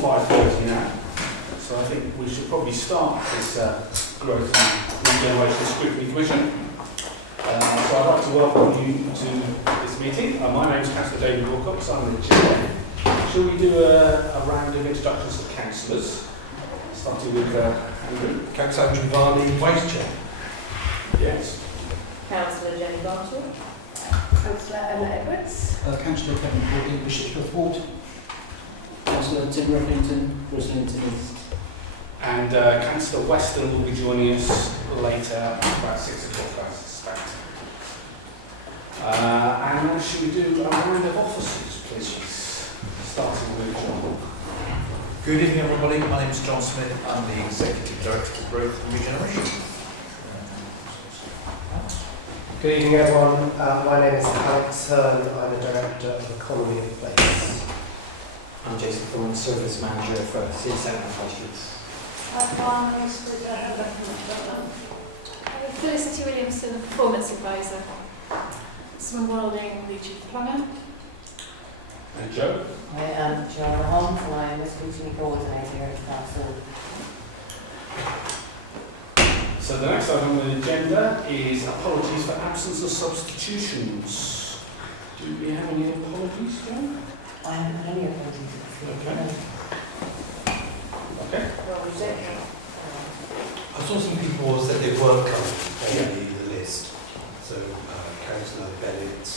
5:30 now, so I think we should probably start this growth and regeneration scrutiny commission. So I'd like to welcome you to this meeting. My name is Councillor David Wilcox, I'm the chair. Shall we do a round of introductions to councillors? Starting with Andrew. Councillor Vale, Vice Chair. Yes. Councillor Jenny Bartle. Councillor Emma Edwards. Councillor Kevin Cordy, Bishopsworth Ward. Councillor Tim Ruffington, Brislington East. And Councillor Weston will be joining us later, about 6 o'clock, I suspect. And now should we do a round of officers, please? Starting with John. Good evening, everybody. My name is John Smith. I'm the Executive Director of Growth and Regeneration. Good evening, everyone. My name is Alex Hearn. I'm the Director of Economy of Place. I'm Jason Thorne, Service Manager for CSM and High Streets. My name is Felicity Williamson, Performance Advisor. Simon Wilding, the Chief Planner. And Joe. I am Joanna Holmes and I am the Scrutiny Coordinator here at the Council. So the next item on the agenda is apologies for absence of substitutions. Do we have any apologies, Joe? I haven't had any apologies this year. Okay. Well, we did. I saw some people said they weren't coming on the list. So, Councillor Bennett.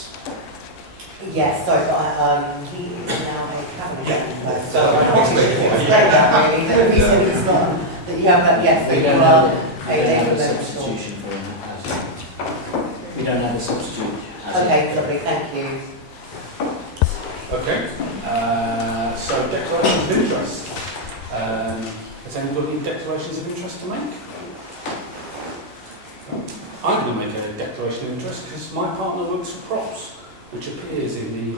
Yes, sorry, but he is now a cabinet member. So Yeah. I want to explain that really. The reason it's not that you have that, yes, that you are a have a member. substitution for him. We don't have a substitute. Okay, lovely, thank you. Okay. So declarations of interest. Has anybody declarations of interest to make? No? I'm going to make a declaration of interest because my partner works for Props, which appears in the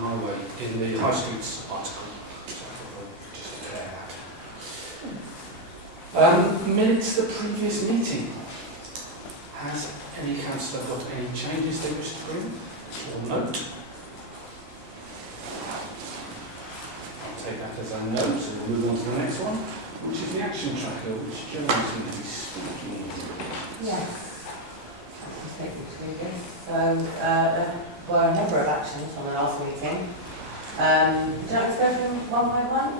High Streets article. So I thought I'd just declare that. Minutes of the previous meeting. Has any councillor got any changes they wish to bring or note? I'll take that as a note, so we'll move on to the next one, which is the action tracker, which Joe is going to be speaking. Yes. So, there were a number of actions on the last meeting. Would you like to go through them one by one?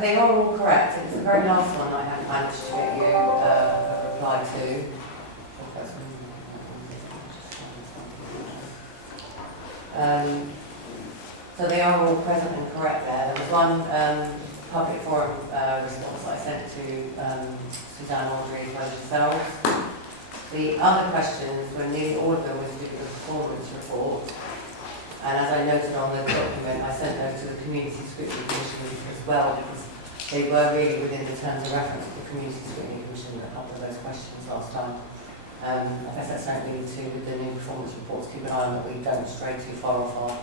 They are all correct. It's the very last one I haven't managed to get you a reply to. So they are all present and correct there. There was one public forum response that I sent to Suzanne Audrey by yourselves. The other questions were nearly all of them was to do with the performance report. And as I noted on the document, I sent those to the Community Scrutiny Commission as well because they were really within the terms of reference of the Community Scrutiny Commission, a couple of those questions last time. I guess that's something to with the new performance reports, keep an eye on that we don't stray too far off our.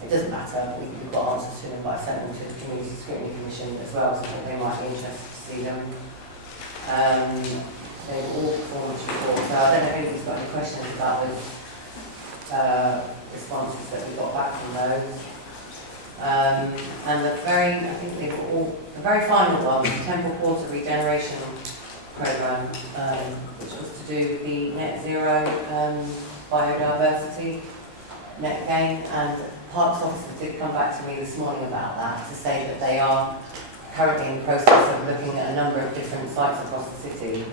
It doesn't matter, we've got answers to them, but I sent them to the Community Scrutiny Commission as well, so I think they might be interested to see them. They were all performance reports, so I don't know if anybody's got any questions about those responses that we got back from those. And the very final one, the Temple Quarter Regeneration Programme, which was to do with the net zero biodiversity net gain, and Parks officers did come back to me this morning about that to say that they are currently in the process of looking at a number of different sites across the city,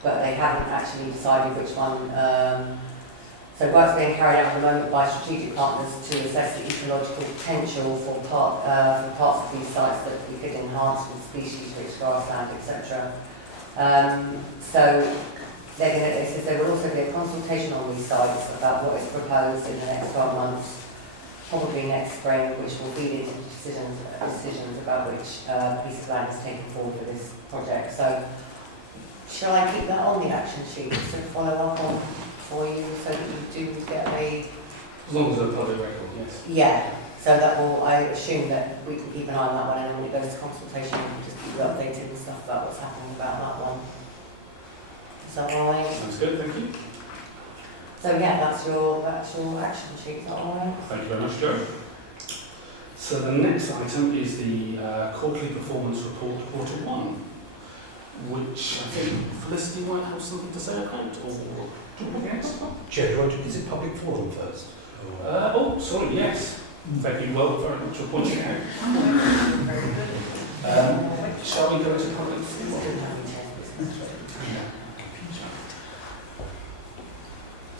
but they haven't actually decided which one. So work's being carried out at the moment by strategic partners to assess the ecological potential for parts of these sites that we could enhance with species-rich grassland, etc. So they said there will also be a consultation on these sites about what is proposed in the next 12 months, probably next spring, which will feed into decisions about which piece of land is taken forward for this project. So shall I keep that on the action sheet to follow up on for you so that you do get a... As long as it's a public record, yes. Yeah, so that will, I assume that we can keep an eye on that one, and when it goes to consultation, we can just keep you updated and stuff about what's happening about that one. Is that all right? Sounds good, thank you. So yeah, that's your actual action sheet, is that all right? Thank you very much, Joe. So the next item is the quarterly performance report, quarter one, which I think Felicity might have something to say about, or yes. Chair, is it public forum first? Oh, sorry, yes. Thank you, well, very much for pointing out. Shall we go to public forum?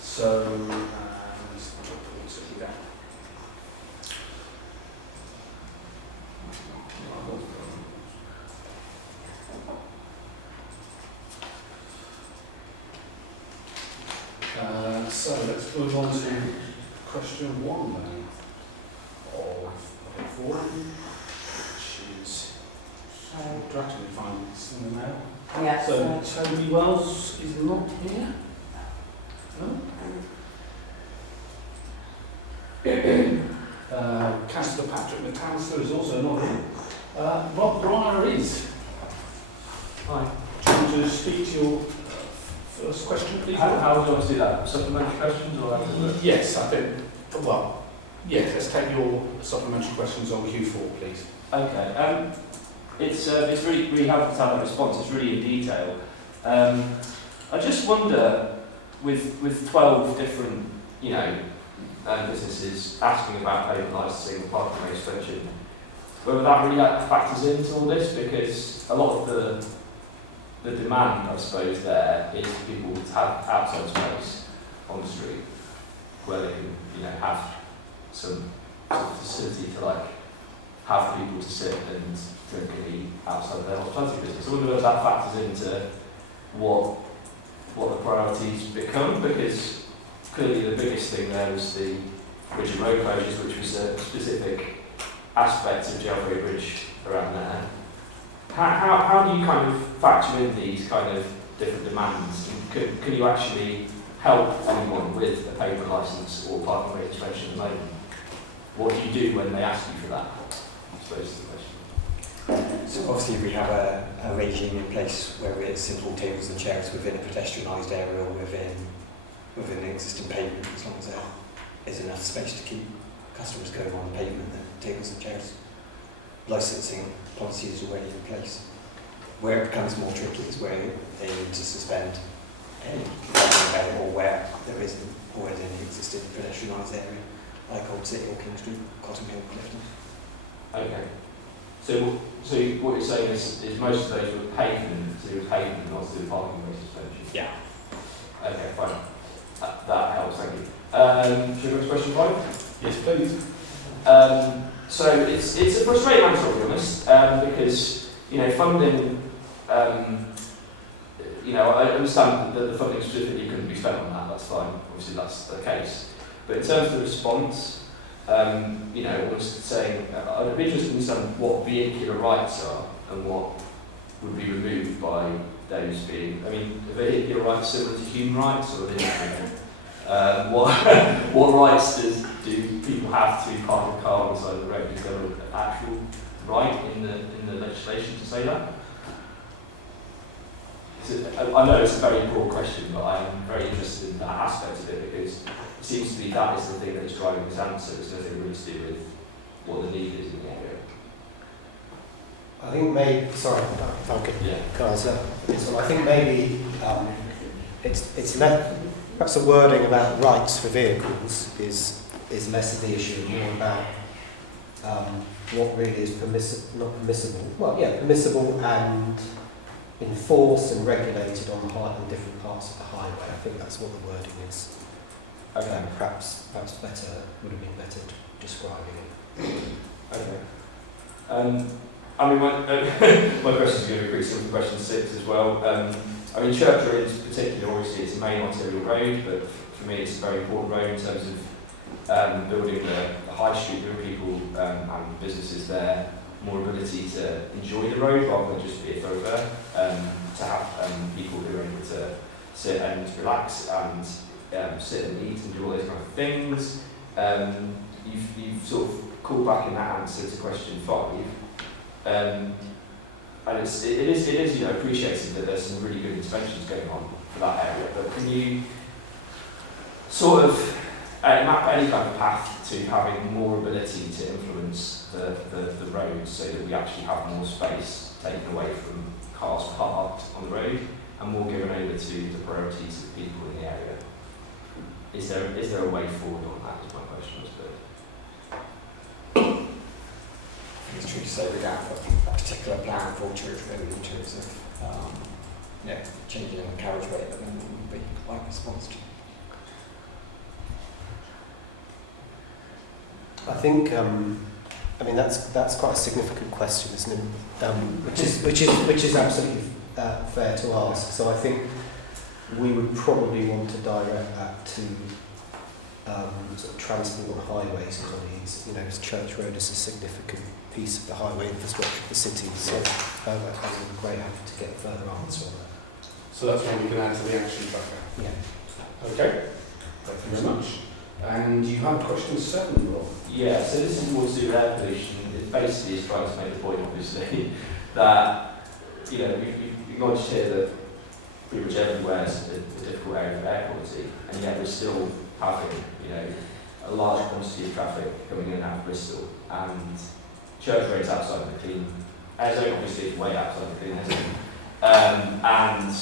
So, so let's move on to question one then of public forum, which is drafted finance in the mail. Yeah, So Toby Wells is not here. No? Councillor Patrick McAllister is also not here. Rob Breyer is. Hi. Do you want to speak to your first question, please? How would you like to do that? Supplementary questions or how does it work? Yes, I think. Well, yes. Let's take your supplementary questions on Q4, please. Okay. It's really helpful to have that response. It's really in detail. I just wonder, with 12 different, businesses asking about payment licensing and parking rate suspension, whether that really factors into all this, because a lot of the demand, I suppose, there is for people to have outside space on the street where they can, have some sort of facility to have people to sit and drink and eat outside of their hospitality business. I wonder whether that factors into what the priorities become, because clearly the biggest thing there was the bridge and road closures, which was a specific aspect of Jelfrey Bridge around there. How do you kind of factor in these kind of different demands? Can you actually help anyone with a payment licence or parking rate suspension at the moment? What do you do when they ask you for that? I suppose is the question. So obviously we have a regime in place where it's simple tables and chairs within a pedestrianised area or within the existing pavement, as long as there is enough space to keep customers going on the pavement, then tables and chairs. Licensing policy is already in place. Where it becomes more tricky is where they need to suspend any parking area or where there isn't already an existing pedestrianised area, like Old City or King Street, Cotton Hill, Clifton. Okay. So what you're saying is most of those were pavement, to do with pavement, not to do with parking rate suspension? Yeah. Okay, fine. That helps, thank you. Should we go to question 5? Yes, please. So it's a frustrating answer, to be honest, because funding. I understand that the funding specifically couldn't be spent on that. That's fine. Obviously, that's the case. But in terms of the response, I was saying I'd be interested in understand what vehicular rights are and what would be removed by those being. I mean, are vehicular rights similar to human rights, or are they different? What rights do people have to park a car on the side of the road? Is there an actual right in the legislation to say that? I know it's a very broad question, but I'm very interested in that aspect of it, because it seems to be that is the thing that is driving this answer. It's nothing really to do with what the need is in the area. I think maybe, sorry, if I could answer this one. I think maybe it's perhaps the wording about rights for vehicles is less of the issue, more about what really is permissible, not permissible. Well, yeah, permissible and enforced and regulated on different parts of the highway. I think that's what the wording is. Okay. Perhaps better would have been better describing it. Okay. My question is going to be pretty similar to question 6 as well. Church Road in particular, obviously it's a main arterial road, but for me it's a very important road in terms of building the high street, giving people and businesses there more ability to enjoy the road rather than just be a thoroughfare, to have people who are able to sit and relax and sit and eat and do all those kind of things. You've sort of called back in that answer to question 5. And it is appreciated that there's some really good interventions going on for that area, but can you sort of map any kind of path to having more ability to influence the road so that we actually have more space taken away from cars parked on the road and more given over to the priorities of people in the area. Is there a way forward on that, is my question, I suppose. It's true to say we don't have a particular plan for Church Road in terms of changing the carriageway at the moment would be my response to. I think, I mean, that's quite a significant question, isn't it? Which is absolutely fair to ask. So I think we would probably want to direct that to sort of transport and highways colleagues. You know, Church Road is a significant piece of the highway infrastructure of the city. So I'm very happy to get a further answer on that. So that's one we can add to the action tracker. Yeah. Okay. Thank you very much. And you have question 7, Rob? Yeah, so this is more to do with air pollution. It basically is trying to make the point, obviously, that, you know, we've got to hear that pretty much everywhere is a difficult area for air quality, and yet we're still having, you know, a large quantity of traffic coming in and out of Bristol, and Church Road's outside of the clean air zone, obviously it's way outside the clean air zone. And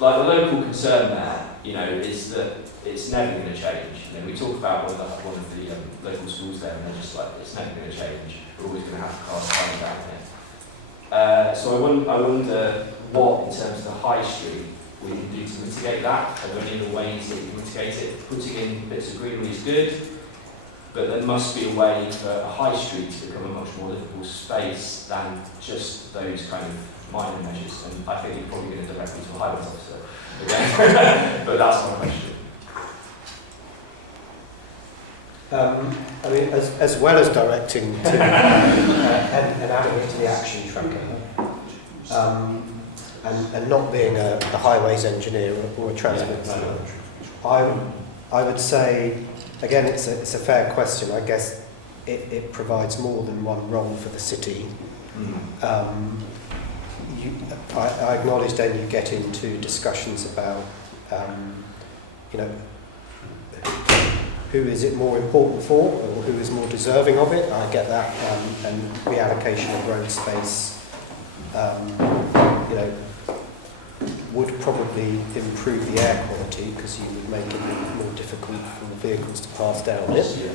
like the local concern there, you know, is that it's never going to change. You know, we talk about one of the local schools there, and they're just like, it's never going to change. We're always going to have cars coming down here. So I wonder what, in terms of the high street, we can do to mitigate that. Are there any other ways that we can mitigate it? Putting in bits of greenery is good, but there must be a way for a high street to become a much more livable space than just those kind of minor measures. And I think you're probably going to direct me to a highways officer again. But that's my question. I mean, as well as directing to and adding it to the action tracker, and not being the highways engineer or a transport engineer, I would say, again, it's a fair question. I guess it provides more than one role for the city. I acknowledge then you get into discussions about, you know, who is it more important for, or who is more deserving of it. I get that, and reallocation of road space, you know, would probably improve the air quality because you would make it more difficult for the vehicles to pass down it.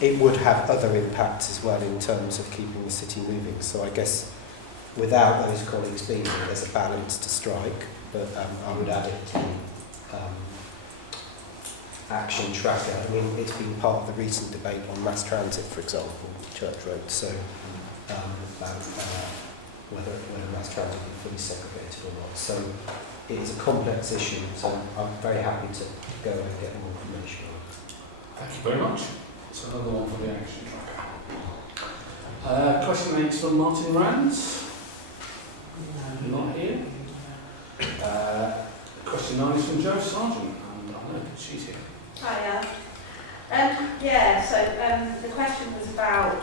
It would have other impacts as well in terms of keeping the city moving. So I guess without those colleagues being there, there's a balance to strike, but I would add it to action tracker. I mean, it's been part of the recent debate on mass transit, for example, Church Road, so about whether mass transit will be fully segregated or not. So it is a complex issue, so I'm very happy to go and get more information on it. Thank you very much. So another one for the action tracker. Question 8 from Martin Rands. Not here. Question 9 is from Jo Sargent, and I know she's here. Hiya. The question was about,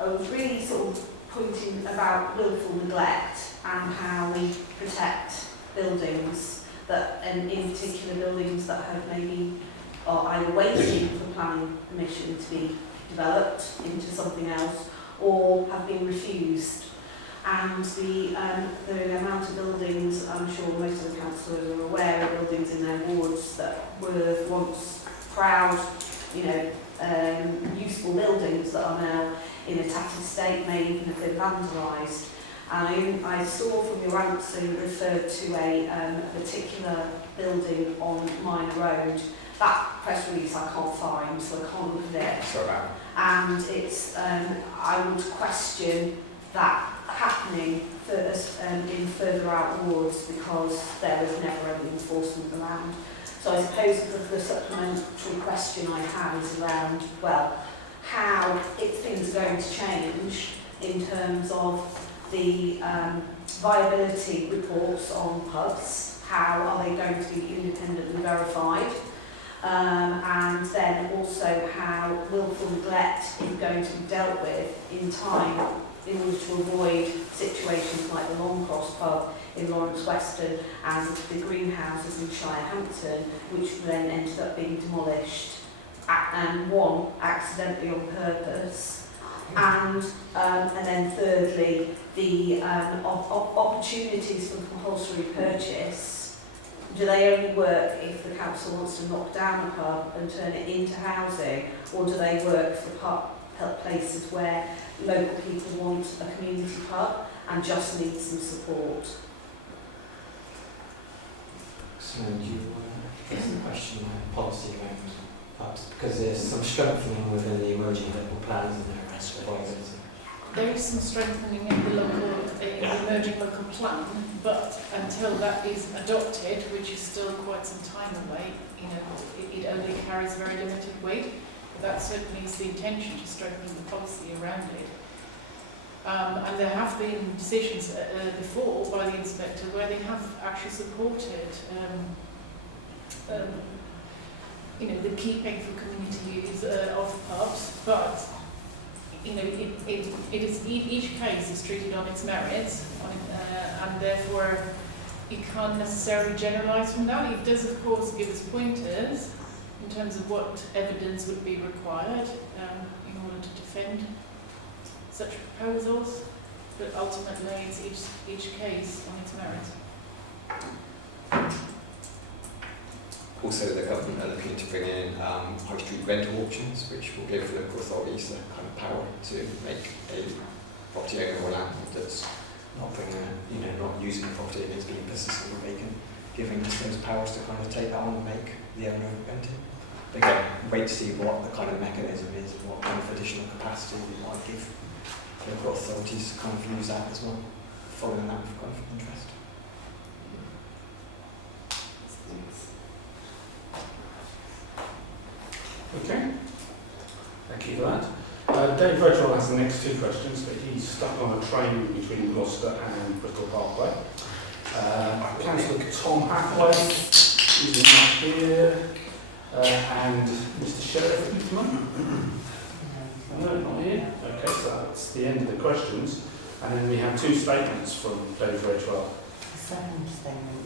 I was really sort of pointing about willful neglect and how we protect buildings that, and in particular buildings that have maybe are either waiting for planning permission to be developed into something else or have been refused. And the amount of buildings, I'm sure most of the councillors are aware of buildings in their wards that were once proud, useful buildings that are now in a tattered state, may even have been vandalised. And I saw from your answer you referred to a particular building on Minor Road. That press release I can't find, so I can't look at it. Sorry. And it's, I would question that happening in further out wards because there was never any enforcement around. So I suppose the supplementary question I have is around, well, how, if things are going to change in terms of the viability reports on pubs, how are they going to be independently verified? and then also how willful neglect is going to be dealt with in time in order to avoid situations like the Long Cross pub in Lawrence Weston and the greenhouses in Shirehampton, which then ended up being demolished, and one accidentally on purpose, and then thirdly the opportunities for compulsory purchase. Do they only work if the council wants to knock down a pub and turn it into housing, or do they work for places where local people want a community pub and just need some support? So do you want to ask the question about policy around pubs? Because there's some strengthening within the emerging local plans and their rest of it. There is some strengthening in the emerging local plan, but until that is adopted, which is still quite some time away, it only carries very limited weight. But that certainly is the intention, to strengthen the policy around it. And there have been decisions before by the inspector where they have actually supported the keeping for community use of pubs, but it is, each case is treated on its merits, and therefore you can't necessarily generalise from that. It does, of course, give us pointers in terms of what evidence would be required in order to defend such proposals, but ultimately it's each case on its merits. Also, the government are looking to bring in high street rental auctions, which will give local authorities the kind of power to make a property owner or landlord that's not bringing, not using the property and it's being persistently vacant, giving us those powers to kind of take that on and make the owner rent it. Again, wait to see what the kind of mechanism is and what kind of additional capacity we might give local authorities to kind of use that as well, following that with kind of interest. Okay, thank you for that. Dave Redwell has the next two questions, but he's stuck on a train between Gloucester and Bristol Parkway. Councillor Tom Hathaway is not here, and Mr Sheriff Whitman. No, not here. Okay, so that's the end of the questions. And then we have two statements from Dave Redwell. The second statement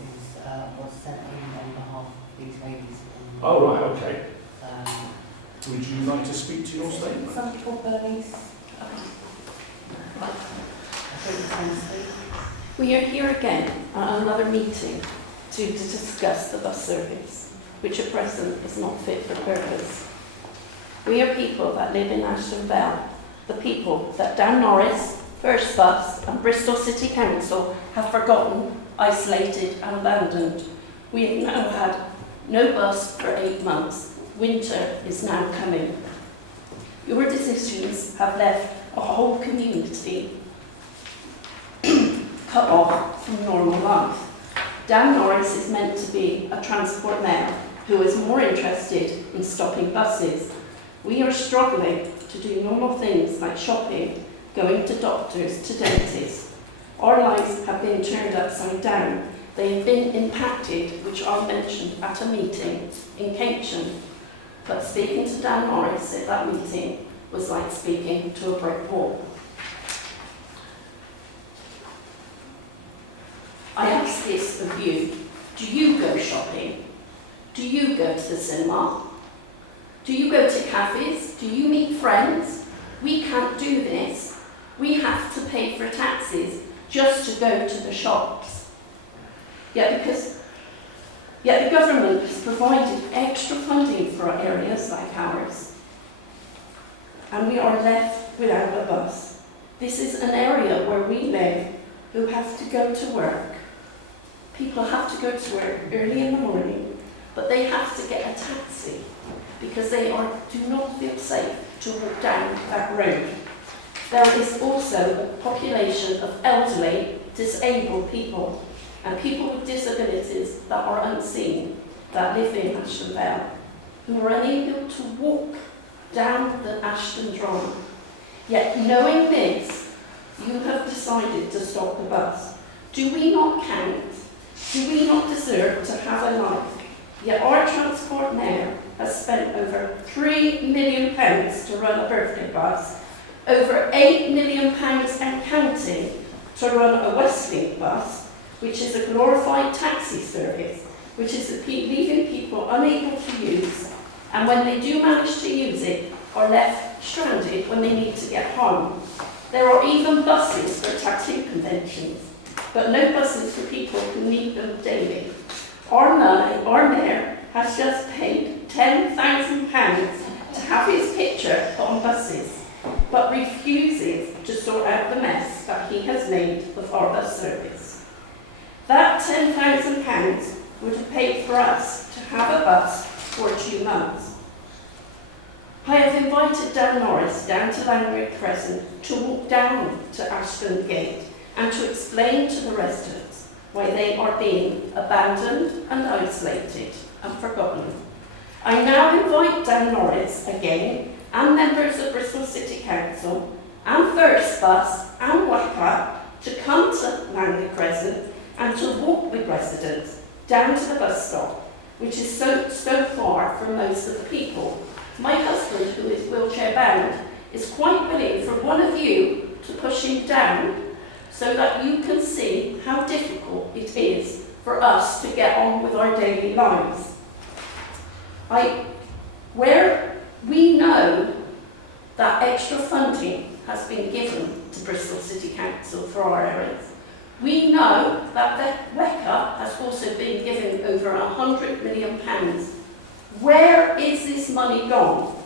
was sent in on behalf of these ladies. Oh, right, okay. Would you like to speak to your statement? Somebody called Bernice. We are here again at another meeting to discuss the bus service, which at present is not fit for purpose. We are people that live in Ashton Vale, the people that Dan Norris, First Bus and Bristol City Council have forgotten, isolated and abandoned. We have now had no bus for 8 months. Winter is now coming. Your decisions have left a whole community cut off from normal life. Dan Norris is meant to be a transport mayor who is more interested in stopping buses. We are struggling to do normal things like shopping, going to doctors, to dentists. Our lives have been turned upside down. They have been impacted, which I mentioned at a meeting in Keynsham. But speaking to Dan Norris at that meeting was like speaking to a brick wall. I ask this of you. Do you go shopping? Do you go to the cinema? Do you go to cafes? Do you meet friends? We can't do this. We have to pay for taxis just to go to the shops. Yet the government has provided extra funding for areas like ours, and we are left without a bus. This is an area where we live who have to go to work. People have to go to work early in the morning, but they have to get a taxi because they do not feel safe to walk down that road. There is also a population of elderly, disabled people and people with disabilities that are unseen, that live in Ashton Vale, who are unable to walk down the Ashton Drive. Yet knowing this, you have decided to stop the bus. Do we not count? Do we not deserve to have a life? Yet our transport mayor has spent over £3 million to run a birthday bus, over £8 million and counting to run a Westlink bus, which is a glorified taxi service, which is leaving people unable to use, and when they do manage to use it, are left stranded when they need to get home. There are even buses for tattoo conventions, but no buses for people who need them daily. Our mayor has just paid £10,000 to have his picture put on buses, but refuses to sort out the mess that he has made of our bus service. That £10,000 would have paid for us to have a bus for 2 months. I have invited Dan Norris down to Langley Crescent to walk down to Ashton Gate and to explain to the residents why they are being abandoned and isolated and forgotten. I now invite Dan Norris again and members of Bristol City Council and First Bus and WACA to come to Langley Crescent and to walk with residents down to the bus stop, which is so far from most of the people. My husband, who is wheelchair bound, is quite willing for one of you to push him down so that you can see how difficult it is for us to get on with our daily lives. Where we know that extra funding has been given to Bristol City Council for our areas, we know that the WECA has also been given over £100 million. Where is this money gone?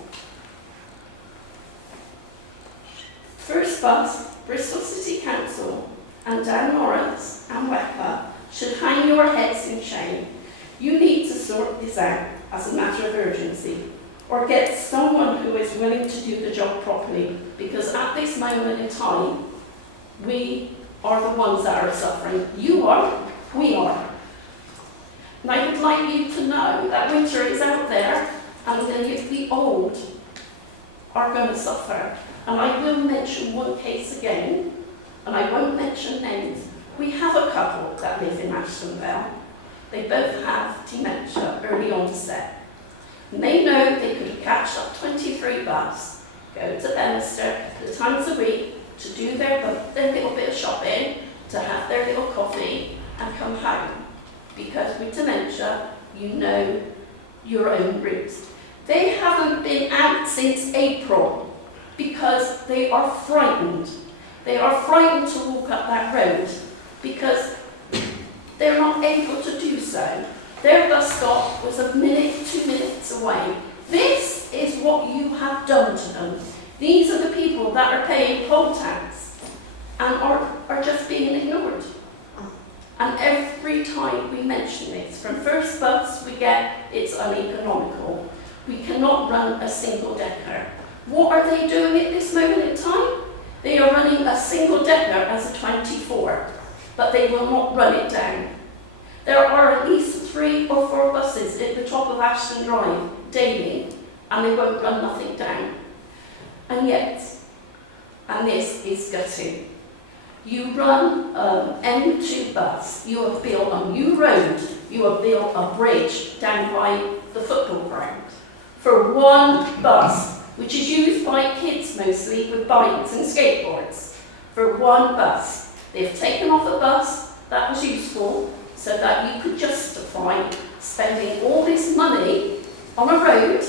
First Bus, Bristol City Council and Dan Norris and WECA should hang your heads in shame. You need to sort this out as a matter of urgency, or get someone who is willing to do the job properly, because at this moment in time, we are the ones that are suffering. You are, we are. And I would like you to know that winter is out there, and the old are going to suffer. And I will mention one case again, and I won't mention names. We have a couple that live in Ashton Vale. They both have dementia, early onset. And they know they could catch up 23 bus, go to Benister a couple of times a week to do their little bit of shopping, to have their little coffee and come home. Because with dementia, you know your own routes. They haven't been out since April because they are frightened. They are frightened to walk up that road because they're not able to do so. Their bus stop was a minute, 2 minutes away. This is what you have done to them. These are the people that are paying poll tax and are just being ignored. And every time we mention this, from First Bus we get it's uneconomical. We cannot run a single decker. What are they doing at this moment in time? They are running a single decker as a 24, but they will not run it down. There are at least 3 or 4 buses at the top of Ashton Drive daily, and they won't run nothing down. And yet, and this is gutting, you run M2 bus, you have built a new road, you have built a bridge down by the football ground for one bus, which is used by kids mostly with bikes and skateboards, for one bus. They've taken off a bus that was useful so that you could justify spending all this money on a road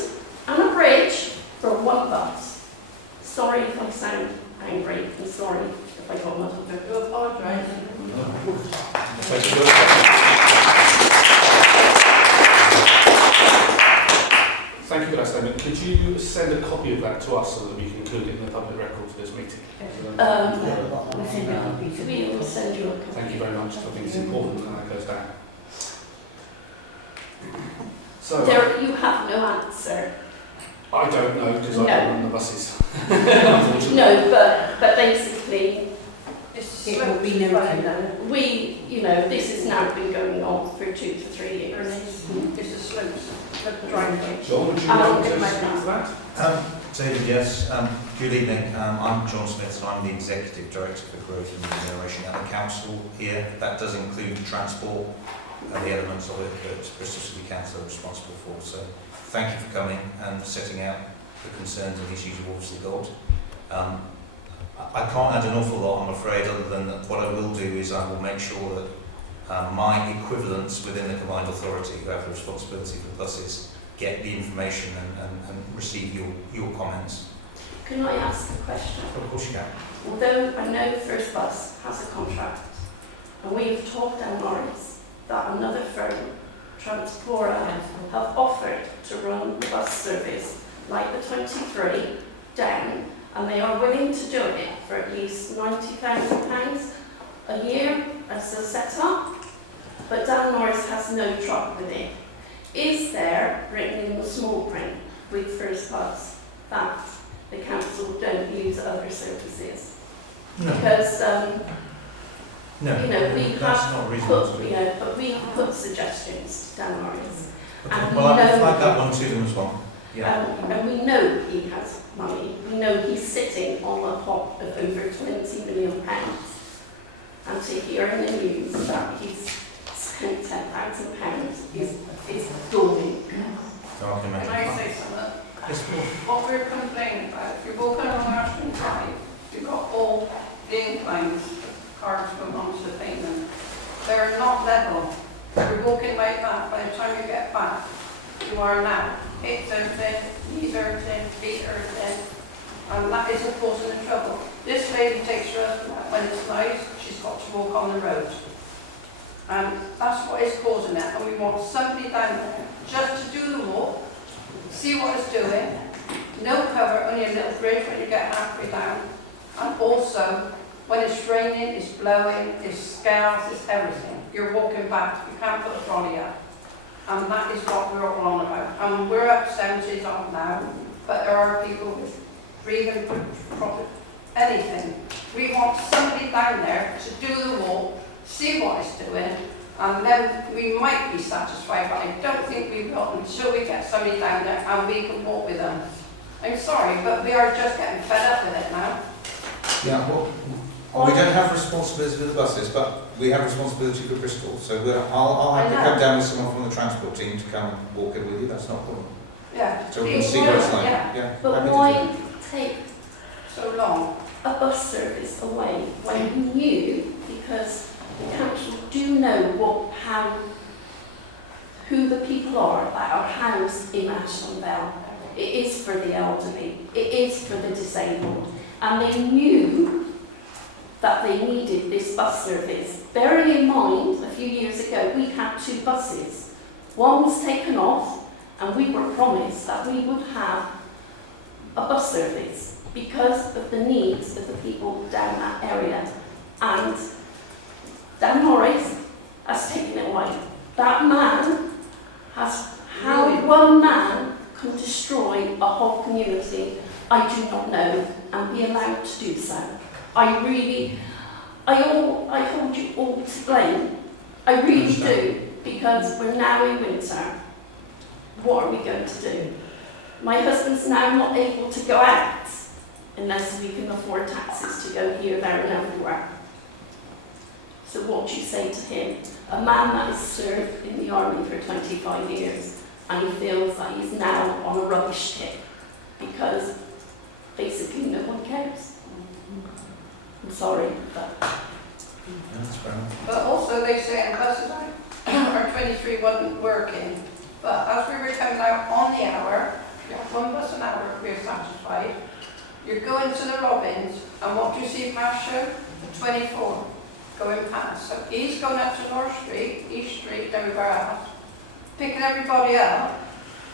and a bridge for one bus. Sorry if I sound angry, and sorry if I got muddled. I do apologise. Thank you for that statement. Could you send a copy of that to us so that we can include it in the public record for this meeting? We will send you a copy. Thank you very much. I think it's important that that goes down. So, There, you have no answer. I don't know because I No. don't run the buses. Unfortunately. No, but basically, It will be noted. this has now been going on for 2 to 3 years. It's a slope drainage. John, would you like to speak to that? David, yes. Good evening. I'm John Smith, and I'm the Executive Director for Growth and Regeneration at the Council here. That does include transport. the elements of it that Bristol City Council are responsible for. So thank you for coming and setting out the concerns and issues you've obviously got. I can't add an awful lot, I'm afraid, other than that what I will do is I will make sure that my equivalents within the combined authority who have the responsibility for the buses get the information and receive your comments. Can I ask a question? Of course you can. Although I know First Bus has a contract, and we have talked down Norris that another firm, Transpora, have offered to run the bus service like the 23 down, and they are willing to do it for at least £90,000 a year as a set-up, but Dan Norris has no truck with it. Is there, written in the small print with First Bus, that the council don't use other services? No. Because, No, you know, we that's have not reasonable. put, you know, but we have put suggestions to Dan Norris. Okay. And Well, we I'll know- flag that one to them as well. Yeah. And we know he has money. We know he's sitting on a pot of over £20 million. And to hear in the news that he's spent £10,000 is galling. So I can Can imagine. I say something? Yes, please. What we're complaining about, if you're walking along Ashton Vale, you've got all the inclines, cars going onto the pavement. They're not level. You're walking like that, by the time you get back, you are now. Hips hurting, knees hurting, feet hurting, and that is causing the trouble. This lady takes her husband out when it's nice, she's got to walk on the road. And that's what is causing it, and we want somebody down there just to do the walk, see what it's doing, no cover, only a little bridge when you get halfway down, and also when it's raining, it's blowing, it's scales, it's everything. You're walking back, you can't put a trolley up. And that is what we're all on about. And we're up 70s on now, but there are people with breathing problems, anything. We want somebody down there to do the walk, see what it's doing, and then we might be satisfied, but I don't think we will until we get somebody down there and we can walk with them. I'm sorry, but we are just getting fed up with it now. Yeah, well, we don't have responsibility for the buses, but we have responsibility for Bristol. So I'll have to come down with someone from the transport team to come and walk it with you. That's not a problem. Yeah. So we can see what it's like. Yeah. But happy to do why take So long. a bus service away when you knew, because the council do know who the people are that are housed in Ashton Vale. It is for the elderly, it is for the disabled, and they knew that they needed this bus service. Bearing in mind, a few years ago, we had 2 buses. One was taken off, and we were promised that we would have a bus service because of the needs of the people down that area. And Dan Norris has taken it away. That man has, how one man can destroy a whole community, I do not know, and be allowed to do so. I hold you all to blame. I really do, because we're now in winter. What are we going to do? My husband's now not able to go out unless we can afford taxis to go here, there and everywhere. So what do you say to him? A man that has served in the army for 25 years and he feels that he's now on a rubbish tip because basically no one cares. I'm sorry, but... That's fair enough. But also they say in buses our 23 wasn't working. But as we were coming out on the hour, you have 1 bus an hour, we're satisfied. You're going to the Robins, and what do you see past you? The 24 going past. So he's going up to North Street, East Street, everywhere else, picking everybody up.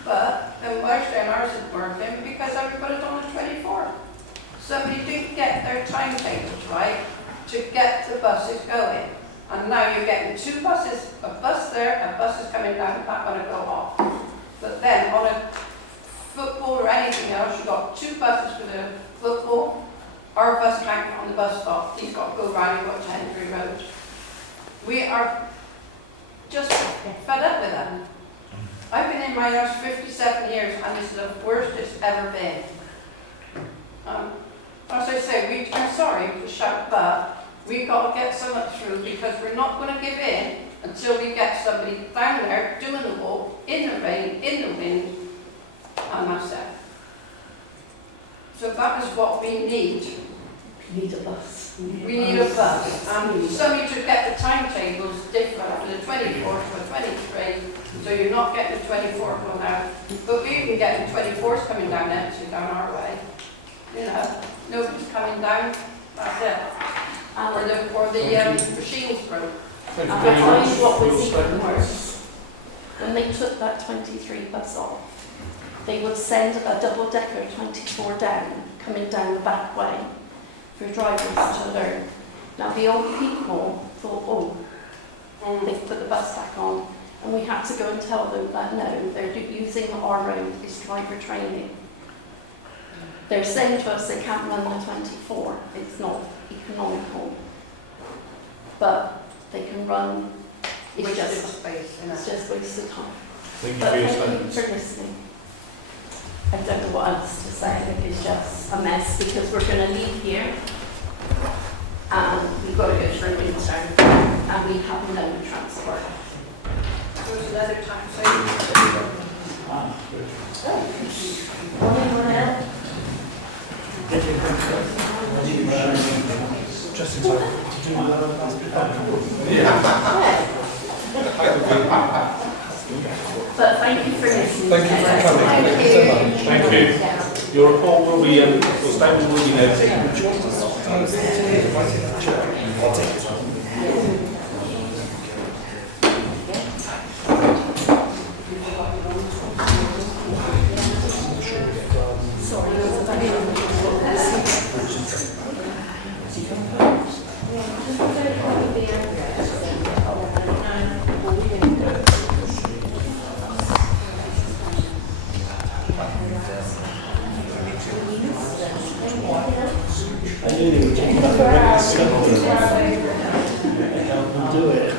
But then Wednesday and ours isn't working because everybody's on the 24. Somebody didn't get their timetables right to get the buses going. And now you're getting 2 buses, a bus there, a bus is coming down, that one will go off. But then on a football or anything else, you've got 2 buses for the football. Our bus can't get on the bus stop. He's got to go round and go to Henry Road. We are just fed up with them. I've been in my house 57 years and this is the worst it's ever been. As I say, I'm sorry to shout, but We've got to get so much through because we're not going to give in until we get somebody down there doing the walk, in the rain, in the wind, and that's it. So that is what we need. We need a bus. We need a bus. And somebody to get the timetables different for the 24th or 23, so you're not getting the 24th one out. But we can get the 24th coming down empty down our way. You know, nobody's coming down, that's it. Or the machines broke. And I tell you what was even worse. When they took that 23 bus off, they would send a double-decker 24 down, coming down the back way, for drivers to learn. Now the old people thought, oh, they've put the bus back on, and we had to go and tell them that no, they're using our road as driver training. They're saying to us they can't run the 24, it's not economical, but they can run, it's just wasted time. Thank you But for your thank you statements. for listening. I don't know what else to say, it's just a mess because we're going to leave here and we've got to go through winter and we have no transport. There was another time, so Anyone else? Just in time to do But thank you for listening. Thank you for coming. Thank you. Thank you. Your report will be, your statement will be there. I'll take this one. I knew they were taking up the regular stuff. I helped them do it.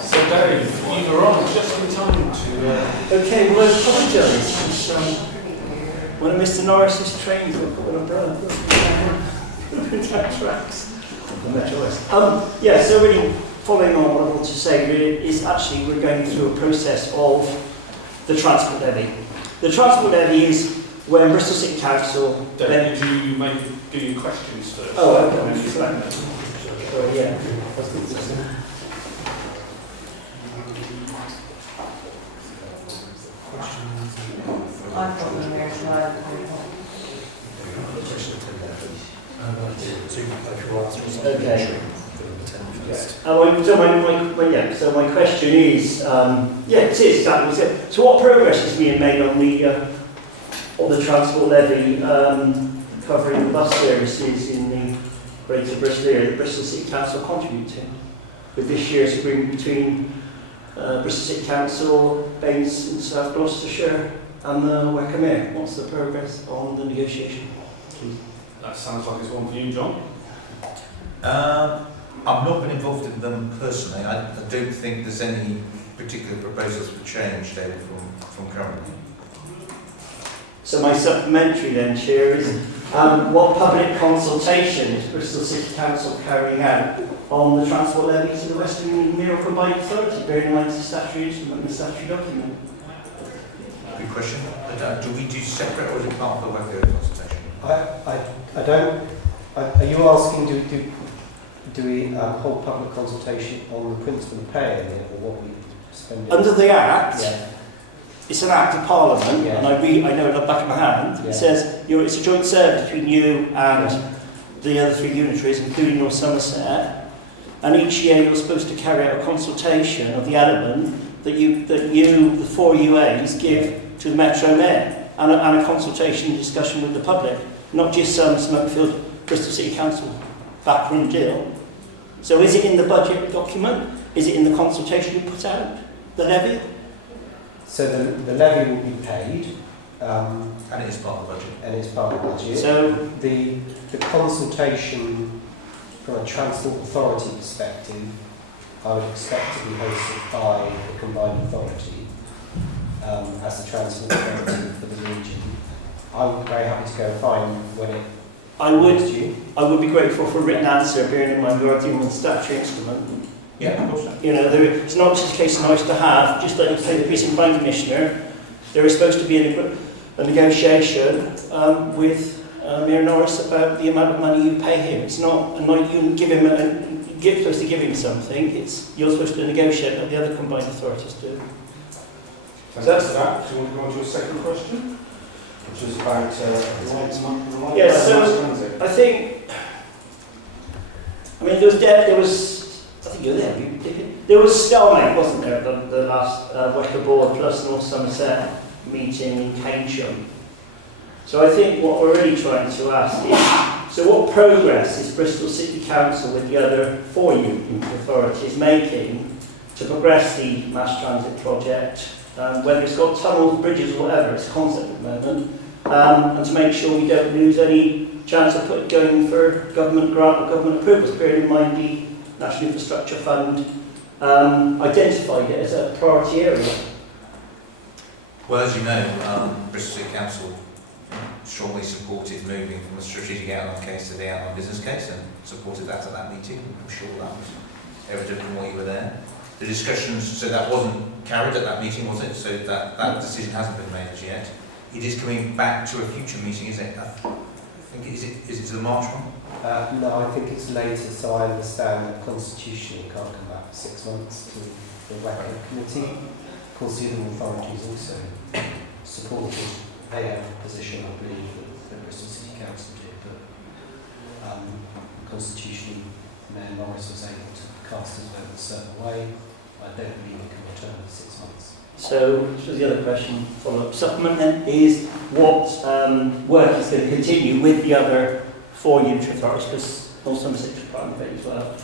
So Dave, you were on just in time to... Okay, well I apologise. One of Mr. Norris's trains got caught in an umbrella. Tracks. No choice. Yeah, so really following on what I want to say really is actually we're going through a process of the transport levy. The transport levy is when Bristol City Council... Dave, did you do your questions first? Oh, And then okay. your statement? Sorry, yeah. I've got them here as well. Okay. So my question is, it is exactly. So what progress is being made on the transport levy covering the bus services in the Greater Bristol area that Bristol City Council contributing with this year's agreement between Bristol City Council, Baines and South Gloucestershire and the Wickham Air? What's the progress on the negotiation? Please. That sounds like it's one for you, John. I've not been involved in them personally. I don't think there's any particular proposals for change, David, from currently. So my supplementary then, Chair, is what public consultation is Bristol City Council carrying out on the transport levy to the Western Mural Combined Authority, bearing in mind the statutory instrument and the statutory document? Good question. Do we do separate or is it part of the workload consultation? I don't. Are you asking do we hold public consultation on the principle of paying it or what we spend? Under the Act, Yeah. it's an Act of Parliament, Yeah. and I know it at the back of my hand. Yeah. It says it's a joint service between you and the other three unitaries, including North Somerset. And each year you're supposed to carry out a consultation of the element that you, the four UAs, give to the Metro Mayor, and a consultation and discussion with the public, not just some smoke-filled Bristol City Council backroom deal. So is it in the budget document? Is it in the consultation you put out, the levy? So the levy will be paid. And it is part of the budget. And it's part of the budget. So the consultation from a transport authority perspective, I would expect to be hosted by the combined authority as the transport authority for the region. I'm very happy to go and find when it I would be grateful for a written answer, bearing in mind we are dealing with a statutory instrument. Yeah, of course. You know, it's not just a case of nice to have, just like you say the precinct plan commissioner, there is supposed to be a negotiation with Mayor Norris about the amount of money you pay him. It's not a night you give him, you're supposed to give him something, you're supposed to negotiate what the other combined authorities do. Thank you for that. Do you want to go on to your second question? Which is about the light Yes, so mass transit. I think, I mean, there was, I think you were there, there was stalemate, wasn't there, the last Wecker Board plus North Somerset meeting in Keynsham. So I think what we're really trying to ask is, so what progress is Bristol City Council with the other 4 union authorities making to progress the mass transit project, whether it's got tunnels, bridges or whatever, it's a concept at the moment, and to make sure we don't lose any chance of going for government grant or government approvals, bearing in mind the National Infrastructure Fund identified it as a priority area. Well, as you know, Bristol City Council strongly supported moving from the strategic outline case to the outline business case and supported that at that meeting. I'm sure that was evident from what you were there. The discussions, so that wasn't carried at that meeting, was it? So that decision hasn't been made as yet. It is coming back to a future meeting, is it? I think is it to the March one? No, I think it's later, so I understand that constitutionally can't come back for 6 months to the WECA committee. Of course, the other authorities also supported their position, I believe, that the Bristol City Council did, but constitutionally, Mayor Norris was able to cast his vote a certain way. I don't believe it can return in 6 months. So the other question, follow-up supplement then, is what work is going to continue with the other 4 unitary authorities, because North Somerset is part of it as well,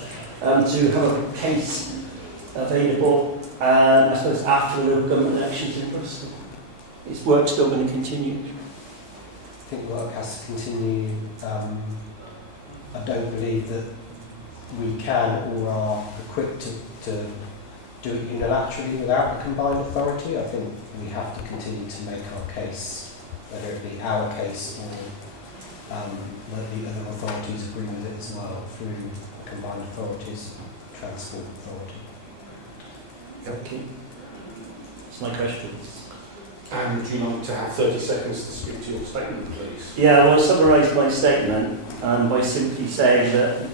to have a case available, I suppose, after the local government elections in Bristol. Is work still going to continue? I think work has to continue. I don't believe that we can or are equipped to do it unilaterally without a combined authority. I think we have to continue to make our case, whether it be our case or whether the other authorities agree with it as well through combined authorities, transport authority. Okay. That's my question. And would you like to have 30 seconds to speak to your statement, please? Yeah, well, I'll summarise my statement by simply saying that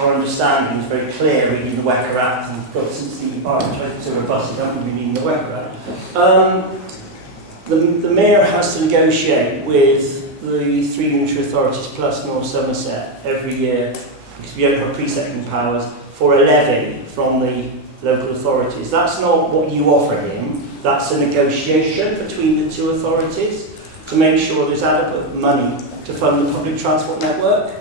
our understanding is very clear reading the WECA Act, and God, since the arbitrator so robust, I don't reading the WECA Act. The Mayor has to negotiate with the 3 unitary authorities plus North Somerset every year, because we don't have pre-settling powers, for a levy from the local authorities. That's not what you offer him. That's a negotiation between the 2 authorities to make sure there's adequate money to fund the public transport network.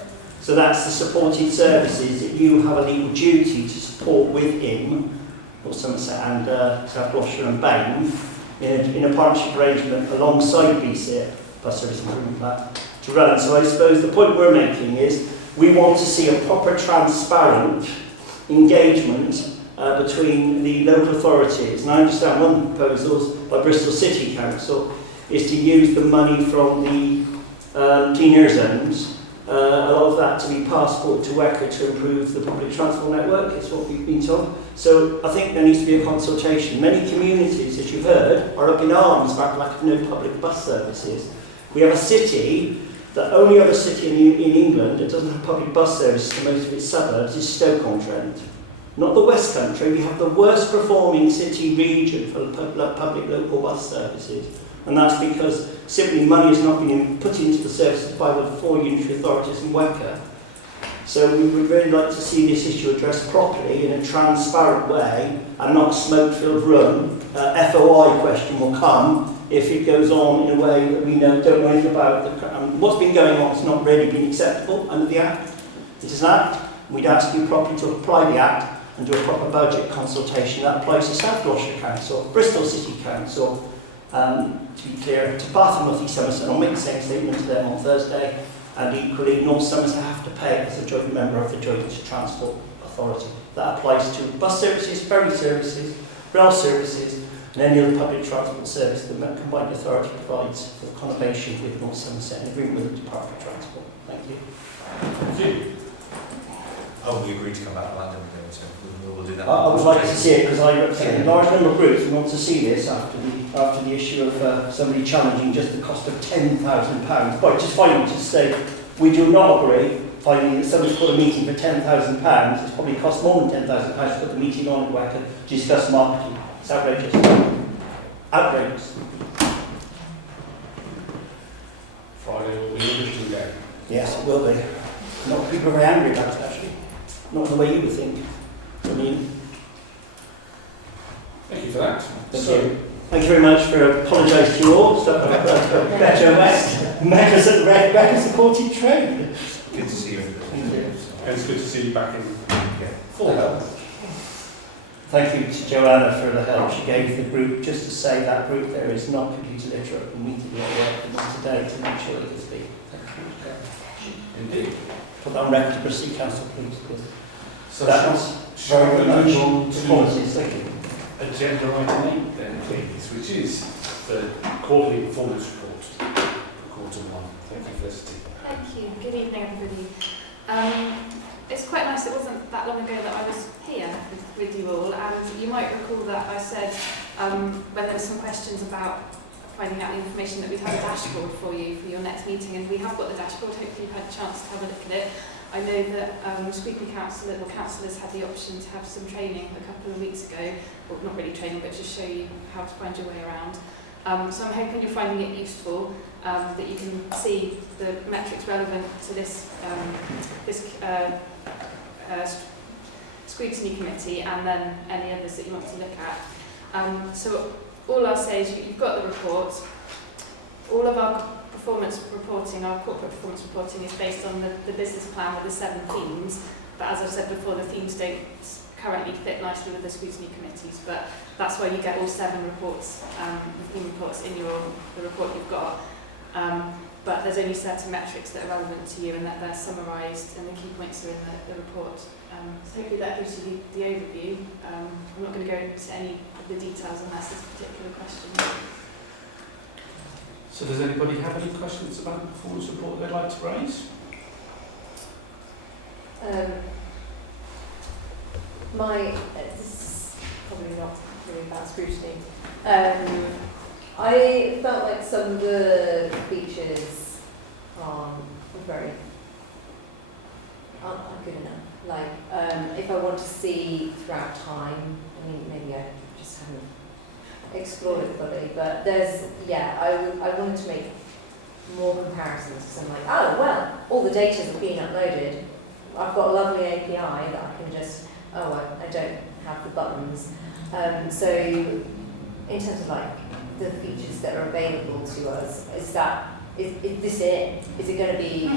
So that's the supported services that you have a legal duty to support with him, or Somerset and South Gloucester and Bain, in a partnership arrangement alongside BSIP, Bus Service Improvement Plan, to run. So I suppose the point we're making is we want to see a proper transparent engagement between the local authorities. And I understand one of the proposals by Bristol City Council is to use the money from the clean air zones, a lot of that to be passport to WECA to improve the public transport network, is what we've been told. So I think there needs to be a consultation. Many communities, as you've heard, are up in arms about lack of no public bus services. We have a city, the only other city in England that doesn't have public bus services to most of its suburbs is Stoke-on-Trent. Not the West Country, we have the worst performing city region for public local bus services. And that's because simply money has not been put into the services by the 4 unitary authorities in WECA. So we would really like to see this issue addressed properly in a transparent way and not a smoke-filled room. FOI question will come if it goes on in a way that we don't know anything about. What's been going on has not really been acceptable under the Act. It is an Act. We'd ask you properly to apply the Act and do a proper budget consultation. That applies to South Gloucester Council, Bristol City Council, to be clear, to Bath and North East Somerset. I'll make the same statement to them on Thursday, and equally North Somerset have to pay as a joint member of the Joint Transport Authority. That applies to bus services, ferry services, rail services, and any other public transport service the combined authority provides for conurbation with North Somerset in agreement with the Department of Transport. Thank you. Thank you. Oh, we agreed to come back to London, so we'll do that. I would like to see it because I represent a large number of groups and want to see this after the issue of somebody challenging just the cost of £10,000. But just finally to say, we do not agree finding that somebody's put a meeting for £10,000. It's probably cost more than £10,000 to put the meeting on at WACA to discuss marketing. It's outrageous. Outrageous. Friday will be a little day. Yes, it will be. Not people are very angry about it actually. Not the way you would think. I mean, Thank you for that. Thank you very much for apologising to you all. Better West. Mecca supported trade. Good to see you. Thank you. And it's good to see you back in full health. Thank you to Joanna for the help she gave the group. Just to say that group there is not computer literate and we need to get work today to make sure it is be. Thank you. Indeed. Put that on record to Bristol Council, please. Because So that was shall we very move much on the to policies. Thank you. agenda item 8 then, please, which is the quarterly performance report for quarter 1. Thank you, Felicity. Thank you. Good evening, everybody. It's quite nice, it wasn't that long ago that I was here with you all, and you might recall that I said when there were some questions about finding out the information that we'd have a dashboard for you for your next meeting, and we have got the dashboard. Hopefully you've had a chance to have a look at it. I know that Scrutiny councillors had the option to have some training a couple of weeks ago, well not really training but just show you how to find your way around. So I'm hoping you're finding it useful, that you can see the metrics relevant to this Scrutiny committee and then any others that you want to look at. So all I'll say is you've got the report. All of our performance reporting, our corporate performance reporting is based on the business plan with the 7 themes, but as I've said before, the themes don't currently fit nicely with the Scrutiny committees, but that's why you get all 7 reports, the theme reports in the report you've got. But there's only certain metrics that are relevant to you and that they're summarised and the key points are in the report. So hopefully that gives you the overview. I'm not going to go into any of the details unless there's a particular question. So does anybody have any questions about the performance report they'd like to raise? This is probably not really about scrutiny. I felt like some of the features aren't good enough. Like, if I want to see throughout time, I mean, maybe I just haven't explored it fully, but I wanted to make more comparisons because I'm like, oh, well, all the data has been uploaded. I've got a lovely API that I can just, I don't have the buttons. So in terms of like the features that are available to us, is this it? Is it going to be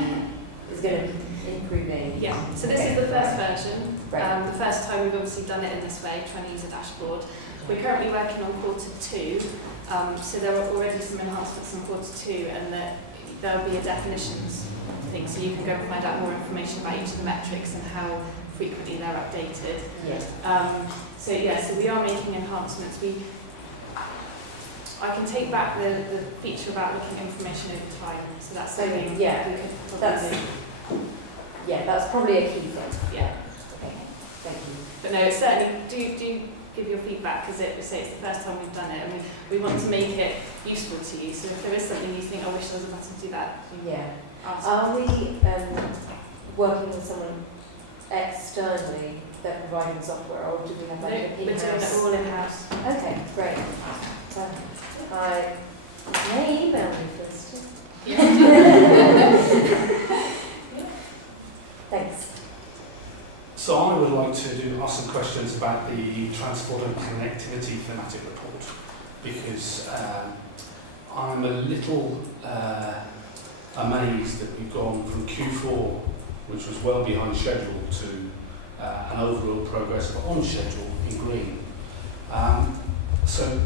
improving? Yeah, so this is the first version. Right. The first time we've obviously done it in this way, trying to use a dashboard. We're currently working on quarter 2, so there are already some enhancements in quarter 2, and there'll be a definitions thing, so you can go and find out more information about each of the metrics and how frequently they're updated. Yeah. So we are making enhancements. I can take back the feature about looking at information over time, so that's something we could probably do. That's probably a key thing. Yeah. Okay, thank you. But no, certainly do give your feedback, because it's the first time we've done it, and we want to make it useful to you. So if there is something you think, I wish there was a button to do that, ask. Are we working with someone externally that providing software, or do we have like an We're doing in-house? it all in-house. Okay, great. I may email you first. Thanks. So I would like to ask some questions about the transport and connectivity thematic report, because I'm a little amazed that we've gone from Q4, which was well behind schedule, to an overall progress of on schedule in green. So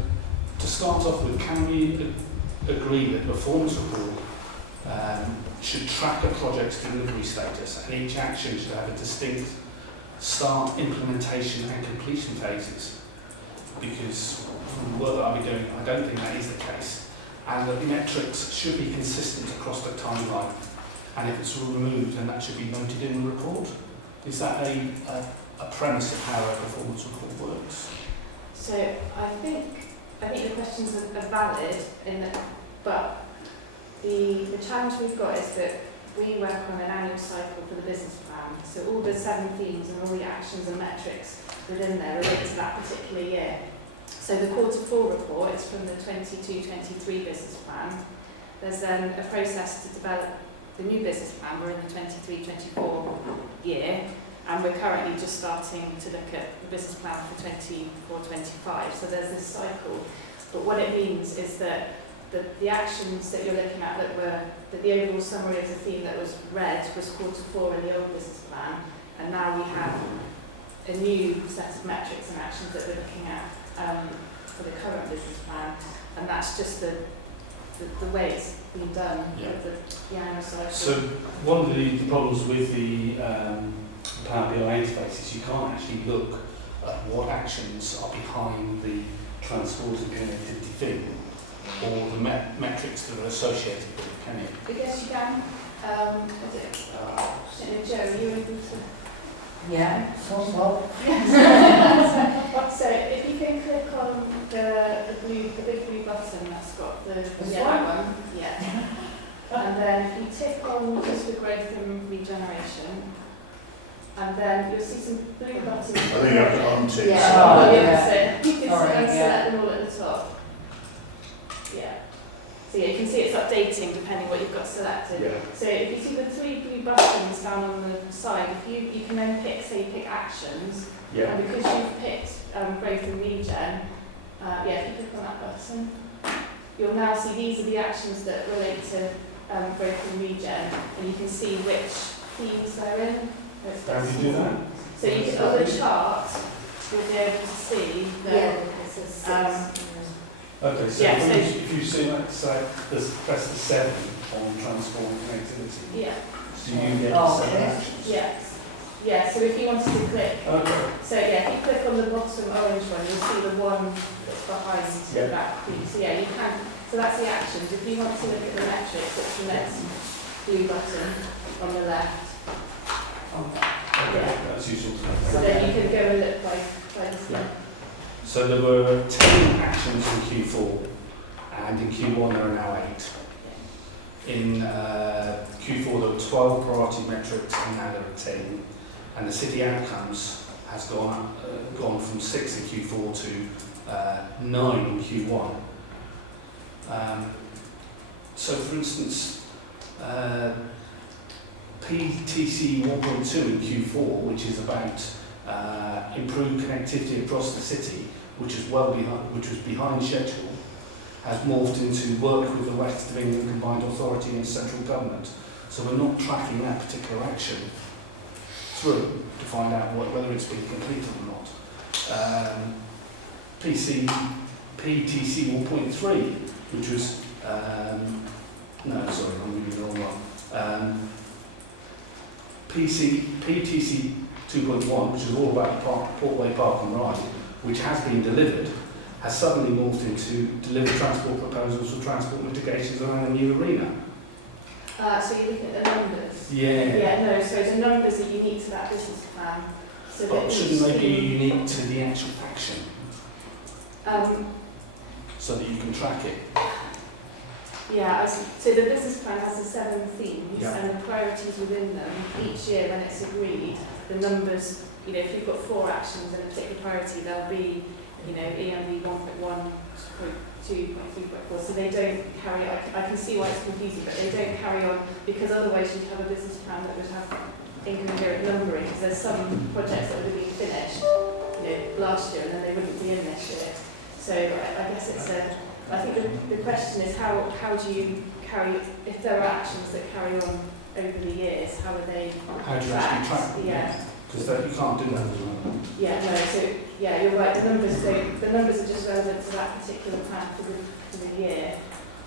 to start off with, can we agree that the performance report should track a project's delivery status, and each action should have a distinct start, implementation and completion phases? because from the work that I've been doing, I don't think that is the case, and that the metrics should be consistent across the timeline, and if it's removed, then that should be noted in the report. Is that a premise of how a performance report works? So I think the questions are valid in that, but the challenge we've got is that we work on an annual cycle for the business plan. So all the 7 themes and all the actions and metrics within there relate to that particular year. So the Q4 report is from the 22-23 business plan. There's then a process to develop the new business plan. We're in the 23-24 year, and we're currently just starting to look at the business plan for 24-25. So there's this cycle. But what it means is that the actions that you're looking at that the overall summary of the theme that was read was Q4 in the old business plan, and now we have a new set of metrics and actions that we're looking at for the current business plan, and that's just the way it's been done with the annual cycle. So one of the problems with the Power BI interface is you can't actually look at what actions are behind the transport and connectivity theme, or the metrics that are associated with it, can you? I guess you can. Joe, you able to? Yeah, sort of. So if you can click on the big blue button that's got the that one, yeah. And then if you tick on just the growth and regeneration, and then you'll see some blue buttons. I think you have to untick. Yeah. You can select them all at the top. Yeah. So yeah, you can see it's updating depending what you've got selected. Yeah. So if you see the 3 blue buttons down on the side, if you can then pick actions. Yeah. And because you've picked growth and regen, if you click on that button, you'll now see these are the actions that relate to growth and regen, and you can see which themes they're in. How do you do that? So you can, on the chart, you'll be able to see that. Okay, so Yeah, if you see that, say, press the 7 on transport and connectivity, Yeah. so you get the 7 actions. Yes. Yeah, so if you wanted to click, Okay. so yeah, if you click on the bottom orange one, you'll see the one that's behind that theme. So yeah, you can, so that's the actions. If you want to look at the metrics, it's the next blue button on the left. Okay, that's useful to know. So then you can go and look by the theme. So there were 10 actions in Q4, and in Q1 there are now 8. In Q4 there were 12 priority metrics, and now there are 10. And the city outcomes has gone from 6 in Q4 to 9 in Q1. So for instance, PTC 1.2 in Q4, which is about improved connectivity across the city, which was behind schedule, has morphed into work with the West of England Combined Authority and central government. So we're not tracking that particular action through to find out whether it's been completed or not. PTC 1.3, which was no, sorry, I'm reading the wrong one. PTC 2.1, which is all about Portway Park and Ride, which has been delivered, has suddenly morphed into deliver transport proposals for transport mitigations around a new arena. So you're looking at the numbers? Yeah. Yeah, no, so the numbers are unique to that business plan. So But shouldn't they be unique to the actual action? So that you can track it? Yeah, so the business plan has the 7 themes and the priorities within them. Each year when it's agreed, the numbers, if you've got 4 actions in a particular priority, there'll be, EMV 1.1, 2.2, 3.4, so they don't carry on. I can see why it's confusing, but they don't carry on, because otherwise you'd have a business plan that would have incoherent numbering, because there's some projects that would have been finished, last year, and then they wouldn't be in this year. So I guess it's I think the question is how do you carry, if there are actions that carry on over the years, how are they How do you actually track them? Yeah. Because you can't do that as well. Yeah, no, so yeah, you're right, the numbers are just relevant to that particular plan for the year.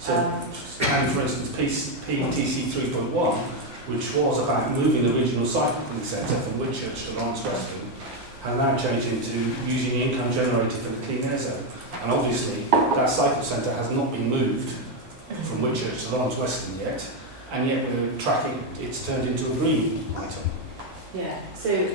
So, and for instance, PTC 3.1, which was about moving the regional cycling centre from Whitchurch to Lawrence Weston, have now changed into using the income generated from the clean air zone. And obviously, that cycle centre has not been moved from Whitchurch to Lawrence Weston yet, and yet we're tracking it's turned into a green item. Yeah, so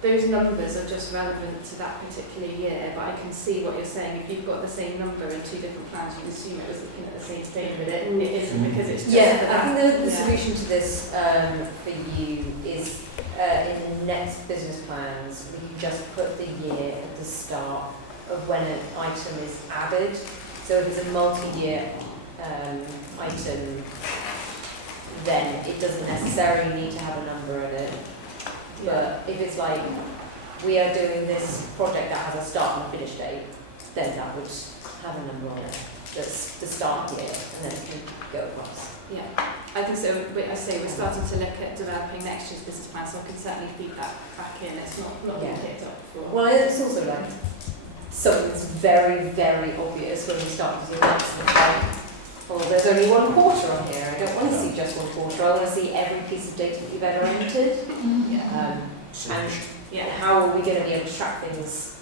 those numbers are just relevant to that particular year, but I can see what you're saying. If you've got the same number in two different plans, you can assume it was looking at the same thing, but it isn't because it's just for that. I think the solution to this for you is in the next business plans, we can just put the year at the start of when an item is added. So if it's a multi-year item, then it doesn't necessarily need to have a number in it. But if it's like, we are doing this project that has a start and a finish date, then that would have a number on it. That's the start year, and then it can go across. Yeah, I think so. I say we're starting to look at developing next year's business plan, so I can certainly feed that back in. It's not been picked up before. Well, it's also like something that's very, very obvious when we start using maps and like, well, there's only one quarter on here. I don't want to see just one quarter. I want to see every piece of data that you've ever entered. And how are we going to be able to track things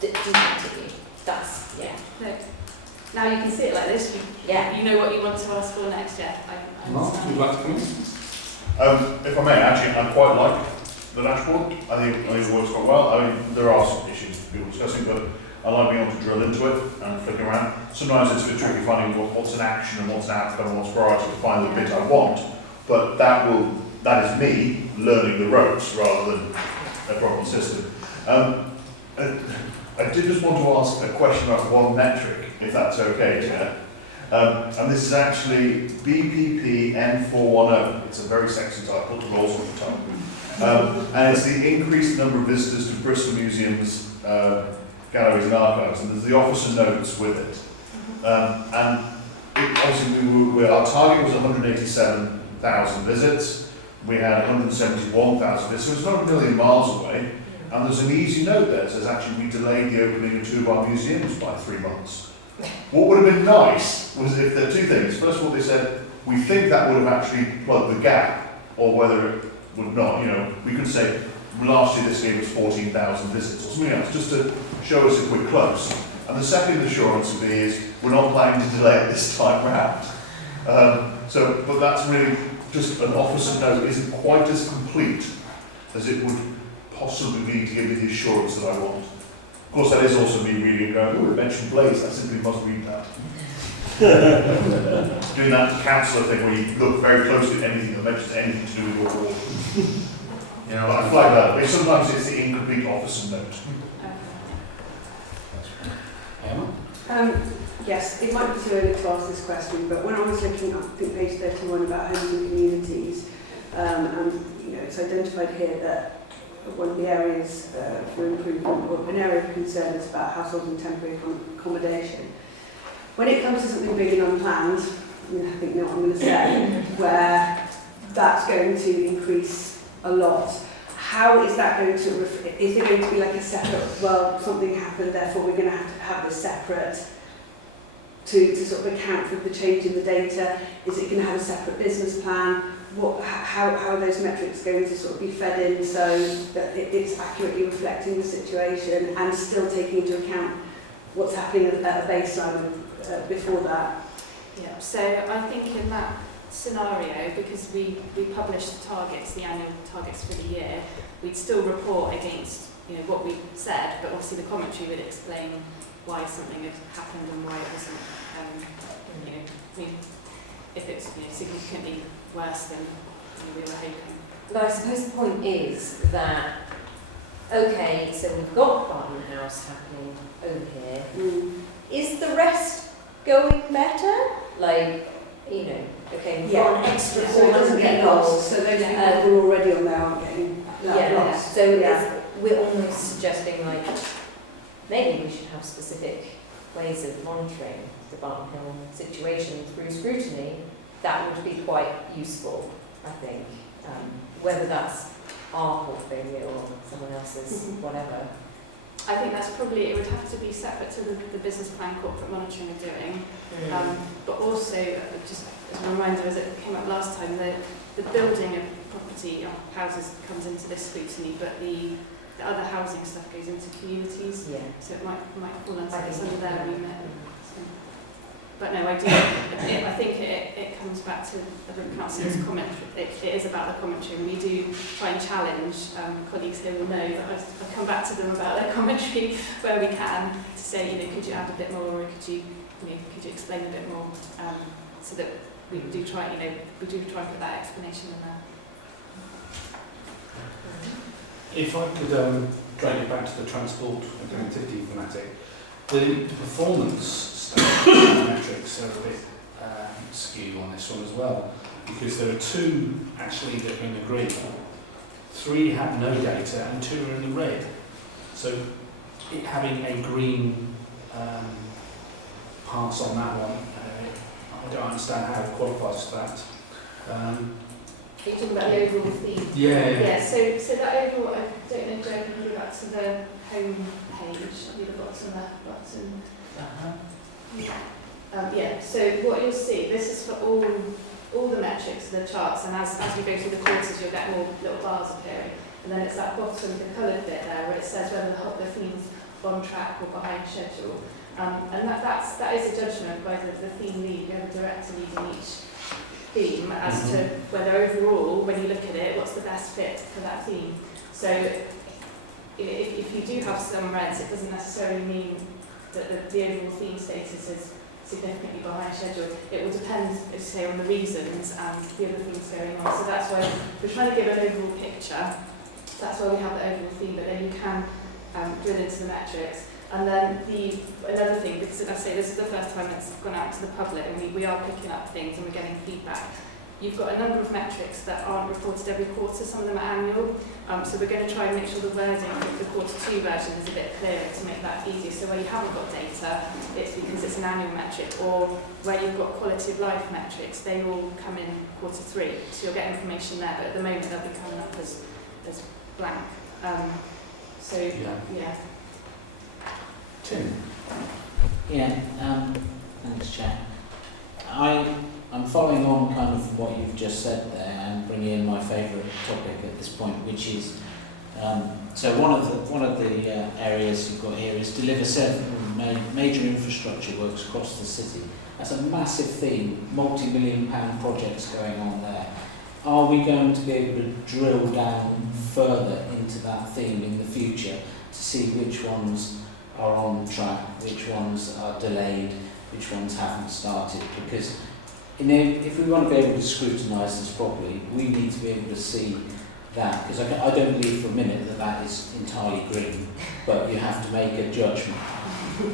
decently? That's, No. Now you can see it like this. You know what you want to ask for next year. Mark, would you like to come in? If I may, actually, I quite like the dashboard. I think it works quite well. I mean, there are some issues people discussing, but I like being able to drill into it and flick around. Sometimes it's a bit tricky finding what's an action and what's an outcome and what's priority to find the bit I want. But that is me learning the ropes rather than a proper system. I did just want to ask a question about one metric, if that's okay, Chair. And this is actually BPP N410. It's a very sexy title, it rolls off the tongue. And it's the increased number of visitors to Bristol museums, galleries and archives, and there's the officer notes with it. And obviously our target was 187,000 visits. We had 171,000 visits, so it's not a million miles away. And there's an easy note there that says actually we delayed the opening of 2 of our museums by 3 months. What would have been nice was if there are 2 things. First of all, they said we think that would have actually plugged the gap, or whether it would not. You know, we could say last year this gave us 14,000 visits or something else, just to show us if we're close. And the second assurance would be is we're not planning to delay it this time round. But that's really just an officer note isn't quite as complete as it would possibly be to give me the assurance that I want. Of course, that is also me reading and going, oh, it mentioned Blaze, I simply must read that. Doing that counsellor thing where you look very closely at anything that mentions anything to do with your ward. You know, I flag that, but sometimes it's the incomplete officer note. Emma? Yes, it might be too early to ask this question, but when I was looking at, I think, page 31 about homes and communities, and you know, it's identified here that one of the areas for improvement, or an area of concern, is about household and temporary accommodation. When it comes to something big and unplanned, I mean, I think you know what I'm going to say, where that's going to increase a lot. How is that going to, is it going to be like a separate, well, something happened, therefore we're going to have this separate to sort of account for the change in the data? Is it going to have a separate business plan? How are those metrics going to sort of be fed in so that it's accurately reflecting the situation and still taking into account what's happening at a baseline before that? Yeah, so I think in that scenario, because we publish the targets, the annual targets for the year, we'd still report against what we said, but obviously the commentary would explain why something had happened and why it wasn't, if it's significantly worse than we were hoping. But I suppose the point is that, okay, so we've got Barton House happening over here. Is the rest going better? Like, okay, we've got an extra 400 people. So those people who are already on there aren't getting lost. So we're almost suggesting like maybe we should have specific ways of monitoring the Barton Hill situation through scrutiny. That would be quite useful, I think. Whether that's our portfolio or someone else's, whatever. I think that's probably, it would have to be separate to the business plan corporate monitoring we're doing. But also, just as a reminder, as it came up last time, the building of property, houses comes into this scrutiny, but the other housing stuff goes into communities. Yeah. So it might fall under I some think- of their remit. So, but no, I think it comes back to the councillor's commentary. It is about the commentary, and we do try and challenge colleagues here will know that I come back to them about their commentary where we can to say, could you add a bit more, or could you explain a bit more, so that we do try and put that explanation in there. If I could drag it back to the transport and connectivity thematic, the performance metrics are a bit skewed on this one as well, because there are 2 actually that have been agreed. 3 have no data and 2 are in the red. So it having a green pass on that one, I don't understand how it qualifies for that. Are you talking about the overall theme? Yeah. So that overall, I don't know, Joe, can you go back to the home page, at the bottom. So what you'll see, this is for all the metrics, the charts, and as you go through the quarters, you'll get more little bars appearing. And then it's that bottom, the coloured bit there, where it says whether the theme's on track or behind schedule. And that is a judgment by the theme lead. We have a director leading each theme as to whether overall, when you look at it, what's the best fit for that theme. So if you do have some reds, it doesn't necessarily mean that the overall theme status is significantly behind schedule. It will depend, as you say, on the reasons and the other things going on. So that's why we're trying to give an overall picture. That's why we have the overall theme, but then you can drill into the metrics. And then another thing, because as I say, this is the first time it's gone out to the public, and we are picking up things and we're getting feedback. You've got a number of metrics that aren't reported every quarter, some of them are annual. So we're going to try and make sure the wording of the Q2 version is a bit clearer to make that easier. So where you haven't got data, it's because it's an annual metric, or where you've got quality of life metrics, they all come in Q3. So you'll get information there, but at the moment they'll be coming up as blank. Yeah. Tim? Yeah, thanks, Chair. I'm following on kind of what you've just said there and bringing in my favourite topic at this point, which is so one of the areas you've got here is deliver several major infrastructure works across the city. That's a massive theme, multi-million-pound projects going on there. Are we going to be able to drill down further into that theme in the future to see which ones are on track, which ones are delayed, which ones haven't started? Because if we want to be able to scrutinise this properly, we need to be able to see that, because I don't believe for a minute that is entirely green, but you have to make a judgment.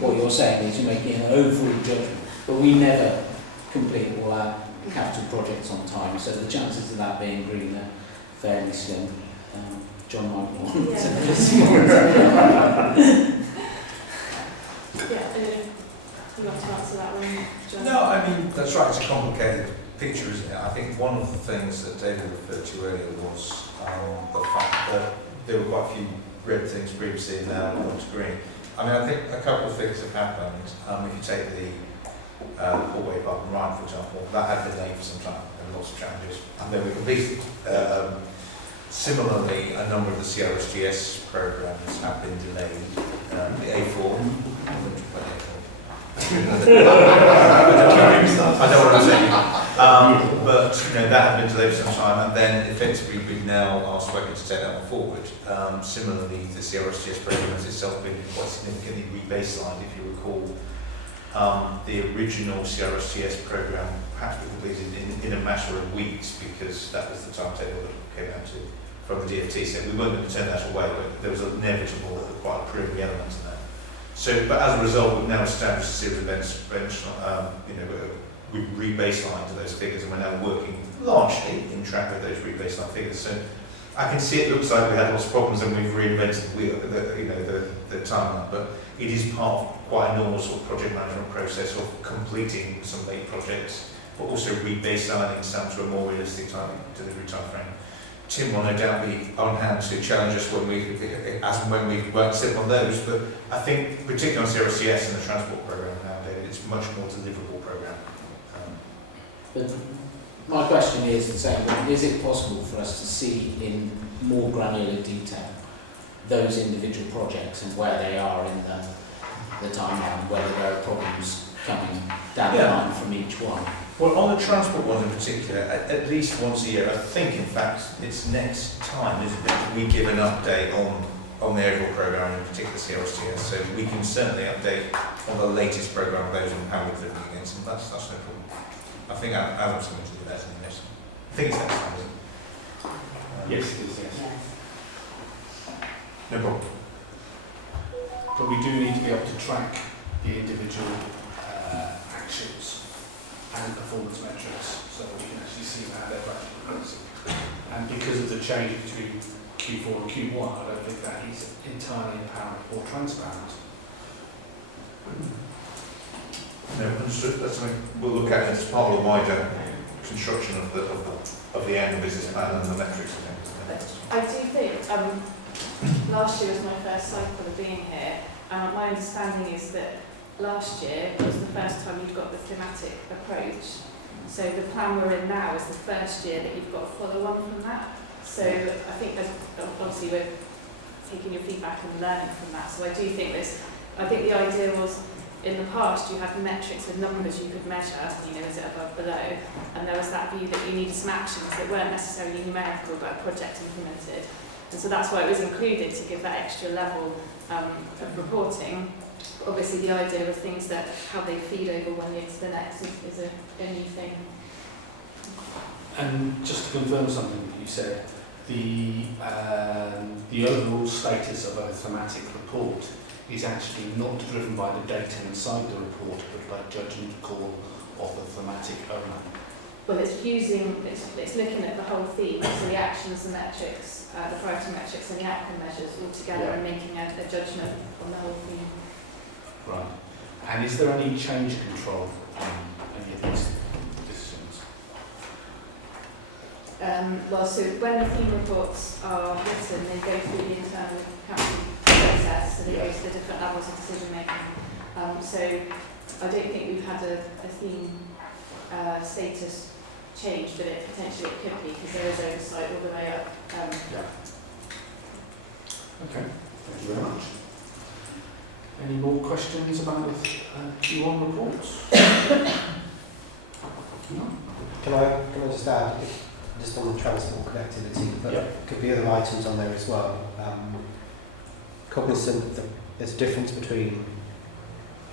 What you're saying is you're making an overall judgment, but we never complete all our capital projects on time, so the chances of that being green are fairly slim. John might want to You want to answer that one, John? No, I mean, that's right, it's a complicated picture, isn't it? I think one of the things that David referred to earlier was the fact that there were quite a few red things previously and now gone to green. I mean, I think a couple of things have happened. If you take the Hallway Park and Ryan, for example, that had been delayed for some time, there were lots of challenges, and they were completed. Similarly, a number of the CRSGS programs have been delayed. The A4, I don't want to say, but that had been delayed for some time, and then effectively we've now asked Woking to take that one forward. Similarly, the CRSGS program has itself been quite significantly rebaselined. If you recall, the original CRSGS program perhaps was completed in a matter of weeks, because that was the timetable that came out from the DFT. So we weren't going to turn that away, but there was an inevitable, quite a preliminary element in that. So, but as a result, we've now established a series of we've rebaselined to those figures, and we're now working largely in track with those rebaseline figures. So, I can see it looks like we had lots of problems and we've reinvented the wheel, the timeline, but it is part of quite a normal sort of project management process of completing some late projects, but also rebaselining some to a more realistic delivery time frame. Tim will no doubt be on hand to challenge us when we work sit on those, but I think particularly on CRSCS and the transport programme now, David, it's a much more deliverable programme. But my question is the same. Is it possible for us to see in more granular detail those individual projects and where they are in the timeline, whether there are problems coming down the line from each one? Well, on the transport ones in particular, at least once a year, I think in fact it's next time, isn't it, that we give an update on the overall programme, in particular CRSTS, so we can certainly update on the latest programme of those and how we're living against them. That's no problem. I think Adam submitted that in this. I think it's next time, isn't it? Yes, it is, yes. No problem. But we do need to be able to track the individual actions and performance metrics so that we can actually see how they're actually progressing. And because of the change between Q4 and Q1, I don't think that is entirely apparent or transparent. No, understood. That's something we'll look at as part of the wider construction of the annual business plan and the metrics and things. I do think last year was my first cycle of being here. My understanding is that last year was the first time you'd got the thematic approach. So the plan we're in now is the first year that you've got a follow-on from that. So I think there's, obviously we're taking your feedback and learning from that. So I do think I think the idea was in the past you had metrics with numbers you could measure, is it above, below, and there was that view that you needed some actions that weren't necessarily numerical but a project implemented. And so that's why it was included, to give that extra level of reporting. Obviously the idea of things that how they feed over one year to the next is a new thing. And just to confirm something that you said, the overall status of a thematic report is actually not driven by the data inside the report, but by judgment call of the thematic owner. Well, it's looking at the whole theme, so the actions, the metrics, the priority metrics and the outcome measures all together and making a judgment on the whole theme. Right. And is there any change control on any of these decisions? Well, so when the theme reports are written, they go through the internal council process, so they go to the different levels of decision making. So I don't think we've had a theme status change, but potentially it could be, because there is oversight all the way up. Okay, thank you very much. Any more questions about the Q1 reports? No? Can I just add, just on the transport connectivity, but there could be other items on there as well. Cognizant that there's a difference between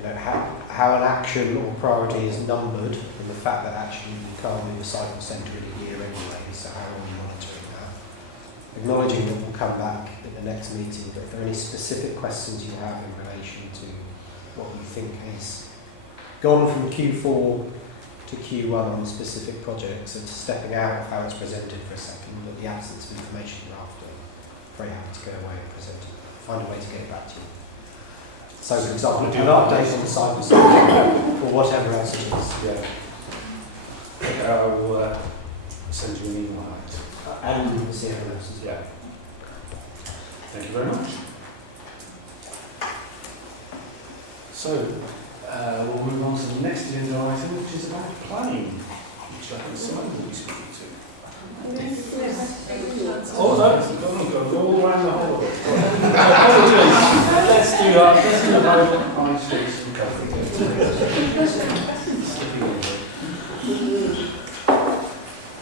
how an action or priority is numbered and the fact that actually you can't move a cycle centre in a year anyway, so how are we monitoring that? Acknowledging that we'll come back at the next meeting, but if there are any specific questions you have in relation to what you think has gone from Q4 to Q1 on specific projects, and stepping out of how it's presented for a second, but the absence of information after, very happy to go away and present it. Find a way to get it back to you. So, for example, an update on the cyber or whatever else it is. Okay, I will send you an email on it. And you can see everyone else as well. Thank you very much. So, we'll move on to the next agenda item, which is about planning, which I think Simon will be speaking to. Oh no, go all around the whole of it. Let's do high streets and cover.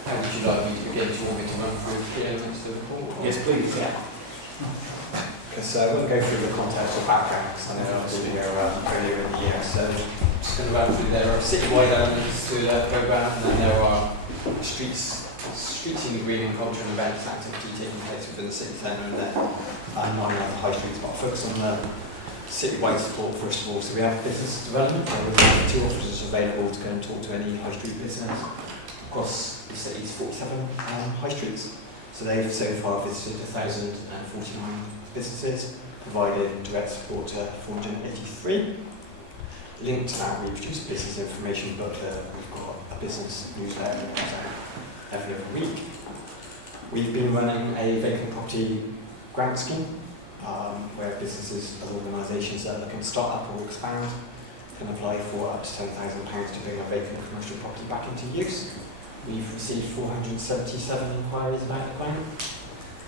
How would you like me to begin? Do you want me to run through the elements of the report? Yes, please. Because we'll go through the context or background, because I know obviously we were earlier in the year, so just going to run through. There are citywide elements to the programme, and then there are streeting green and culture and events activity taking place within the city centre, and then 9 other high streets, but I'll focus on the citywide support first of all. So we have business development, where we have 2 officers available to go and talk to any high street business across the city's 47 high streets. So they've so far visited 1,049 businesses, provided direct support to 483. Linked to that, we produce a business information book. We've got a business newsletter that comes out every other week. We've been running a vacant property grant scheme where businesses and organisations that are looking to start up or expand can apply for up to £10,000 to bring a vacant commercial property back into use. We've received 477 inquiries about the plan,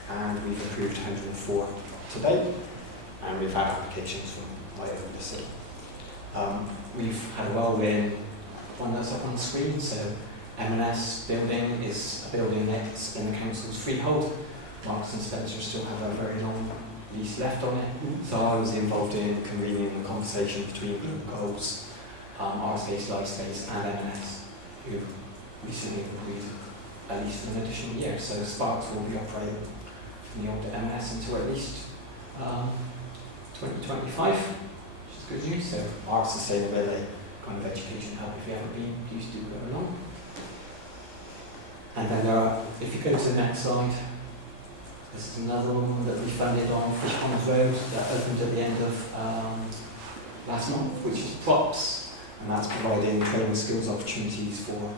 and we've approved 104 today, and we've had applications from right over the city. We've had a whirlwind one that's up on the screen, so M&S building is a building that's in the council's freehold. Marks and Spencer still have a very long lease left on it, so I was involved in convening the conversation between Blue Goals, R-Space, Life Space and M&S, who recently agreed at least for an additional year, so Sparks will be operating from the old M&S until at least 2025, which is good news. So our sustainability kind of education hub, if you haven't been, please do go along. And then if you go to the next slide, this is another one that we funded on Fish Ponds Road that opened at the end of last month, which is props, and that's providing training skills opportunities for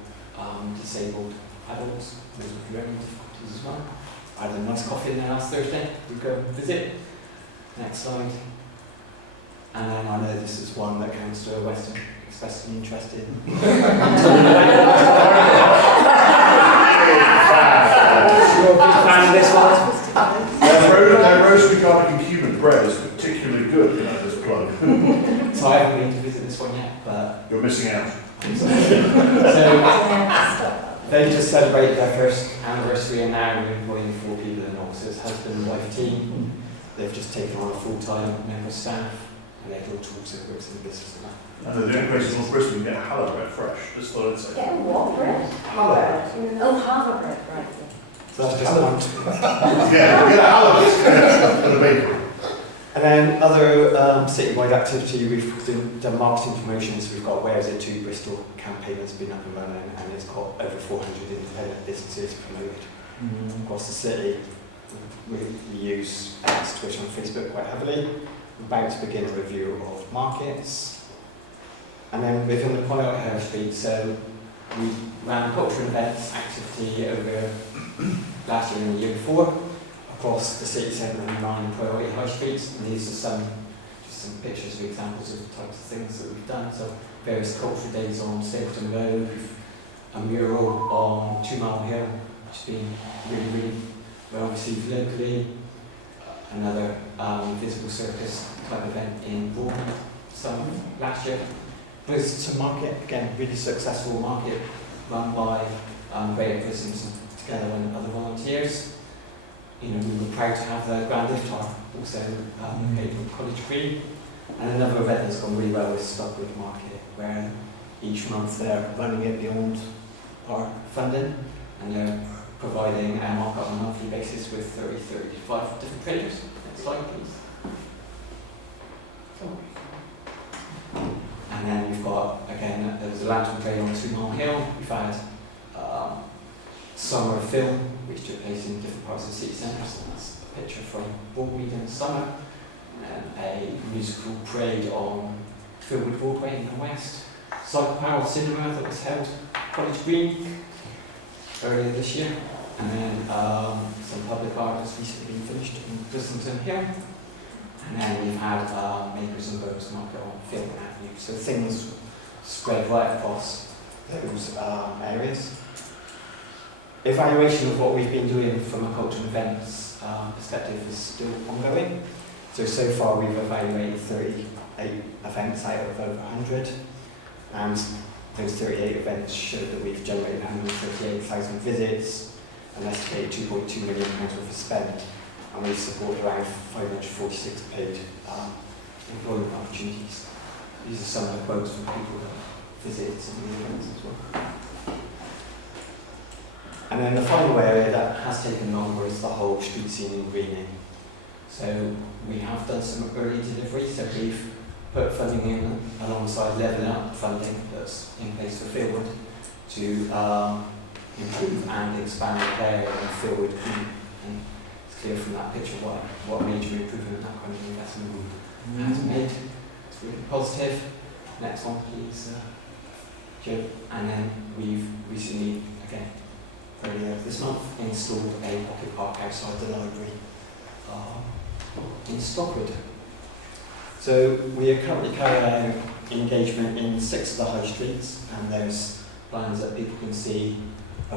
disabled adults, those with learning difficulties as well. I had a nice coffee in there last Thursday, we go visit. Next slide. And then I know this is one that Councillor Weston expressed an interest in. This one? Their roasted garlic and cumin bread is particularly good, can I just plug? So I haven't been to visit this one yet, but... You're missing out. So they just celebrated their first anniversary and now we're employing 4 people and also his husband and wife team. They've just taken on a full-time member of staff and their daughter also works in the business. And they're the only place in North Bristol you can get hallow bread fresh. Just thought I'd say. Get what bread? Hallow bread. Oh, hallow bread, right. So that's just one. Yeah, we get a hallow for the bakery. And then other citywide activity, we've done marketing promotions. We've got Where Is It To Bristol campaign that's been up and running, and it's got over 400 independent businesses promoted across the city. We use X, Twitter and Facebook quite heavily. We're about to begin a review of markets. And then within the pilot Hare Street, so we ran cultural events activity over last year and the year before across the city centre and 9 priority high streets, and these are just some pictures of examples of the types of things that we've done. So various cultural days on Stapleton Road, a mural on 2 Mile Hill, which has been really well received locally, another visible circus type event in Broadman last year. Bristol Market, again, really successful market run by Greater Prisons together and other volunteers. You know, we were proud to have the Grand Iftar also located on College Green. And another event that's gone really well is Stockwood Market, where each month they're running it beyond our funding and they're providing a market on a monthly basis with 35 different traders. Next slide, please. And then we've got, again, there was a lantern trade on 2 Mile Hill. We've had summer film, which took place in different parts of the city centre. So that's a picture from Broadmead in the summer. And a musical parade on Philwood Broadway in the west. Cycle Power Cinema that was held at College Green earlier this year. And then some public art has recently been finished in Brislington Hill. And then we've had Makers and Birds market on Philbin Avenue. So things spread right across those areas. Evaluation of what we've been doing from a cultural events perspective is still ongoing. So far we've evaluated 38 events out of over 100. And those 38 events show that we've generated 138,000 visits, an estimated £2.2 million worth of spend, and we've supported around 546 paid employment opportunities. These are some of the quotes from people that visited some of the events as well. And then the final area that has taken longer is the whole street scene and greening. So we have done some early delivery, so we've put funding in alongside levelling up funding that's in place for Philwood to improve and expand the area in Philwood. And it's clear from that picture what major improvement that kind of investment has made. It's really positive. Next one, please, Joe. And then we've recently, again, earlier this month, installed a pocket park outside the library in Stockwood. So we are currently carrying out engagement in 6 of the high streets, and there's plans that people can see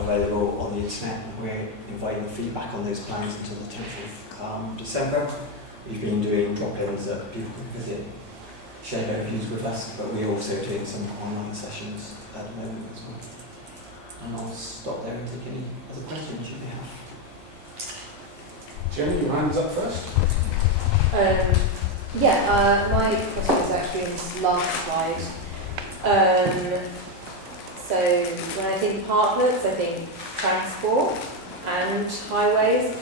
available on the internet, and we're inviting feedback on those plans until the 10th of December. We've been doing drop-ins that people can visit, share their views with us, but we're also doing some online sessions at the moment as well. And I'll stop there and take any other questions you may have. Jenny, your hand's up first. My question was actually in this last slide. So when I think parklets, I think transport and highways.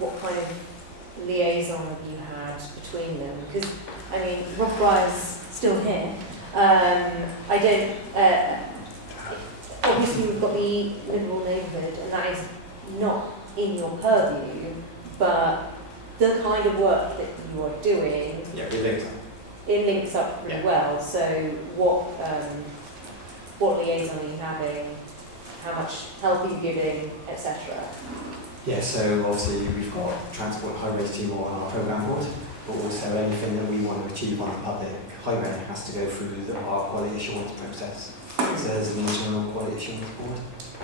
What kind of liaison have you had between them? Because, I mean, Rob Bryer's still here. I don't, obviously we've got the Liberal neighbourhood, and that is not in your purview, but the kind of work that you are doing, it links up really well. So what liaison are you having? How much help are you giving, etc.? Yeah, so obviously we've got Transport and Highways team on our programme board, but also anything that we want to achieve on the public highway has to go through our quality assurance process. So there's an internal quality assurance board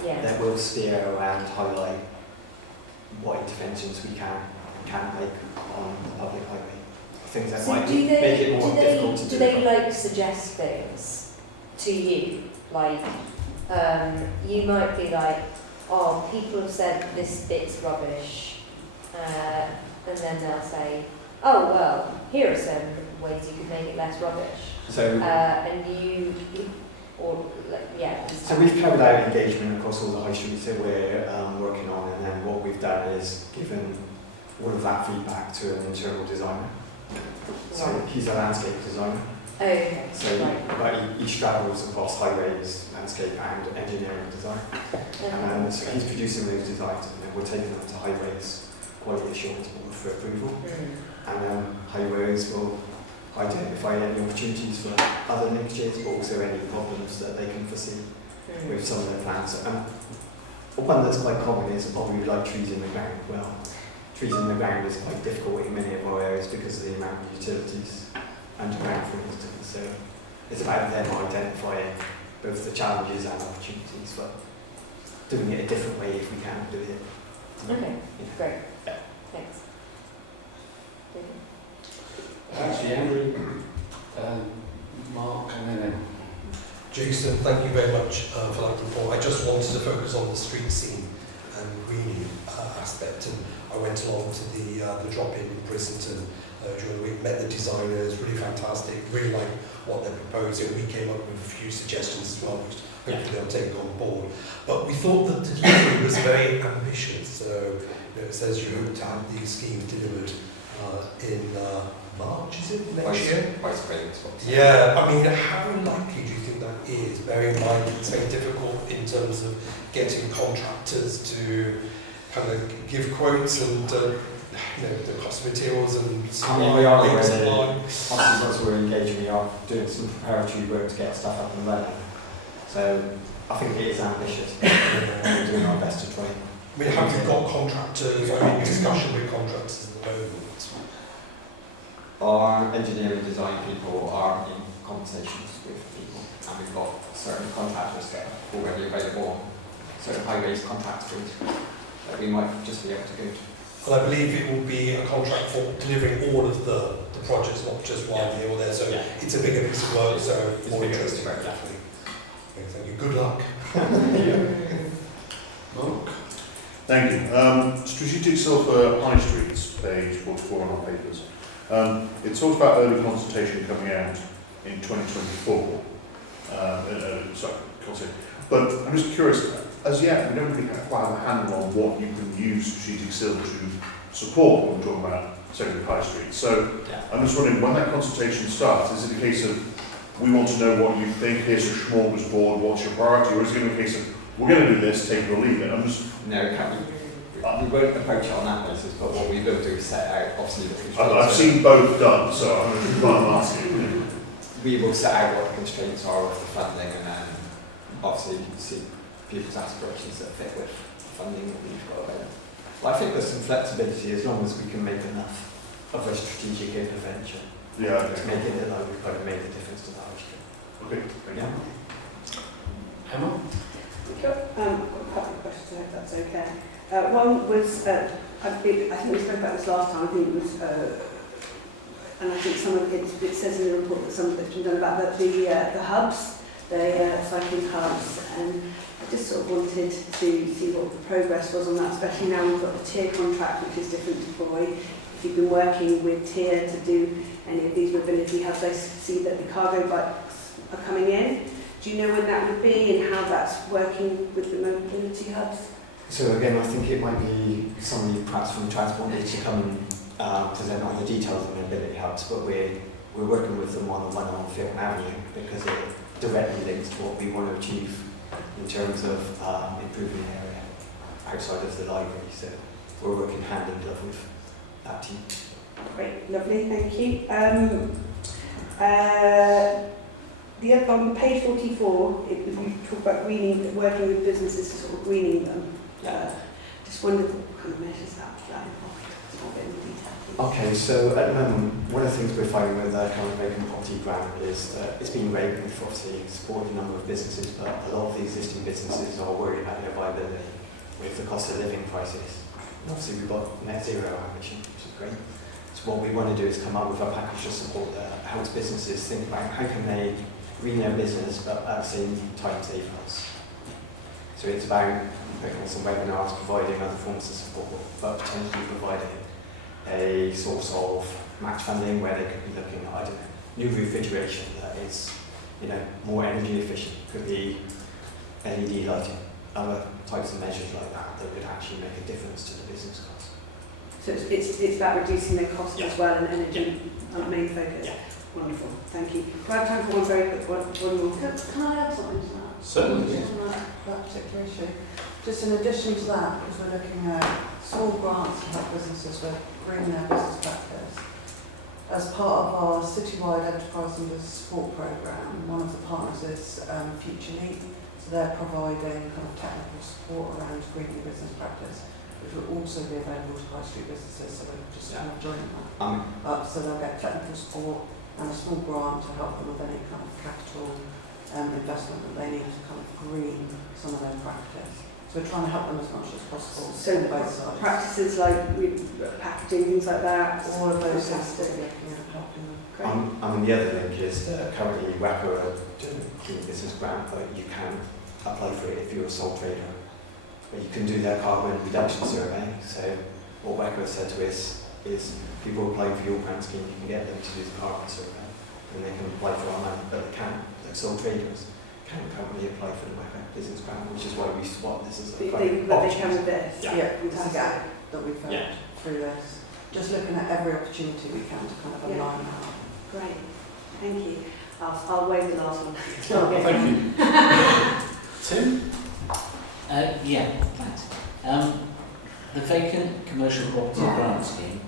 that will steer and highlight what interventions we can make on the public highway. Things that might make it more difficult to do. Do they suggest things to you? You might be like, oh, people have said this bit's rubbish, and then they'll say, oh well, here are some ways you could make it less rubbish. So So we've carried out engagement across all the high streets that we're working on, and then what we've done is given all of that feedback to an internal designer. So he's a landscape designer. Oh, okay. So he straddles across highways, landscape and engineering design. So he's producing those designs, and then we're taking them to highways quality assurance board for approval. And highways will identify any opportunities for other linkages, but also any problems that they can foresee with some of their plans. One that's quite common is probably trees in the ground. Well, trees in the ground is quite difficult in many of our areas because of the amount of utilities underground, for instance. So it's about them identifying both the challenges and opportunities, but doing it a different way if we can do it. Okay, great. Yeah. Thanks. Actually, Andrew, Mark, and then Jason, thank you very much for that report. I just wanted to focus on the street scene and greening aspect, and I went along to the drop-in in Bristol during the week, met the designers, really fantastic, really like what they're proposing. We came up with a few suggestions as well, which hopefully they'll take on board. But we thought that the delivery was very ambitious. So it says you hope to have these schemes delivered in March, is it, next year? Quite spring. Yeah, I mean, how likely do you think that is, bearing in mind it's very difficult in terms of getting contractors to kind of give quotes and the cost of materials and we are obviously once we're engaging, we are doing some preparatory work to get stuff up and running. So I think it is ambitious. We're doing our best to try. I mean, have you got contractors? I mean, discussion with contractors at the moment. Our engineering design people are in conversations with people, and we've got certain contractors that are already available on certain highways contract routes that we might just be able to go to. Well, I believe it will be a contract for delivering all of the projects, not just one here or there. So it's a bigger piece of work, so it's more interesting. Definitely. Thank you. Good luck. Mark. Thank you. Strategic Sulphur High Streets, page 44 on our papers. It talks about early consultation coming out in 2024. But I'm just curious, as yet, we don't really quite have a handle on what you can use strategic sil to support when we're talking about secondary high street. So I'm just wondering, when that consultation starts, is it a case of we want to know what you think, here's a smorgasbord, what's your priority, or is it going to be a case of we're going to do this, take it or leave it? I'm just... No, we won't approach it on that basis, but what we will do is set out, obviously, the constraints. I've seen both done, so I'm asking. We will set out what the constraints are of the funding, and then obviously you can see people's aspirations that fit with the funding that we've got available. But I think there's some flexibility as long as we can make enough of a strategic intervention to make it like we've kind of made a difference to the high street. Okay, thank you. Emma? I've got a couple of questions, I hope that's okay. One was, I think we spoke about this last time, I think it was, and I think some of it says in the report that some of it's been done about the hubs, the cycling hubs, and I just sort of wanted to see what the progress was on that, especially now we've got the tier contract, which is different to Boy. If you've been working with tier to do any of these mobility hubs, I see that the cargo bikes are coming in. Do you know when that would be and how that's working with the mobility hubs? So again, I think it might be somebody perhaps from Transport needs to come and present on the details of the mobility hubs, but we're working with them on the one on Filton Avenue because it directly links to what we want to achieve in terms of improving the area outside of the library. So we're working hand in glove with that team. Great, lovely, thank you. On page 44, you talk about greening, working with businesses to sort of greening them. Just wondered what kind of measures that involved. It's not a bit in detail. Okay, so at the moment, one of the things we're finding with the current vacant property grant is that it's been great with obviously supporting a number of businesses, but a lot of the existing businesses are worried about their viability with the cost of living crisis. And obviously, we've got net zero ambition, which is great. So what we want to do is come up with a package of support that helps businesses think about how can they green their business, but at the same time save us. So it's about putting on some webinars, providing other forms of support, but potentially providing a source of match funding where they could be looking at, I don't know, new refrigeration that is, more energy efficient. Could be LED lighting, other types of measures like that that would actually make a difference to the business cost. So it's about reducing their costs as well and energy main focus. Wonderful, thank you. Do I have time for one very quick one more? Can I add something to that? Certainly. On that particular issue. Just in addition to that, because we're looking at small grants to help businesses with greening their business practice. As part of our citywide enterprise and business support programme, one of the partners is Future Leap. So they're providing kind of technical support around greening business practice, which will also be available to high street businesses. So we're just kind of joining that. So they'll get technical support and a small grant to help them with any kind of capital investment that they need to kind of green some of their practice. So we're trying to help them as much as possible. So both sides. Practices like packaging, things like that? All of those things that we're looking at helping them. I mean, the other link is that currently WACO are doing a clean business grant, but you can apply for it if you're a sole trader. But you can do their carbon reduction survey. So what WACO has said to us is people applying for your grant scheme, you can get them to do the carbon survey and they can apply for our money, but they can't, like sole traders can't currently apply for the WACO business grant, which is why we spot this as a They can with this? It's a gap that we've found through this. Just looking at every opportunity we can to kind of align that. Great, thank you. I'll wait the last one. Thank you. Tim? Thanks. The vacant commercial property grant scheme,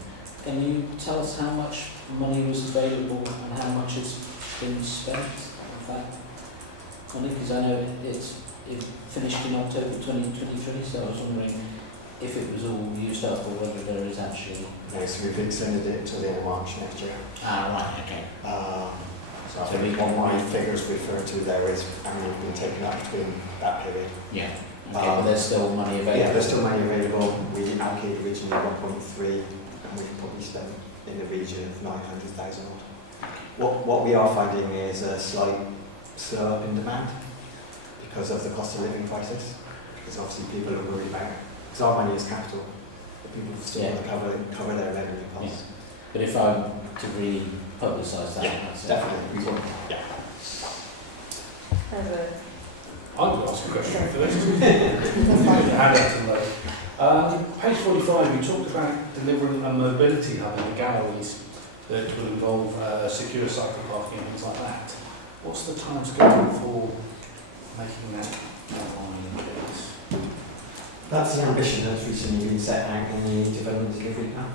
can you tell us how much money was available and how much has been spent of that money? Because I know it finished in October 2023, so I was wondering if it was all used up or whether there is actually... No, so we've extended it until the end of March next year. Right, okay. So I think what my figures refer to there is amount being taken up between that period. Yeah. Okay, but there's still money available? Yeah, there's still money available. We allocated originally 1.3 and we've probably spent in the region of 900,000. What we are finding is a slight slow up in demand because of the cost of living crisis. Because obviously people are worried about, because our money is capital, but people still want to cover their revenue costs. Yeah. But if I'm to really publicise that, that's definitely. We want, I would ask a question for this. Page 45, you talked about delivering a mobility hub in the galleries that will involve secure cycle parking and things like that. What's the timescale for making that online? That's an ambition that's recently been set out in the development delivery plan.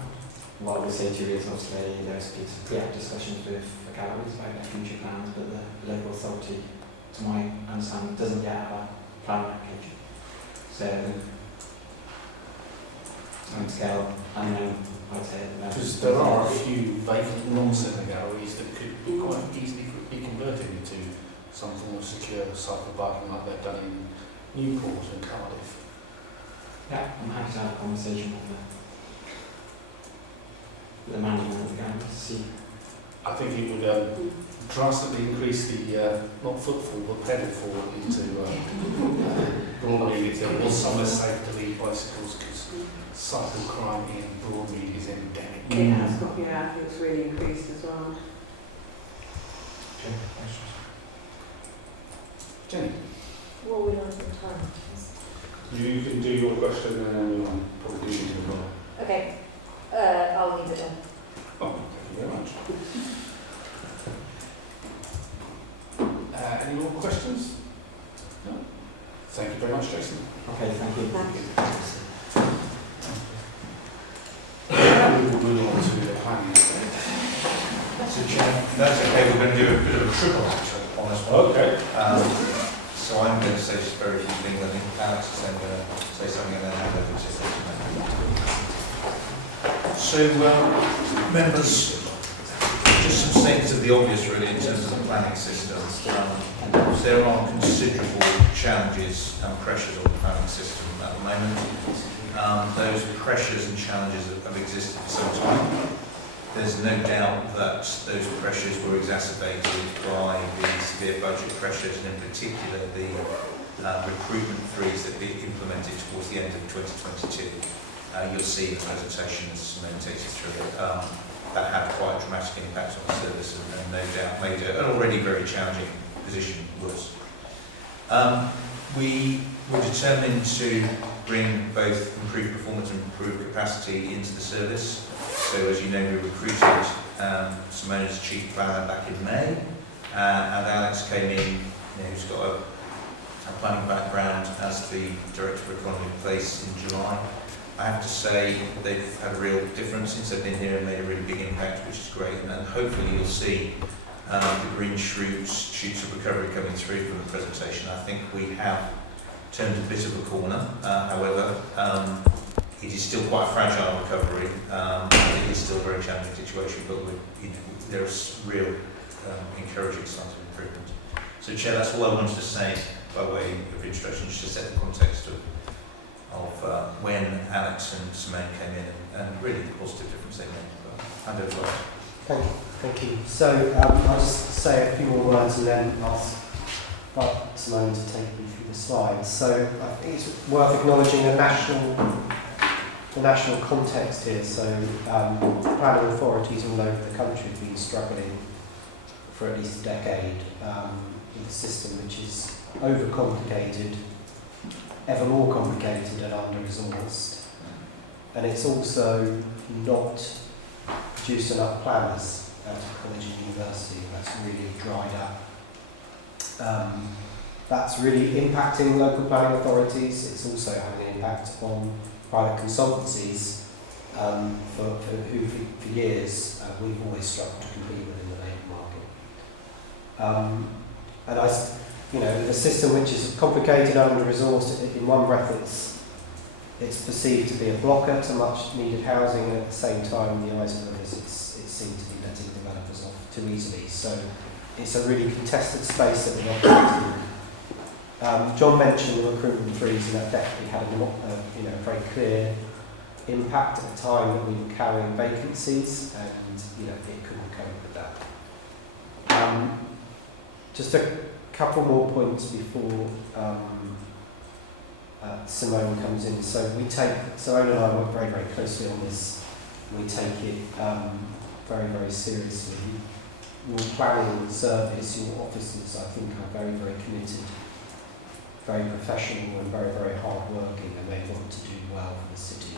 What I would say to you is obviously there's been some pre-app discussions with the galleries about their future plans, but the local authority, to my understanding, doesn't yet have a planning application. So, timescale unknown, I'd say. Because there are a few vacant lots in the galleries that could quite easily be converted into some form of secure cycle parking like they've done in Newport and Cardiff. Yeah, I'm happy to have a conversation with the management of the game to see. I think it would drastically increase the, not footfall, but pedal into Broadmead if there was somewhere safe to leave bicycles, because cycle crime in Broadmead is endemic. It has got, yeah, it's really increased as well. Okay, thanks. Jenny, What are we on for time? you can do your question and then we'll probably do it as well. Okay, I'll leave it then. Oh, thank you very much. Any more questions? No? Thank you very much, Jason. Okay, thank you. We will move on to the planning stage. So, Chair, if that's okay, we're going to do a bit of a triple action on this one. Okay. So I'm going to say just very few things. I think Alex is then going to say something and then hand over to So, members, just some statements of the obvious really in terms of the planning system. There are considerable challenges and pressures on the planning system at the moment. Those pressures and challenges have existed for some time. There's no doubt that those pressures were exacerbated by the severe budget pressures and in particular the recruitment freeze that we implemented towards the end of 2022. You'll see in the presentation as Simone takes you through it. That had quite a dramatic impact on the service and no doubt made an already very challenging position worse. We were determined to bring both improved performance and improved capacity into the service. So as you know, we recruited Simone as Chief Planner back in May, and Alex came in, who's got a planning background as the Director for Economy and Place in July. I have to say they've had a real difference since they've been here and made a really big impact, which is great. And hopefully you'll see the green shoots of recovery coming through from the presentation. I think we have turned a bit of a corner. However, it is still quite a fragile recovery. It is still a very challenging situation, but there's real encouraging signs of improvement. So, Chair, that's all I wanted to say by way of introduction, just to set the context of when Alex and Simone came in and really the positive difference they made. Hand over to Alex. Thank you. So I'll just say a few more words and then ask Simone to take me through the slides. So I think it's worth acknowledging the national context here. So planning authorities all over the country have been struggling for at least a decade with a system which is overcomplicated, ever more complicated and under-resourced, and it's also not produced enough planners out of college and university. That's really dried up. That's really impacting local planning authorities. It's also having an impact on private consultancies for years we've always struggled to compete with in the labour market. And the system which is complicated and under-resourced, in one breath it's perceived to be a blocker to much needed housing, and at the same time, in the eyes of others, it's seen to be letting developers off too easily. So it's a really contested space that we're operating in. John mentioned the recruitment freeze, and that definitely had a very clear impact at the time that we were carrying vacancies, and it couldn't cope with that. Just a couple more points before Simone comes in. So Simone and I work very, very closely on this. We take it very, very seriously. Your planning service, your officers, I think, are very, very committed, very professional and very, very hard working, and they want to do well for the city.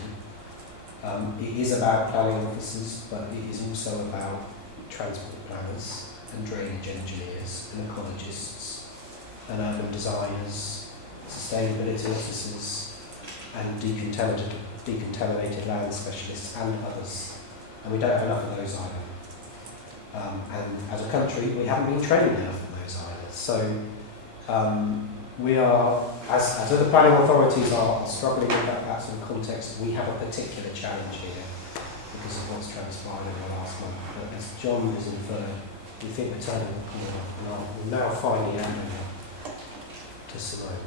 It is about planning officers, but it is also about transport planners and drainage engineers and ecologists and urban designers, sustainability officers and decontaminated land specialists and others. And we don't have enough of those either. And as a country, we haven't been training enough of those either. So we are, as other planning authorities are struggling with that sort of context, we have a particular challenge here because of what's transpired in the last month. But as John has inferred, we think we're turning the corner, and we'll now finally hand over to Simone.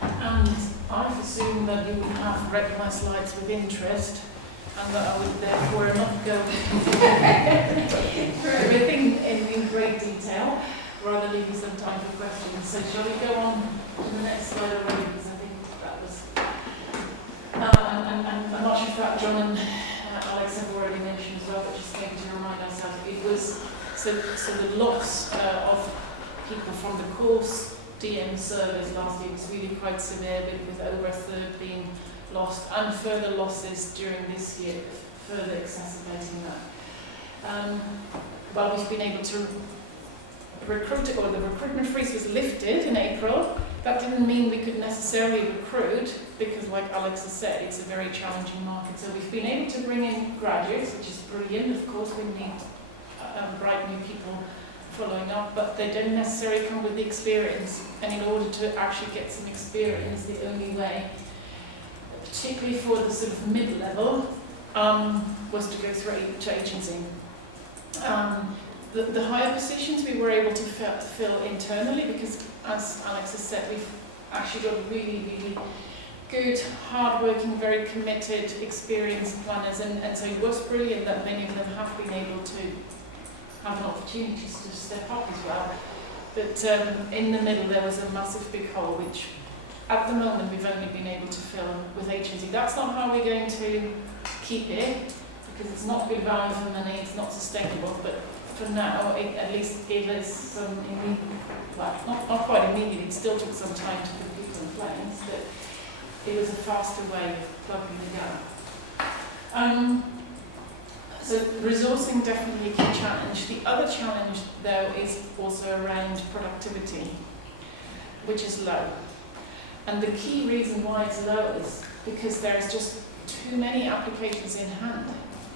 And I've assumed that you would have read my slides with interest, and that I would therefore not go through everything in great detail, rather leaving some time for questions. So shall we go on to the next slide already, because I think that was... and I'm not sure if that John and Alex have already mentioned as well, but just going to remind ourselves, it was, so the loss of people from the course DM service last year was really quite severe, with over a third being lost, and further losses during this year, further exacerbating that. Well, we've been able to recruit, or the recruitment freeze was lifted in April. That didn't mean we could necessarily recruit, because like Alex has said, it's a very challenging market. So we've been able to bring in graduates, which is brilliant. Of course, we need bright new people following up, but they don't necessarily come with the experience. And in order to actually get some experience, the only way, particularly for the sort of mid-level, was to go through agency. The higher positions we were able to fill internally, because as Alex has said, we've actually got really, really good, hard-working, very committed, experienced planners, and so it was brilliant that many of them have been able to have an opportunity to step up as well. But in the middle there was a massive big hole, which at the moment we've only been able to fill with agency. That's not how we're going to keep it, because it's not good value for money, it's not sustainable, but for now, at least it is some immediate, well, not quite immediate, it still took some time to put people in place, but it was a faster way of plugging the gap. So resourcing definitely a key challenge. The other challenge, though, is also around productivity, which is low. And the key reason why it's low is because there's just too many applications in hand.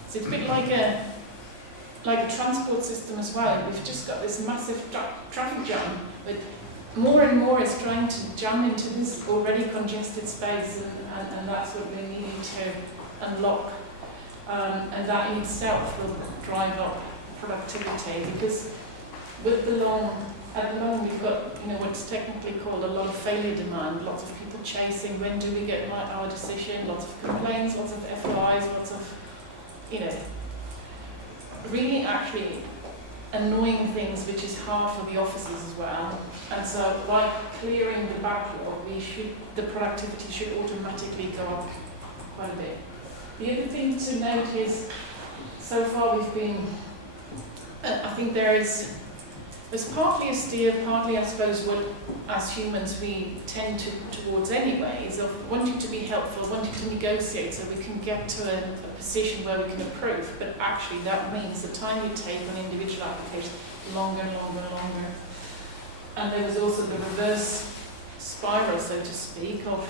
So it's a bit like a transport system as well. We've just got this massive traffic jam, but more and more is trying to jam into this already congested space, and that's what we're needing to unlock. And that in itself will drive up productivity, because with at the moment we've got what's technically called a lot of failure demand, lots of people chasing, when do we get our decision, lots of complaints, lots of FOIs, lots of really actually annoying things, which is hard for the officers as well. And so by clearing the backlog, the productivity should automatically go up quite a bit. The other thing to note is, so far we've been, I think there's partly a steer, partly I suppose what as humans we tend towards anyways, of wanting to be helpful, wanting to negotiate so we can get to a position where we can approve, but actually that means the time you take on individual applications longer and longer and longer. And there was also the reverse spiral, so to speak, of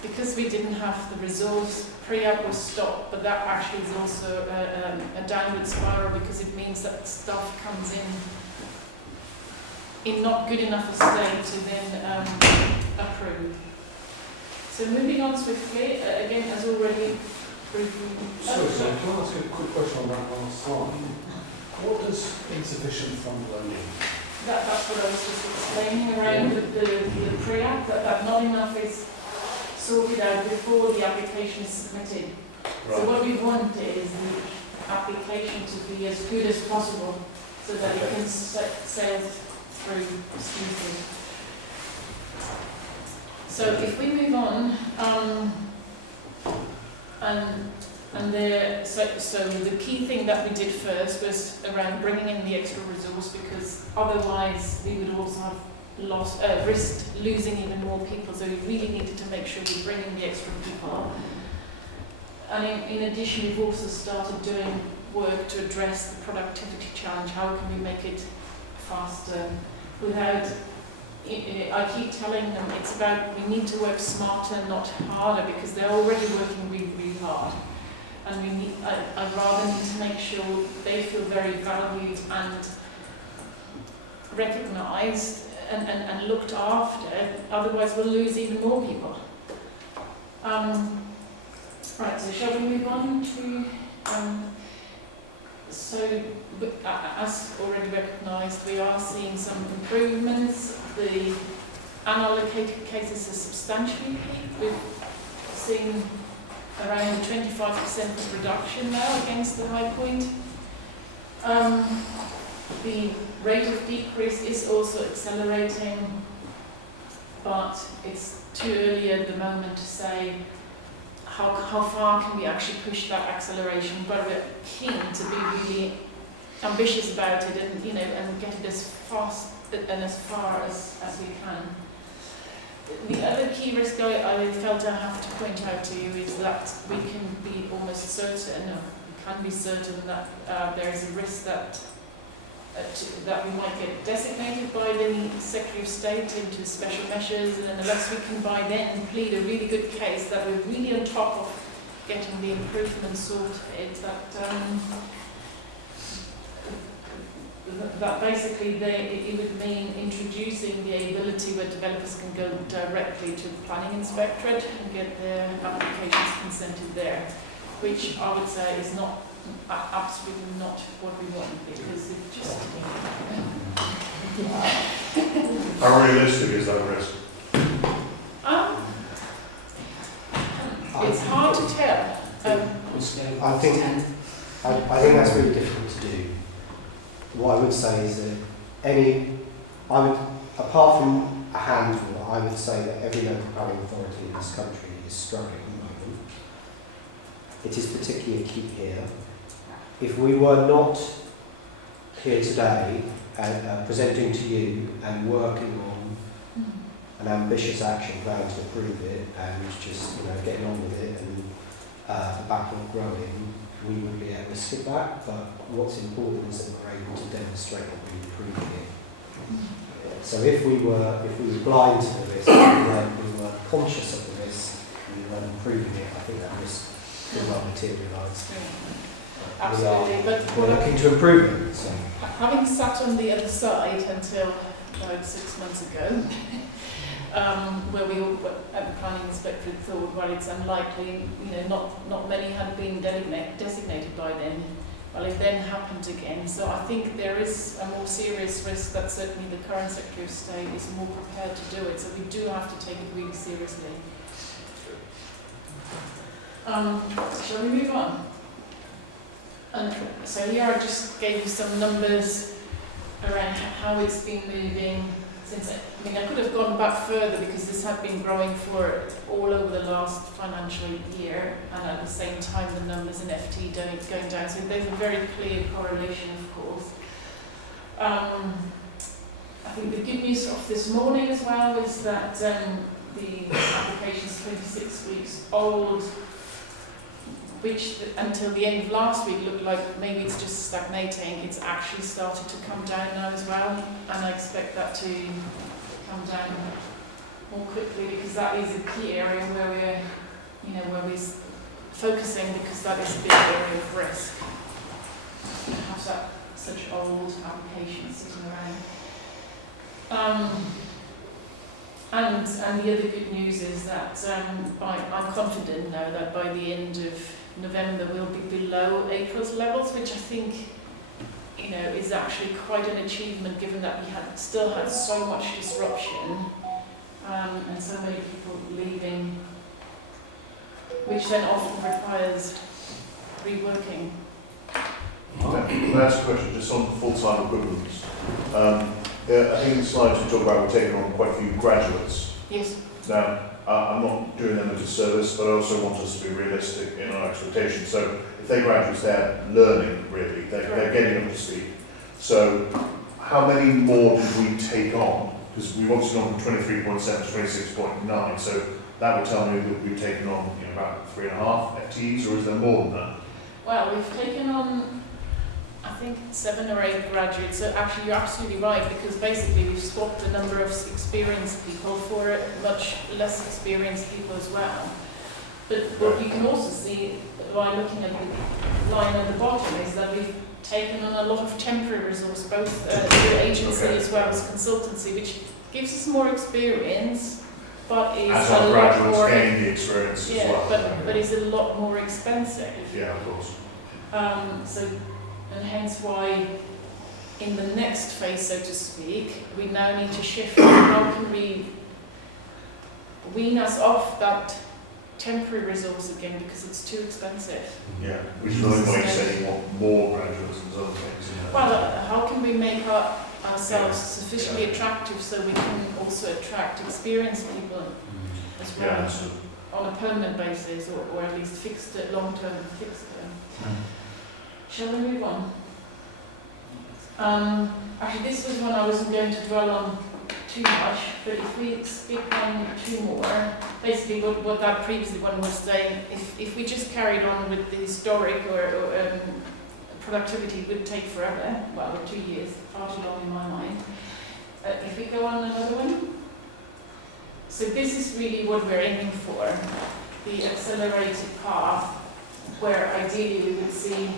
because we didn't have the resource, pre-app was stopped, but that actually is also a downward spiral, because it means that stuff comes in not good enough a state to then approve. So moving on swiftly, again, as already briefly... Sorry, can I ask a quick question on that last slide? What does insufficient fund loading? That's what I was just explaining around the pre-app, that not enough is sorted out before the application is submitted. Right. So what we want is the application to be as good as possible, so that it can sail through smoothly. So if we move on, so the key thing that we did first was around bringing in the extra resource, because otherwise we would also have risked losing even more people. So we really needed to make sure we bring in the extra people. And in addition, we've also started doing work to address the productivity challenge. How can we make it faster without... I keep telling them it's about, we need to work smarter, not harder, because they're already working really, really hard. And I rather need to make sure they feel very valued and recognised and looked after, otherwise we'll lose even more people. Right, so shall we move on to... So, as already recognised, we are seeing some improvements. The unallocated cases has substantially peaked. We've seen around 25% reduction now against the high point. The rate of decrease is also accelerating, but it's too early at the moment to say how far can we actually push that acceleration. But we're keen to be really ambitious about it and, you know, and get it as fast and as far as we can. The other key risk I felt I have to point out to you is that we can be almost certain, or we can be certain that there is a risk that we might get designated by the Secretary of State into special measures, and unless we can by then plead a really good case that we're really on top of getting the improvements sorted, that basically it would mean introducing the ability where developers can go directly to the planning inspectorate and get their applications consented there, which I would say is not absolutely not what we want, because it just How realistic is that risk? it's hard to tell. I think that's really difficult to do. What I would say is that apart from a handful, I would say that every local planning authority in this country is struggling at the moment. It is particularly acute here. If we were not here today presenting to you and working on an ambitious action plan to approve it and just getting on with it and the backlog growing, we would be at risk of that. But what's important is that we're able to demonstrate that we're improving it. So if we were blind to the risk, we were conscious of the risk, and we weren't improving it, I think that risk could well materialise. Absolutely, but we're looking to improve it. So. Having sat on the other side until about 6 months ago, where we all at the planning inspectorate thought, well, it's unlikely, not many had been designated by then. Well, it then happened again. So I think there is a more serious risk that certainly the current Secretary of State is more prepared to do it. So we do have to take it really seriously. Shall we move on? And so here I just gave you some numbers around how it's been moving since. I could have gone back further because this had been growing for all over the last financial year, and at the same time the numbers in FT going down. So there's a very clear correlation, of course. I think the good news of this morning as well is that the application is 26 weeks old, which until the end of last week looked like maybe it's just stagnating. It's actually started to come down now as well, and I expect that to come down more quickly because that is a key area where we're focusing, because that is a big area of risk. To have such old applications sitting around. And the other good news is that I'm confident now that by the end of November we'll be below April's levels, which I think is actually quite an achievement given that we still had so much disruption and so many people leaving, which then often requires reworking. Last question, just on full-time equivalents. I think in the slides you talk about we're taking on quite a few graduates. Yes. Now, I'm not doing them a disservice, but I also want us to be realistic in our expectations. So if they graduate, they're learning, really. They're getting up to speed. So how many more did we take on? Because we've obviously gone from 23.7 to 26.9. So that would tell me that we've taken on about 3.5 FTEs, or is there more than that? Well, we've taken on, I think, 7 or 8 graduates. So actually, you're absolutely right, because basically we've swapped a number of experienced people for much less experienced people as well. But what you can also see by looking at the line at the bottom is that we've taken on a lot of temporary resource, both through agency as well as consultancy, which gives us more experience, but is as a our lot graduates more gain the experience as well. but is a lot more expensive. Yeah, of course. And hence why in the next phase, so to speak, we now need to shift how can we wean us off that temporary resource again because it's too expensive. Yeah, which is only why you say you want more graduates and other things. Well, how can we make ourselves sufficiently attractive so we can also attract experienced people as well on a permanent basis, or at least fixed long-term, fixed term. Shall we move on? Actually, this was one I wasn't going to dwell on too much, but if we speak on two more, basically what that previously one was saying, if we just carried on with the historic or productivity would take forever, well, 2 years, far too long in my mind. If we go on another one. So this is really what we're aiming for, the accelerated path, where ideally we would see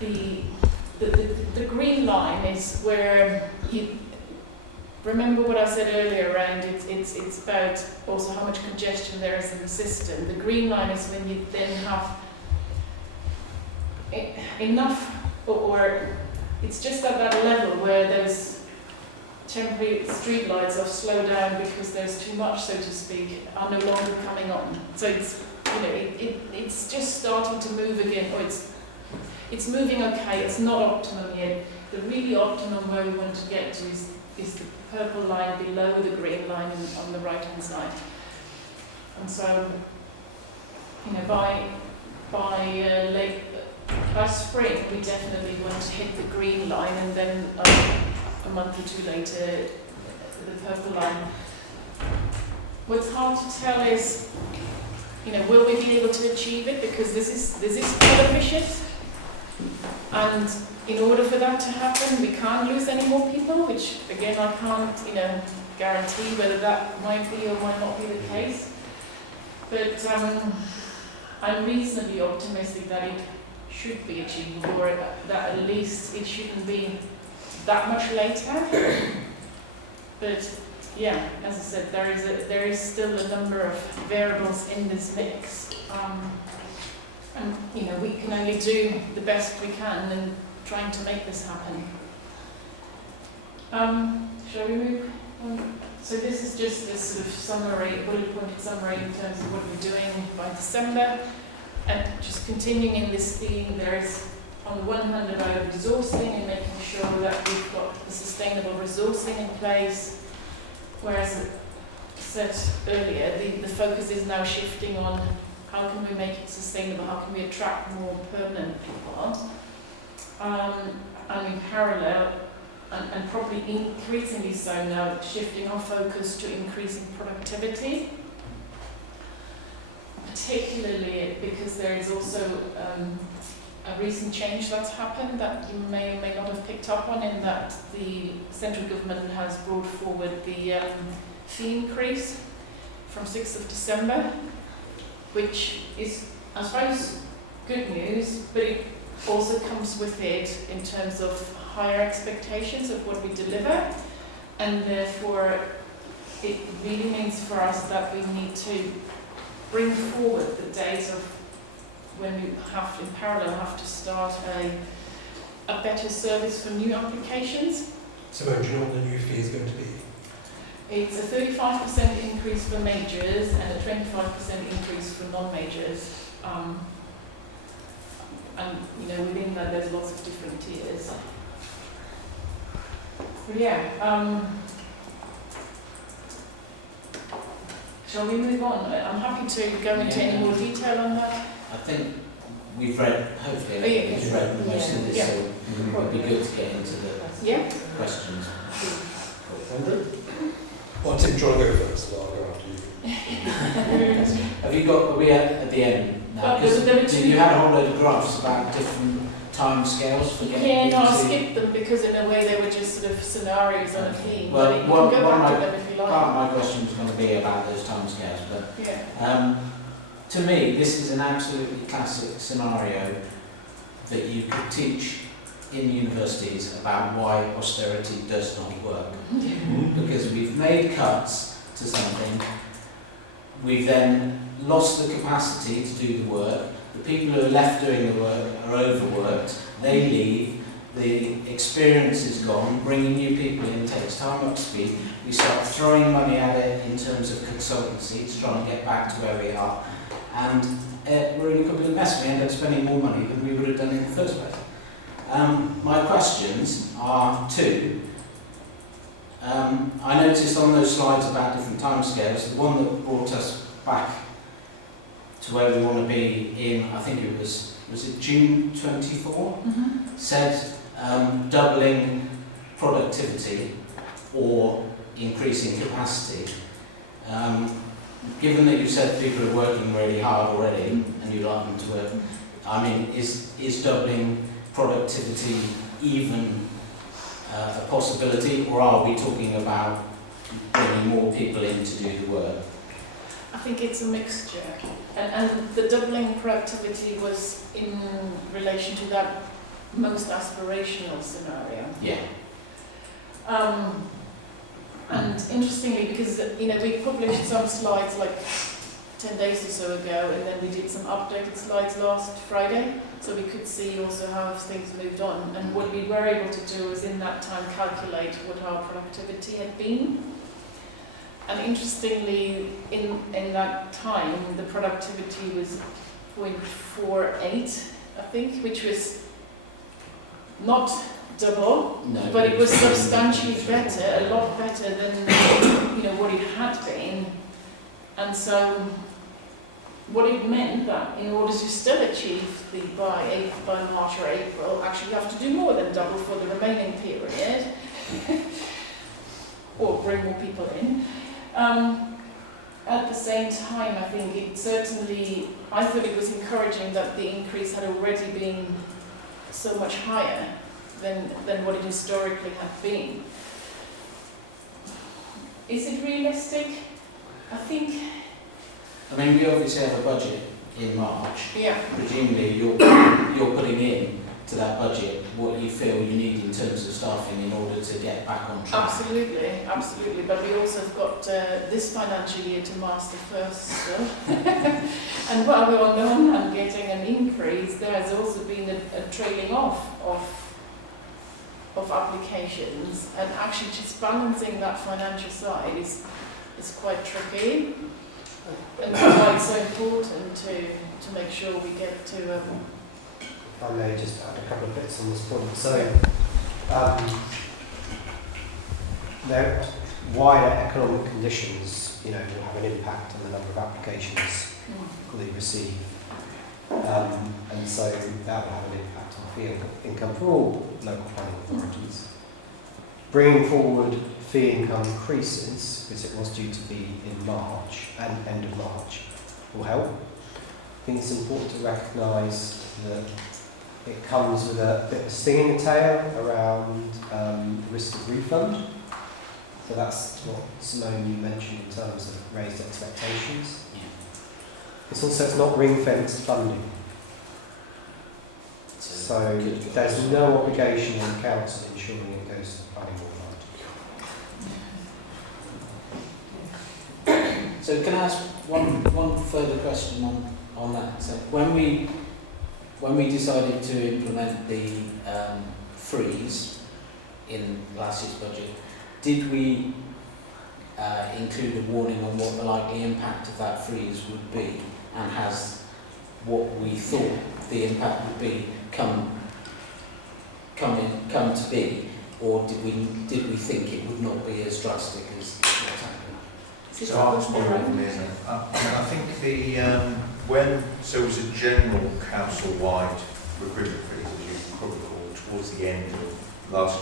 the green line is where you remember what I said earlier around it's about also how much congestion there is in the system. The green line is when you then have enough, or it's just at that level where those temporary street lights have slowed down because there's too much, so to speak, are no longer coming on. So it's, you know, it's just starting to move again, or it's moving okay, it's not optimum yet. The really optimum where we want to get to is the purple line below the green line on the right hand side. And so, you know, by spring we definitely want to hit the green line, and then a month or two later the purple line. What's hard to tell is, you know, will we be able to achieve it, because this is quite ambitious, and in order for that to happen we can't lose any more people, which again I can't, you know, guarantee whether that might be or might not be the case, but I'm reasonably optimistic that it should be achievable, or that at least it shouldn't be that much later. But yeah, as I said, there is still a number of variables in this mix, and you know, we can only do the best we can in trying to make this happen. Shall we move on? So this is just this sort of summary, bullet pointed summary in terms of what we're doing by December. And just continuing in this theme, there is on the one hand about resourcing and making sure that we've got the sustainable resourcing in place, whereas I said earlier, the focus is now shifting on how can we make it sustainable, how can we attract more permanent people, and in parallel, and probably increasingly so now, shifting our focus to increasing productivity, particularly because there is also a recent change that's happened that you may or may not have picked up on, in that the central government has brought forward the fee increase from 6th of December, which is, I suppose, good news, but it also comes with it in terms of higher expectations of what we deliver, and therefore it really means for us that we need to bring forward the date of when we have, in parallel, have to start a better service for new applications. So do you know what the new fee is going to be? It's a 35% increase for majors and a 25% increase for non-majors. And you know, within that there's lots of different tiers. But yeah, shall we move on? I'm happy to go into any more detail on that. I think we've read, hopefully, we've read most of this, so it would be good to get into the questions. Well, Tim, do you want to go first, and I'll go after you. Have you got, are we at the end now? Because you had a whole load of graphs about different time scales for getting Yeah, no, I into- skipped them because in a way they were just sort of scenarios on a theme. Well, but you one can go back of to them if you like. part of my question was going to be about those time scales, but Yeah. to me, this is an absolutely classic scenario that you could teach in universities about why austerity does not work. Because we've made cuts to something, we've then lost the capacity to do the work, the people who are left doing the work are overworked, they leave, the experience is gone, bringing new people in takes time up to speed. We start throwing money at it in terms of consultancy to try and get back to where we are. And we're in a couple of mess. We end up spending more money than we would have done in the first place. My questions are two. I noticed on those slides about different timescales, the one that brought us back to where we want to be in, I think it was it June 24? Mm-hmm. Said doubling productivity or increasing capacity. Given that you've said people are working really hard already and you'd like them to work, I mean, is doubling productivity even a possibility, or are we talking about bringing more people in to do the work? I think it's a mixture. And the doubling productivity was in relation to that most aspirational scenario. Yeah. And interestingly, because we published some slides like 10 days or so ago, and then we did some updated slides last Friday, so we could see also how things moved on. And what we were able to do was in that time calculate what our productivity had been. And interestingly, in that time, the productivity was 0.48, I think, which was not double, No, but it was substantially better, a lot better than what it had been. And so what it meant that in order to still achieve the by March or April, actually you have to do more than double for the remaining period, or bring more people in. At the same time, I think I thought it was encouraging that the increase had already been so much higher than what it historically had been. Is it realistic? I think... I mean, we obviously have a budget in March. Yeah. Presumably you're putting in to that budget what you feel you need in terms of staffing in order to get back on track. Absolutely. But we also have got this financial year to master first still. And while we're on the one hand getting an increase, there has also been a trailing off of applications, and actually just balancing that financial side is quite tricky, and why it's so important to make sure we get to. If I may just add a couple of bits on this point. So, there wider economic conditions, will have an impact on the number of applications we receive, and so that will have an impact on fee income for all local planning authorities. Bringing forward fee income increases, because it was due to be in March and end of March, will help. I think it's important to recognise that it comes with a bit of a sting in the tail around the risk of refund. So that's what Simone, you mentioned in terms of raised expectations. It's not ring-fenced funding. So there's no obligation on the council ensuring it goes to the planning board. So can I ask one further question on that? So when we decided to implement the freeze in last year's budget, did we include a warning on what the likely impact of that freeze would be, and has what we thought the impact would be come to be, or did we think it would not be as drastic as what's happening? So I'll follow on from here then. I think so it was a general council-wide recruitment freeze, as you probably recall, towards the end of last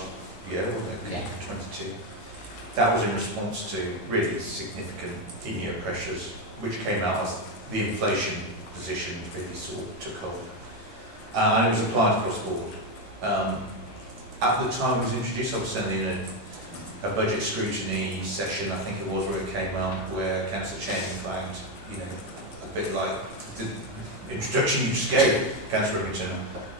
year, wasn't it? 22. That was in response to really significant in-year pressures, which came out as the inflation position really sort of took hold. And it was applied across the board. At the time it was introduced, I was sending in a budget scrutiny session, I think it was, where it came out, where Councillor Channing flagged, a bit like the introduction you just gave, Councillor Remington,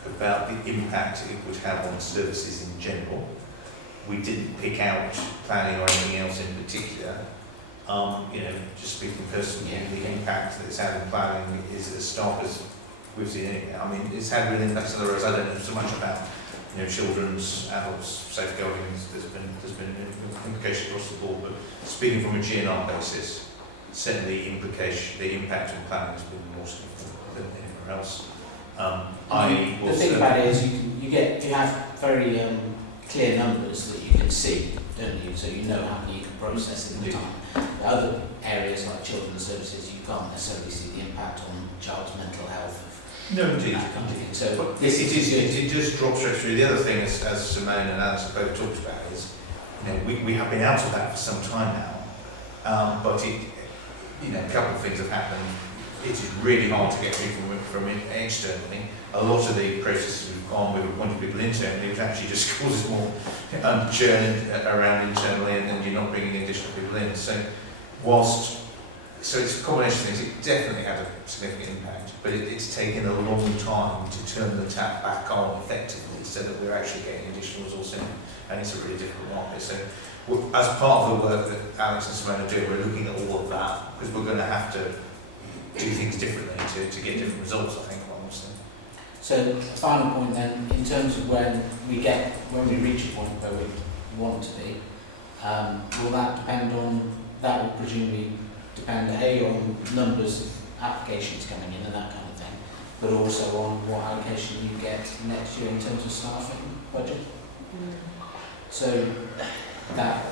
about the impact it would have on services in general. We didn't pick out planning or anything else in particular. Just speaking personally, the impact that it's had in planning is as stark as we've seen it. I mean, it's had real impacts on the roads. I don't know so much about children's, adults, safeguarding. There's been implications across the board, but speaking from a GNR basis, certainly the impact on planning has been more significant than anywhere else. The thing about it is you have very clear numbers that you can see, don't you? So you know how many you can process in the time. Other areas like children's services, you can't necessarily see the impact on child's mental health. No, indeed. So it just drops straight through. The other thing, as Simone and Alice have both talked about, is we have been out of that for some time now, but a couple of things have happened. It is really hard to get people from externally. A lot of the processes we've gone with appointing people internally, which actually just causes more churn around internally, and then you're not bringing additional people in. So it's a combination of things. It definitely had a significant impact, but it's taken a long time to turn the tap back on effectively, so that we're actually getting additional resource in, and it's a really difficult market. So as part of the work that Alex and Simone are doing, we're looking at all of that, because we're going to have to do things differently to get different results, I think, honestly. So the final point then, in terms of when we reach a point where we want to be, will that will presumably depend on numbers of applications coming in and that kind of thing, but also on what allocation you get next year in terms of staffing budget. So that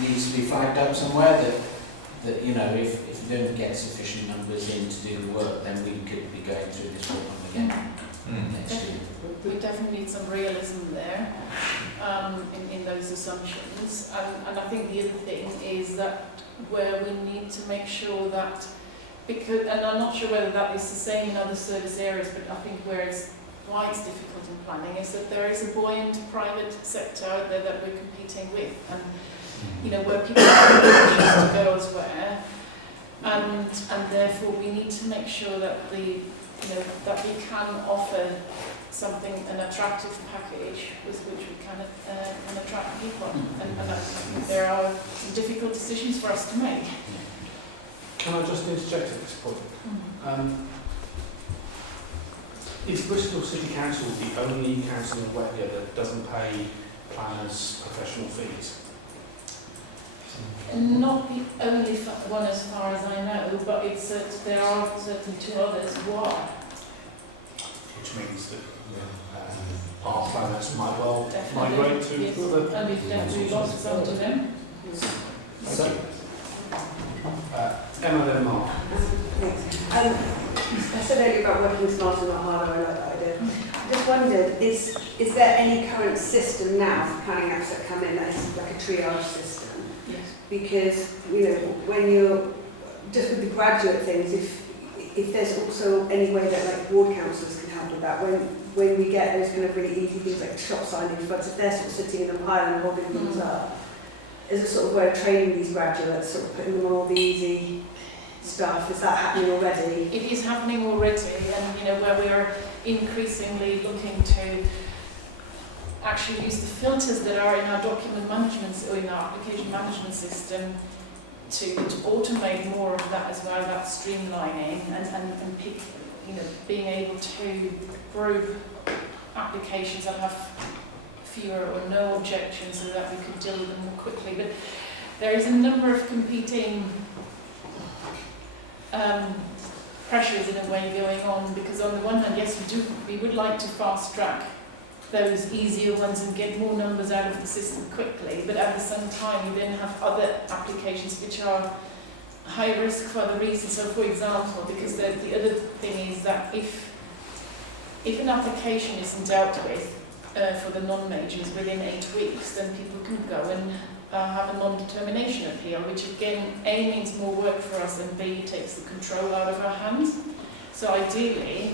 needs to be flagged up somewhere that if we don't get sufficient numbers in to do the work, then we could be going through this problem again next year. We definitely need some realism there in those assumptions. And I think the other thing is that where we need to make sure that, and I'm not sure whether that is the same in other service areas, but I think why it's difficult in planning is that there is a buoyant private sector out there that we're competing with, and where people have to go elsewhere, and therefore we need to make sure that that we can offer an attractive package with which we can attract people, and I think there are some difficult decisions for us to make. Can I just interject at this point? Is Bristol City Council the only council in Wetgate that doesn't pay planners professional fees? Not the only one as far as I know, but there are certainly two others who are. Which means that our planners might well migrate to yes. other... And we've definitely lost some to them. So, Emma, then Mark. I said earlier about working smarter, not harder. I like that idea. I just wondered, is there any current system now for planning apps that come in that is like a triage system? Yes. Because when you're just with the graduate things, if there's also any way that like ward councillors can help with that, when we get those kind of really easy things like shop signage, but if they're sort of sitting in a pile and holding things up, is a sort of way of training these graduates, sort of putting them on all the easy stuff? Is that happening already? It is happening already, and where we are increasingly looking to actually use the filters that are in our document management or in our application management system to automate more of that as well, that streamlining and pick, being able to group applications that have fewer or no objections so that we can deal with them more quickly. But there is a number of competing pressures in a way going on, because on the one hand, yes, we would like to fast track those easier ones and get more numbers out of the system quickly, but at the same time we then have other applications which are high risk for other reasons. So for example, because the other thing is that if an application isn't dealt with for the non-majors within 8 weeks, then people can go and have a non-determination appeal, which again, A, means more work for us, and B, takes the control out of our hands. So ideally,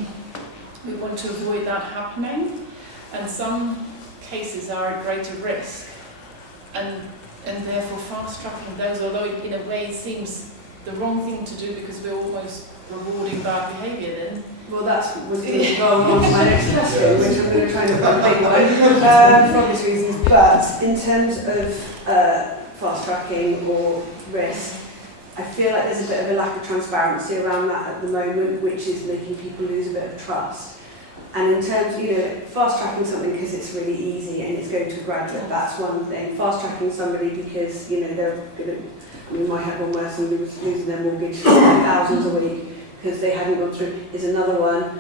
we want to avoid that happening, and some cases are at greater risk, and therefore fast-tracking those, although it, in a way, seems the wrong thing to do because we're almost rewarding bad behaviour then. Well, that's was going to go on to my next question, which I'm going to try and put a big one for obvious reasons. But in terms of fast tracking or risk, I feel like there's a bit of a lack of transparency around that at the moment, which is making people lose a bit of trust. And in terms of, fast tracking something because it's really easy and it's going to a graduate, that's one thing. Fast tracking somebody because, they're going to, we might have one where somebody was losing their mortgage thousands a week because they hadn't gone through, is another one.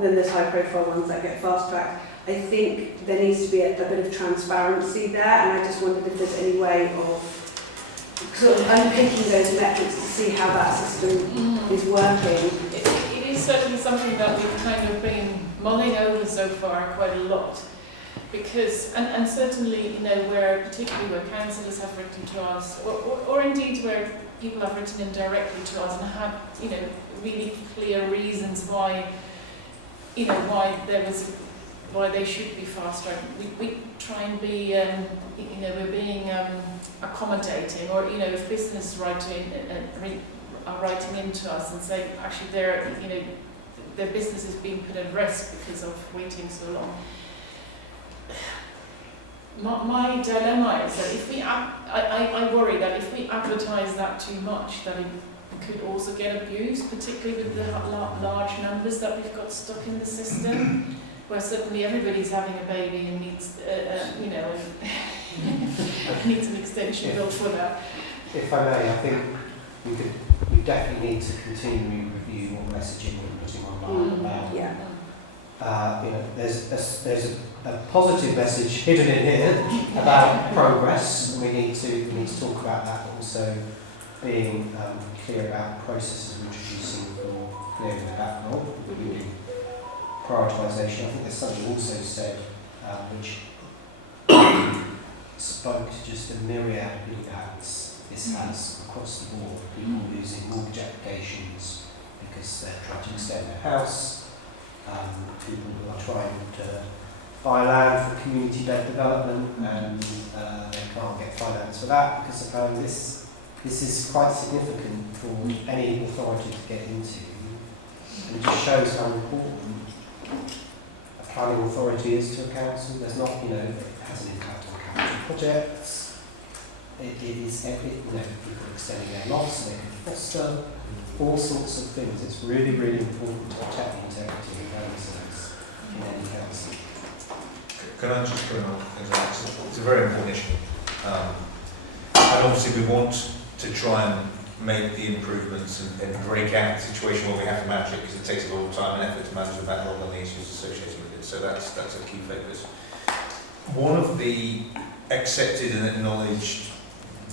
Then there's high profile ones that get fast tracked. I think there needs to be a bit of transparency there, and I just wondered if there's any way of sort of unpicking those metrics to see how that system is working. It is certainly something that we've kind of been mulling over so far quite a lot, because and certainly where particularly where councillors have written to us, or indeed where people have written in directly to us and had really clear reasons why why they should be fast tracked. We try and be we're being accommodating, or if business are writing into us and saying actually their business is being put at risk because of waiting so long. My dilemma is that if we I worry that if we advertise that too much, that it could also get abused, particularly with the large numbers that we've got stuck in the system, where suddenly everybody's having a baby and needs needs an extension bill for that. If I may, I think we definitely need to continually review what messaging we're putting online about. There's a positive message hidden in here about progress, and we need to talk about that, but also being clear about processes of introducing for clearing the backlog, including prioritisation. I think there's something also said which spoke to just a myriad of impacts this has across the board. People losing mortgage applications because they're trying to extend their house, people who are trying to buy land for community-led development and they can't get finance for that because apparently this is quite significant for any authority to get into, and it just shows how important a planning authority is to a council. There's not, it has an impact on capital projects. It is, people extending their lots, they can foster all sorts of things. It's really, really important to protect the integrity of planning service in any council. Can I just put on things like this? It's a very important issue. And obviously we want to try and make the improvements and break out the situation where we have to manage it, because it takes a lot of time and effort to manage the backlog and the issues associated with it. So that's a key focus. One of the accepted and acknowledged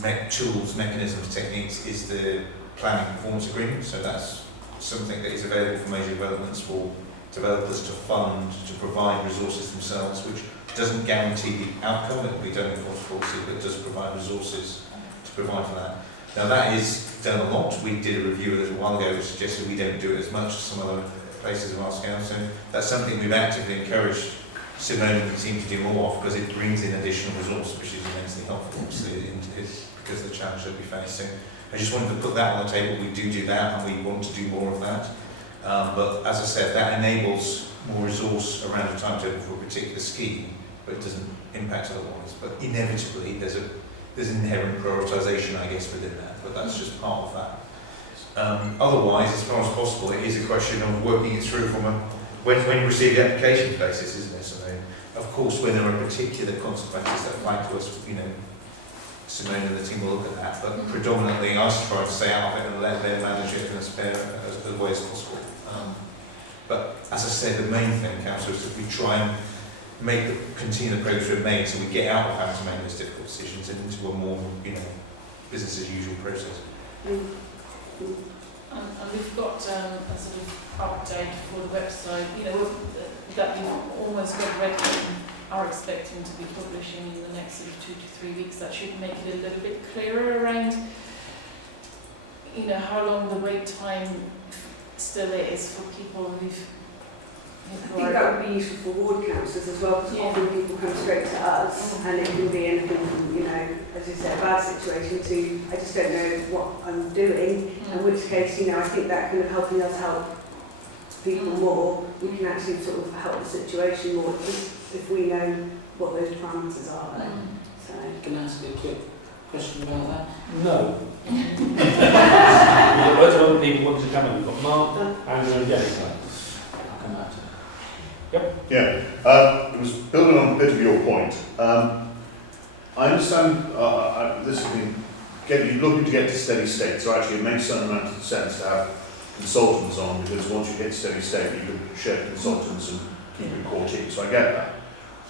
mechanisms, techniques is the planning performance agreement. So that's something that is available for major developments for developers to fund, to provide resources themselves, which doesn't guarantee the outcome. It will be done in course policy, but it does provide resources to provide for that. Now that is done a lot. We did a review a little while ago which suggested we don't do it as much as some other places of our scale. So that's something we've actively encouraged Simone and the team to do more of, because it brings in additional resource, which is immensely helpful because of the challenge that we face. So I just wanted to put that on the table. We do that, and we want to do more of that. But as I said, that enables more resource around a timetable for a particular scheme, but it doesn't impact otherwise. But inevitably, there's inherent prioritisation, I guess, within that. But that's just part of that. Otherwise, as far as possible, it is a question of working it through from when you receive the application basis, isn't it? So, of course, when there are particular consequences that apply to us, Simone and the team will look at that. But predominantly, I try to stay out of it and let them manage it in as fair as way as possible. But as I said, the main thing, Councillor, is that we try and continue the progress we've made, so we get out of having to make those difficult decisions and into a more, business as usual process. And we've got a sort of update for the website, that we've almost got ready and are expecting to be publishing in the next sort of 2 to 3 weeks. That should make it a little bit clearer around, how long the wait time still is for people who've I think that would be useful for ward councillors as well, because often people come straight to us and it can be anything from, as you said, a bad situation to I just don't know what I'm doing, in which case, I think that kind of helping us help people more, we can actually sort of help the situation more if we know what those parameters are. So. Can I ask you a quick question about that? No. We've got loads of other people wanting to come in. We've got Mark, Andrew and Jennifer. I'll come back to that. Yeah, it was building on a bit of your point. I understand this has been you're looking to get to steady state, so actually it makes some amount of sense to have consultants on, because once you hit steady state, you can share consultants and keep your core team, so I get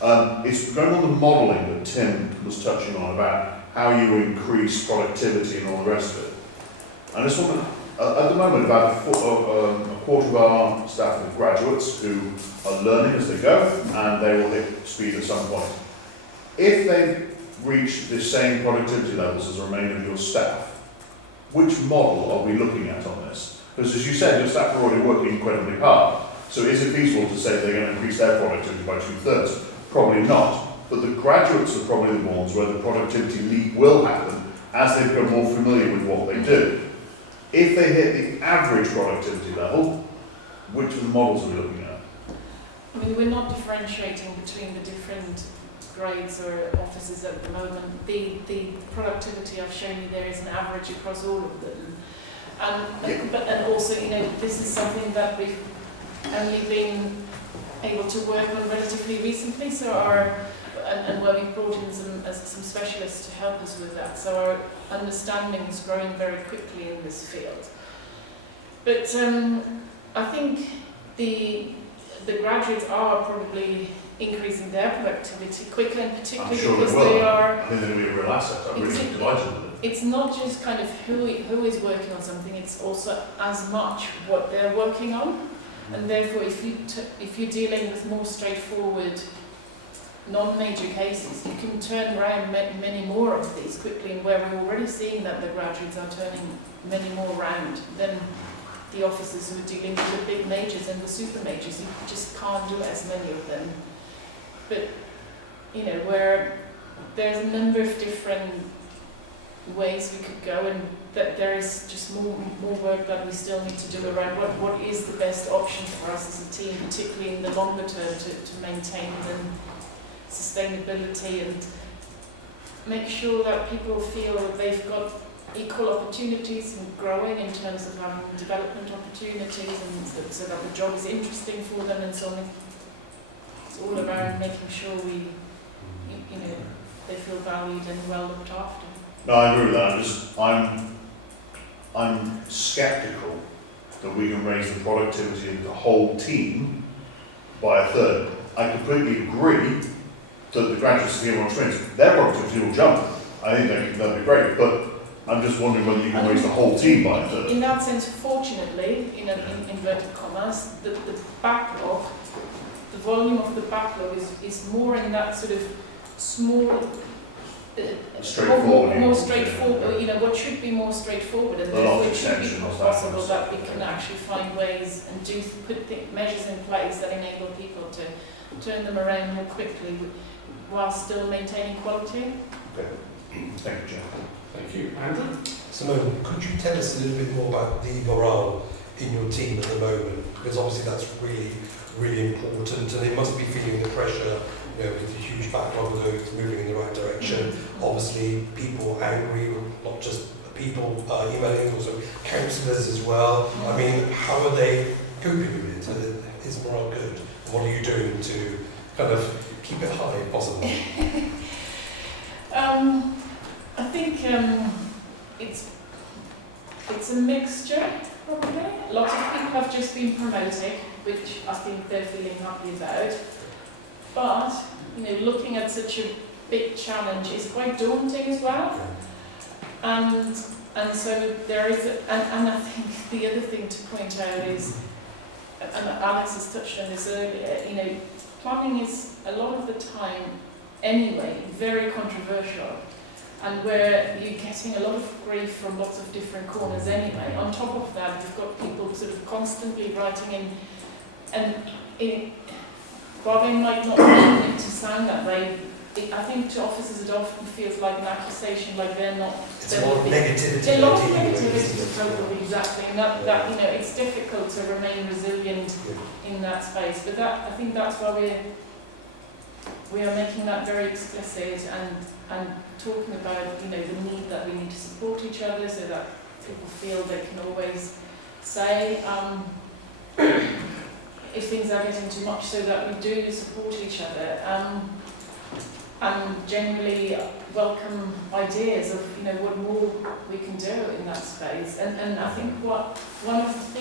that. It's going on the modelling that Tim was touching on about how you increase productivity and all the rest of it. I just want to, at the moment, about a quarter of our staff are graduates who are learning as they go, and they will hit speed at some point. If they've reached the same productivity levels as the remainder of your staff, which model are we looking at on this? Because as you said, your staff are already working incredibly hard. So is it feasible to say they're going to increase their productivity by 2/3? Probably not. But the graduates are probably the ones where the productivity leap will happen as they become more familiar with what they do. If they hit the average productivity level, which of the models are we looking at? I mean, we're not differentiating between the different grades or offices at the moment. The productivity I've shown you there is an average across all of them. And also, this is something that we've only been able to work on relatively recently, so and where we've brought in some specialists to help us with that. So our understanding is growing very quickly in this field. But I think the graduates are probably increasing their productivity quicker, and particularly because they are. I think they'll be a real asset. I'm really delighted with it. It's not just kind of who is working on something; it's also as much what they're working on, and therefore, if you're dealing with more straightforward, non-major cases, you can turn around many more of these quickly, and where we're already seeing that the graduates are turning many more around than the officers who are dealing with the big majors and the super majors. You just can't do as many of them. But, where there's a number of different ways we could go, and that there is just more work that we still need to do around what is the best option for us as a team, particularly in the longer term, to maintain the sustainability and make sure that people feel that they've got equal opportunities in growing in terms of having development opportunities, and so that the job is interesting for them, and so on. It's all around making sure they feel valued and well looked after. No, I agree with that. I'm sceptical that we can raise the productivity of the whole team by 1/3. I completely agree that the graduates here on trains, their productivity will jump. I think that'd be great, but I'm just wondering whether you can raise the whole team by 1/3. In that sense, fortunately, in inverted commas, the backlog, the volume of the backlog is more in that sort of small, more straightforward, what should be more straightforward, and therefore it should be possible that we can actually find ways and put measures in place that enable people to turn them around more quickly while still maintaining quality. Okay. Thank you, Jeff. Thank you. Andrew? Simone, could you tell us a little bit more about the morale in your team at the moment? Because obviously that's really, really important, and they must be feeling the pressure, with the huge backlog of those moving in the right direction. Obviously, people angry, not just people emailing, also councillors as well. I mean, how are they coping with it? Is morale good? And what are you doing to kind of keep it high if possible? I think it's a mixture, probably. Lots of people have just been promoted, which I think they're feeling happy about. But, looking at such a big challenge is quite daunting as well. And so there is, and I think the other thing to point out is, and Alex has touched on this earlier, planning is a lot of the time anyway very controversial, and where you're getting a lot of grief from lots of different corners anyway. On top of that, you've got people sort of constantly writing in, and while they might not mean it to sound that way, I think to officers it often feels like an accusation, like they're not. It's a lot of negativity. A lot of negativity, totally, exactly. And that it's difficult to remain resilient in that space. But I think that's why we are making that very explicit and talking about the need that we need to support each other, so that people feel they can always say if things are getting too much, so that we do support each other and generally welcome ideas of what more we can do in that space. And I think one of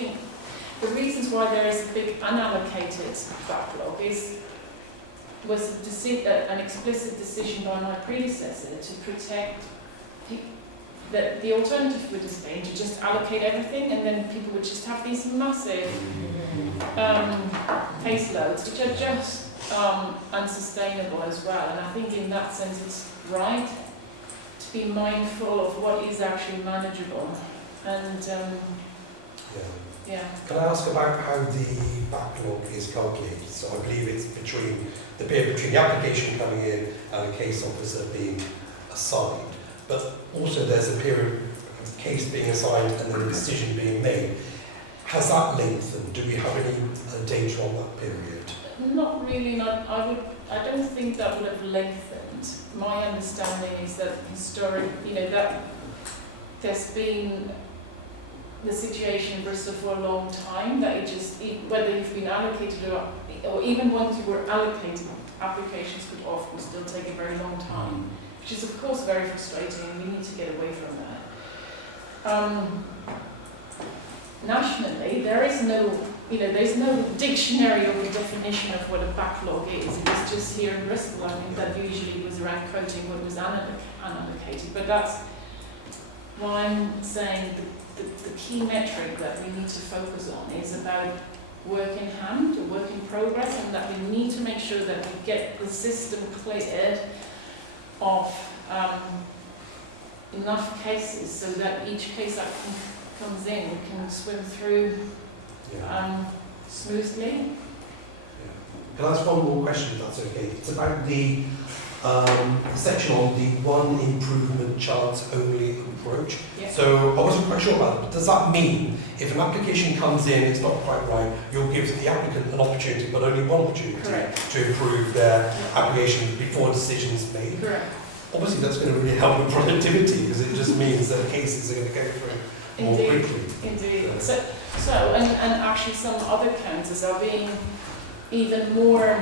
the reasons why there is a big unallocated backlog was an explicit decision by my predecessor to protect that the alternative would have been to just allocate everything, and then people would just have these massive caseloads, which are just unsustainable as well. And I think in that sense it's right to be mindful of what is actually manageable. And Can I ask about how the backlog is calculated? So I believe it's between the period between the application coming in and a case officer being assigned. But also there's a period of the case being assigned and then a decision being made. Has that lengthened? Do we have any data on that period? Not really. I don't think that would have lengthened. My understanding is that that there's been the situation in Bristol for a long time, that whether you've been allocated or even once you were allocated, applications could often still take a very long time, which is of course very frustrating, and we need to get away from that. Nationally, there's no dictionary or definition of what a backlog is. It was just here in Bristol, I think that usually was around quoting what was unallocated, but that's why I'm saying the key metric that we need to focus on is about work in hand or work in progress, and that we need to make sure that we get the system cleared of enough cases so that each case that comes in can swim through smoothly. Can I ask one more question, if that's okay? It's about the section on the one improvement chance only approach. Yeah. So I wasn't quite sure about it, but does that mean if an application comes in, it's not quite right, you'll give the applicant an opportunity, but only one opportunity to improve their application before a decision is made? Correct. Obviously that's going to really help with productivity, because it just means that cases are going to go through more quickly. Indeed. So and actually some other councils are being even more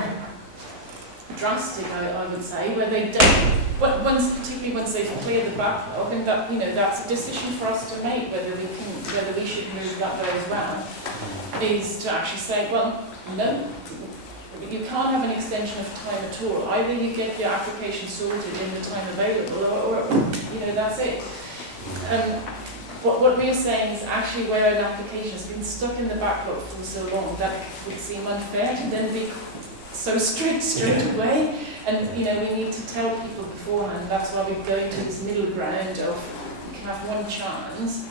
drastic, I would say, where they don't, particularly once they've cleared the backlog, and that that's a decision for us to make whether we should move that way as well, is to actually say, well, no, you can't have an extension of time at all. Either you get your application sorted in the time available, or that's it. What we're saying is actually where an application has been stuck in the backlog for so long that it would seem unfair to then be so strict straight away, and we need to tell people beforehand. That's why we're going to this middle ground of you can have one chance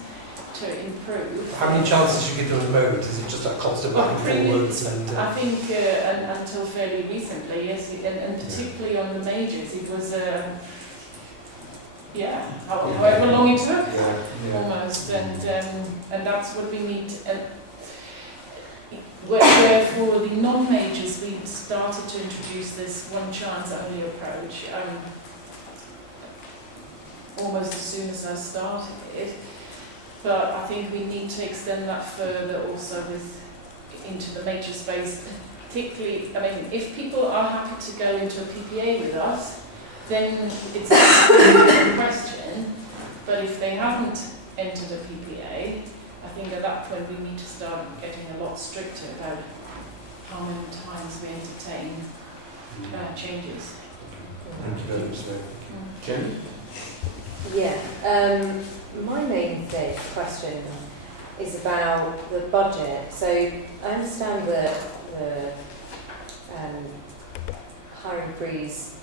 to improve. How many chances you give them at the moment? Is it just a constant back and forwards? I think until fairly recently, yes, and particularly on the majors, it was however long it took, almost, and that's what we need. Where for the non-majors, we started to introduce this one chance only approach almost as soon as I started it. But I think we need to extend that further also into the major space. Particularly, if people are happy to go into a PPA with us, then it's a question. But if they haven't entered a PPA, I think at that point we need to start getting a lot stricter about how many times we entertain changes. Thank you very much. Jen? Yeah, my main question is about the budget. So I understand that the hiring freeze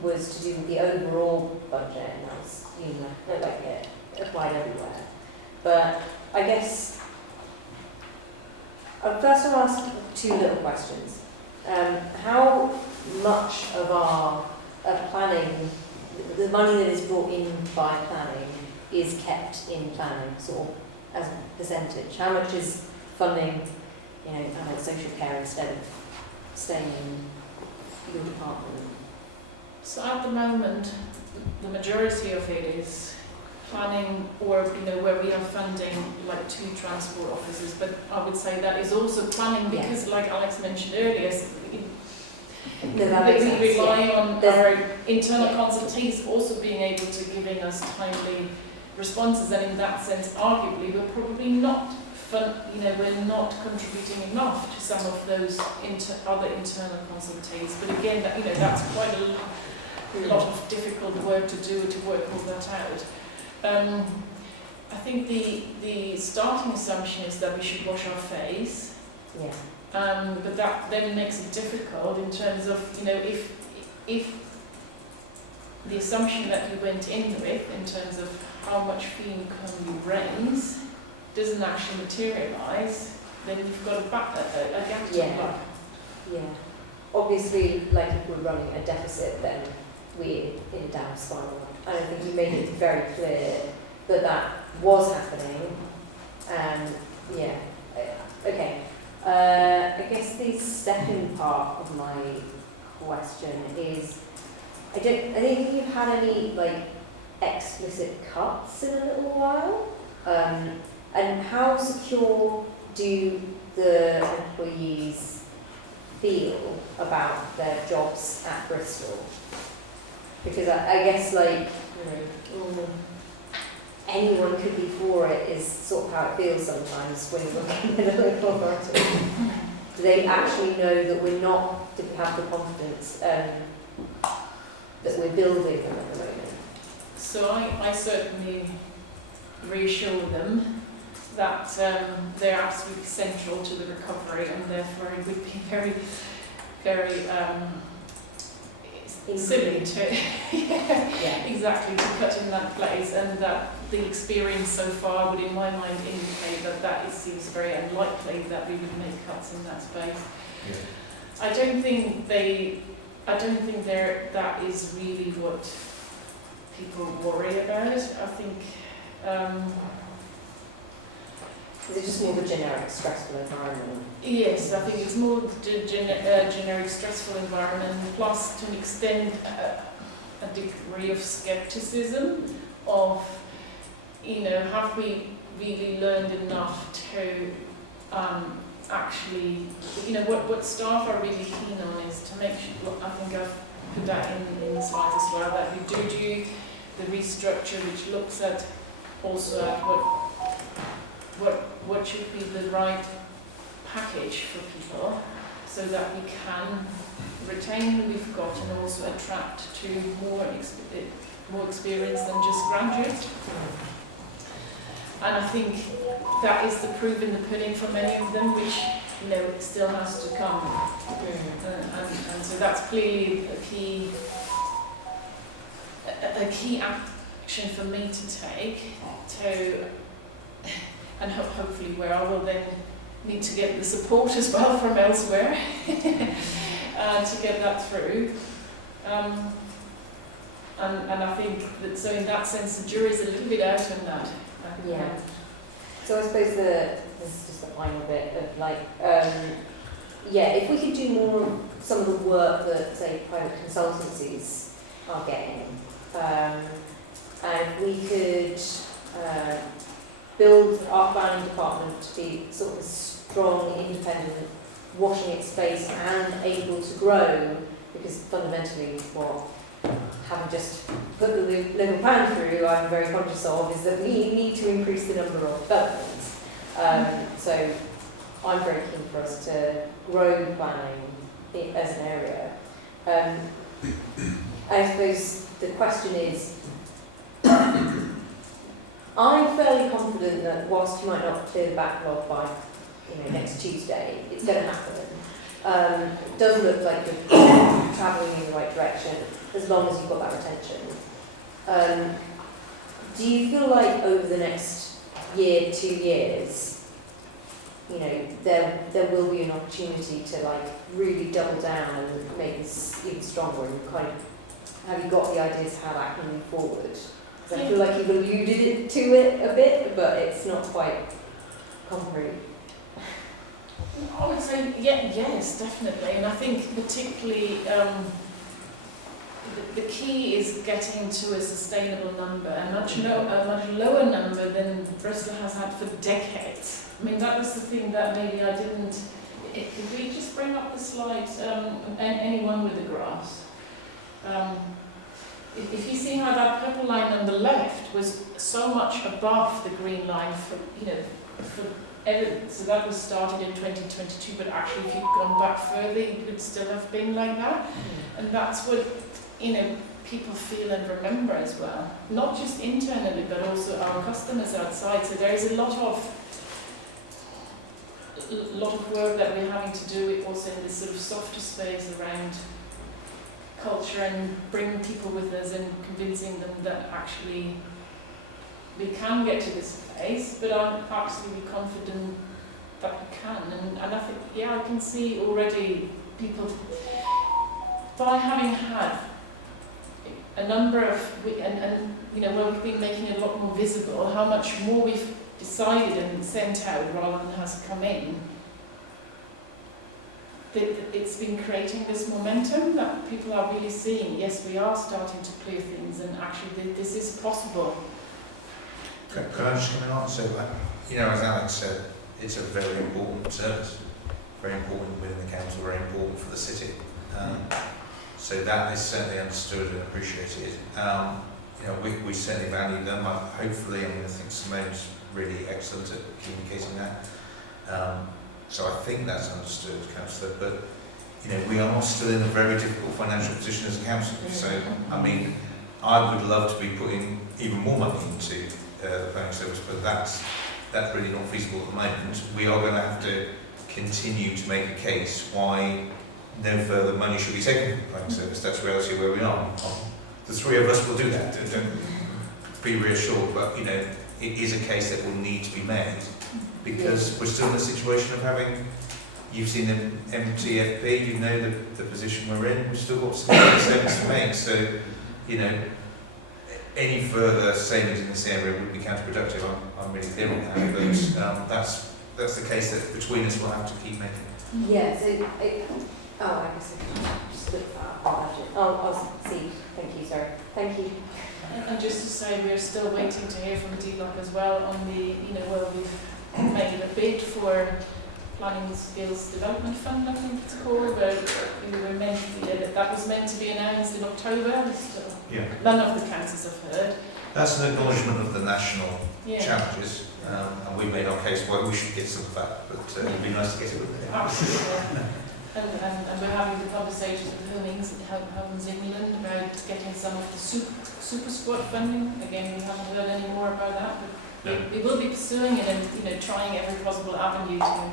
was to do with the overall budget, and that was it applied everywhere. But I guess first I'll ask two little questions. How much of our planning, the money that is brought in by planning, is kept in planning, sort of as a percentage? How much is funding, social care instead of staying in your department? So at the moment, the majority of it is planning, or where we are funding like 2 transport officers, but I would say that is also planning because, like Alex mentioned earlier, we rely on our internal consultees also being able to giving us timely responses, and in that sense, arguably, we're probably not we're not contributing enough to some of those other internal consultees. But again, that's quite a lot of difficult work to do to work all that out. I think the starting assumption is that we should wash our face. Yeah. But that then makes it difficult in terms of, if the assumption that you went in with in terms of how much fee income you raise doesn't actually materialise, then you've got a gap to plug. Yeah. Obviously, like if we're running a deficit, then we're in a down spiral. And I think you made it very clear that was happening. And okay. I guess the second part of my question is, I don't think you've had any explicit cuts in a little while. And how secure do the employees feel about their jobs at Bristol? Because I guess anyone could be for it is sort of how it feels sometimes when you're looking at a local authority. Do they actually know that we're not, do we have the confidence that we're building them at the moment? So I certainly reassure them that they're absolutely central to the recovery, and therefore it would be very, very silly to exactly to cut in that place, and that the experience so far would in my mind indicate that it seems very unlikely that we would make cuts in that space. Yeah. I don't think that is really what people worry about. I think is it just more of a generic stressful environment? Yes, I think it's more generic stressful environment, plus to an extent a degree of skepticism of, have we really learned enough to actually, what staff are really keen on is to make sure, I think I've put that in the slides as well, that we do the restructure which looks at also at what should be the right package for people, so that we can retain who we've got and also attract to more experience than just graduates. And I think that is the proof in the pudding for many of them, which it still has to come. And so that's clearly a key action for me to take and hopefully where I will then need to get the support as well from elsewhere to get that through. And I think that, so in that sense, the jury's a little bit out on that. Yeah. So I suppose this is just the final bit of if we could do more of some of the work that, say, private consultancies are getting, and we could build our planning department to be sort of a strong, independent, washing its face and able to grow, because fundamentally what having just put the local plan through, I'm very conscious of, is that we need to increase the number of developments. So I'm very keen for us to grow planning as an area. I suppose the question is, I'm fairly confident that whilst you might not clear the backlog by next Tuesday, it's going to happen. It does look like you're travelling in the right direction, as long as you've got that retention. Do you feel like over the next year, 2 years, there will be an opportunity to really double down and make this even stronger, and have you got the ideas how that can move forward? Because I feel like you've alluded to it a bit, but it's not quite concrete. I would say yes, definitely, and I think particularly the key is getting to a sustainable number, a much lower number than Bristol has had for decades. I mean, that was the thing that maybe I didn't. Could we just bring up the slide, anyone with the graphs? If you see how that purple line on the left was so much above the green line for evidence, so that was started in 2022, but actually if you'd gone back further, it would still have been like that. And that's what, people feel and remember as well. Not just internally, but also our customers outside. So there is a lot of work that we're having to do also in this sort of softer space around culture and bringing people with us and convincing them that actually we can get to this place, but I'm absolutely confident that we can. And I think, I can see already people, by having had a number of, where we've been making it a lot more visible, how much more we've decided and sent out rather than has come in. It's been creating this momentum that people are really seeing. Yes, we are starting to clear things, and actually this is possible. Can I just come in and say that? As Alex said, it's a very important service, very important within the council, very important for the city. So that is certainly understood and appreciated. We certainly value them. Hopefully, I think Simone's really excellent at communicating that. So I think that's understood, Councillor, but we are still in a very difficult financial position as a council. So, I would love to be putting even more money into the planning service, but that's really not feasible at the moment. We are going to have to continue to make a case why no further money should be taken from the planning service. That's reality where we are. The three of us will do that. Don't be reassured, but it is a case that will need to be made. Because we're still in a situation of having, you've seen the MTFP, you know the position we're in, we've still got some savings to make, so, any further savings in this area would be counterproductive. I'm really clear on that, but that's the case that between us we'll have to keep making. Yeah, so, I guess I can just look at our budget. I'll see, thank you, sorry. Thank you. And just to say, we're still waiting to hear from DLOC as well on the, where we've made a bid for Planning Skills Development Fund, I think it's called, where that was meant to be announced in October. None of the councils have heard. That's an acknowledgement of the national challenges, and we made our case why we should get some of that, but it'd be nice to get it with it. Absolutely. And we're having the conversations with Helens England about getting some of the super squad funding. Again, we haven't heard any more about that, but we will be pursuing it and trying every possible avenue to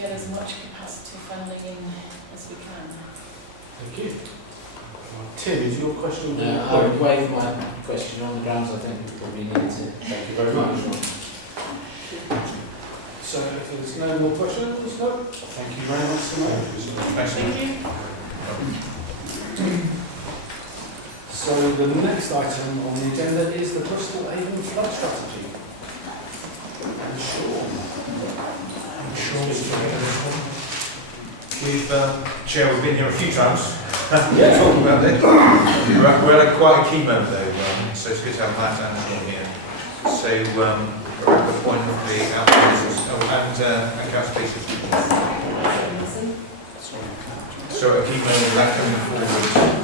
get as much capacity funding in as we can. Thank you. Tim, is your question? I would waive my question on the grounds I think we probably need to. Thank you very much. So if there's no more questions, thank you very much, Simone. Thank you. So the next item on the agenda is the Bristol Avon flood strategy. And Chair, we've been here a few times talking about this. We're at quite a key moment though, so it's good to have Matt and Sean here. So we're at the point of the outcomes and Councillor Peter. So a key moment of that coming forward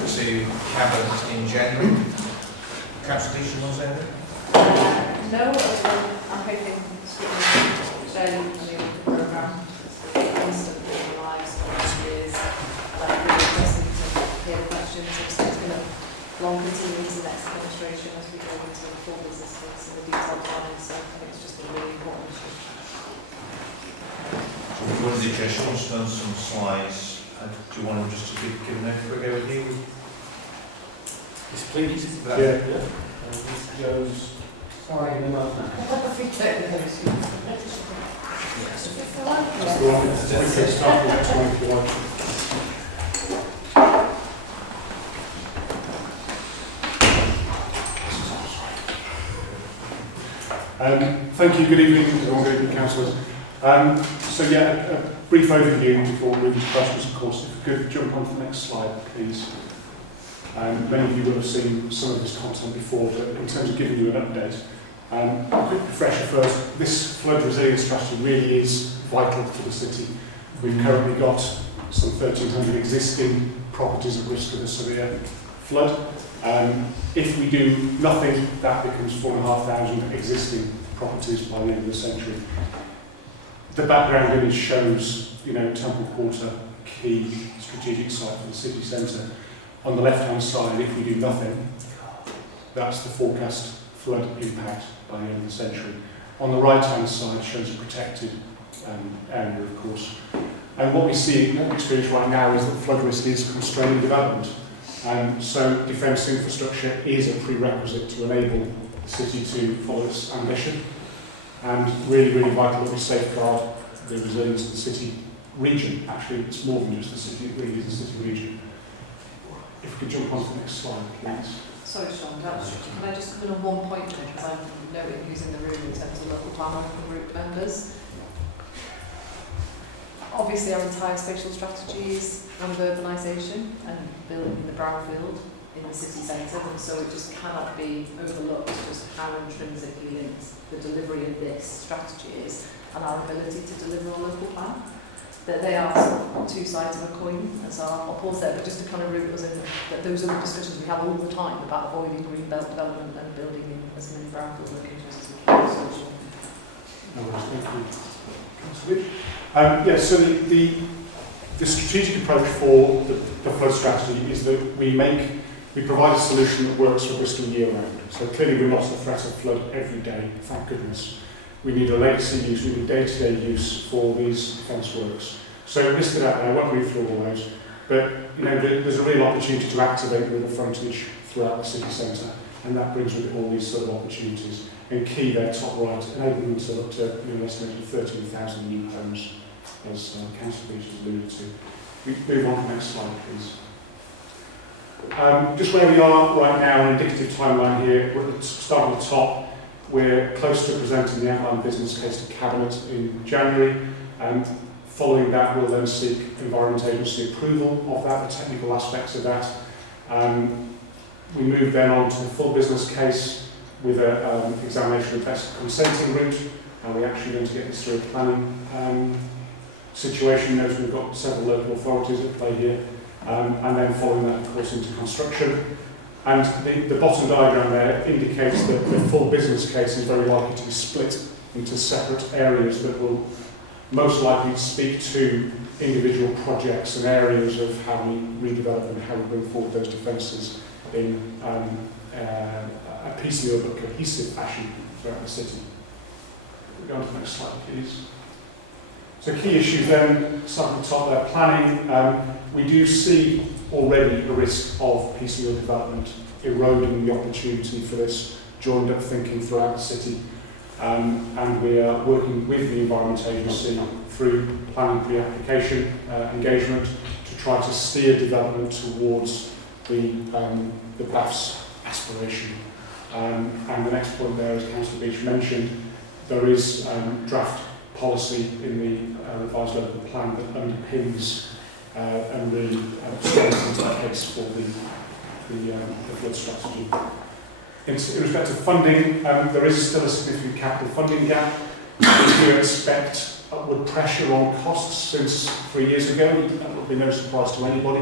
to Cabinet in January. Councillor Peter, want to say anything? No, I'm hoping Scrutiny the programme constantly in our lives for the last years. Really interesting to hear the questions. Obviously, it's been a long continuing to the next administration as we go into the full business case and the detailed planning, so I think it's just a really important issue. So we want to do Sean's done some slides. Do you want to just give an quick overview? Yes, please. Mr. Jones. Sorry. That's the one. We can start with next one if you like. Thank you. Good evening, everyone. Good evening, councillors. A brief overview before moving to questions, of course. If we could jump on to the next slide, please. Many of you will have seen some of this content before, but in terms of giving you an update, a quick refresher first. This flood resilience strategy really is vital to the city. We've currently got some 1,300 existing properties at risk of a severe flood. If we do nothing, that becomes 4,500 existing properties by the end of the century. The background image shows, Temple Quarter, key strategic site for the city centre. On the left-hand side, if we do nothing, that's the forecast flood impact by the end of the century. On the right-hand side shows a protected area, of course. And what we experience right now is that flood risk is constraining development. So defence infrastructure is a prerequisite to enable the city to follow its ambition. And really, really vital that we safeguard the resilience of the city region. Actually, it's more than just the city, it really is the city region. If we could jump on to the next slide, please. Sorry, Sean, can I just come in on one point there, because I'm noting who's in the room in terms of local plan working group members. Obviously, our entire spatial strategy is one of urbanisation and building the brownfield in the city centre, and so it just cannot be overlooked just how intrinsically linked the delivery of this strategy is and our ability to deliver a local plan. That they are sort of two sides of a coin, as I'll pause there, but just to kind of root us in, that those are the discussions we have all the time about avoiding green belt development and building in as many brownfield locations as we can. No worries, thank you. So the strategic approach for the flood strategy is that we provide a solution that works for Bristol year-round. So clearly we're not at the threat of flood every day, thank goodness. We need a legacy use, we need day-to-day use for these defence works. So listed out there, I won't read through all those, but there's a real opportunity to activate with the frontage throughout the city centre, and that brings with it all these sort of opportunities. And key there, top right, enabling them to look to an estimated 13,000 new homes, as Councillor Beach has alluded to. We move on to the next slide, please. Just where we are right now, an indicative timeline here, we're at the start at the top. We're close to presenting the outline business case to Cabinet in January. Following that, we'll then seek Environment Agency approval of that, the technical aspects of that. We move then on to the full business case with an examination of best consenting route. And we're actually going to get this through a planning situation. Notice we've got several local authorities at play here. And then following that, of course, into construction. And the bottom diagram there indicates that the full business case is very likely to be split into separate areas that will most likely speak to individual projects and areas of how we redevelop and how we bring forward those defences in a piecemeal but cohesive fashion throughout the city. We'll go on to the next slide, please. So key issues then, starting at the top there, planning. We do see already a risk of piecemeal development eroding the opportunity for this joined up thinking throughout the city. And we are working with the Environment Agency through planning pre-application engagement to try to steer development towards the BAF's aspiration. And the next point there, as Councillor Beach mentioned, there is draft policy in the revised local plan that underpins and really strengthens the case for the flood strategy. In respect to funding, there is still a significant capital funding gap. We do expect upward pressure on costs since 3 years ago. That will be no surprise to anybody.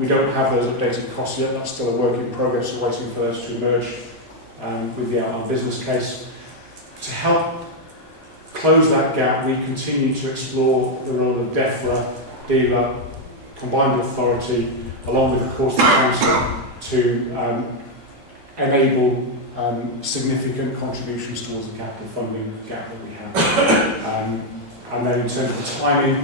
We don't have those updated costs yet. That's still a work in progress, waiting for those to emerge with the outline business case. To help close that gap, we continue to explore the role of DEFRA, dealer, combined authority, along with, of course, the council, to enable significant contributions towards the capital funding gap that we have. And then in terms of the timing,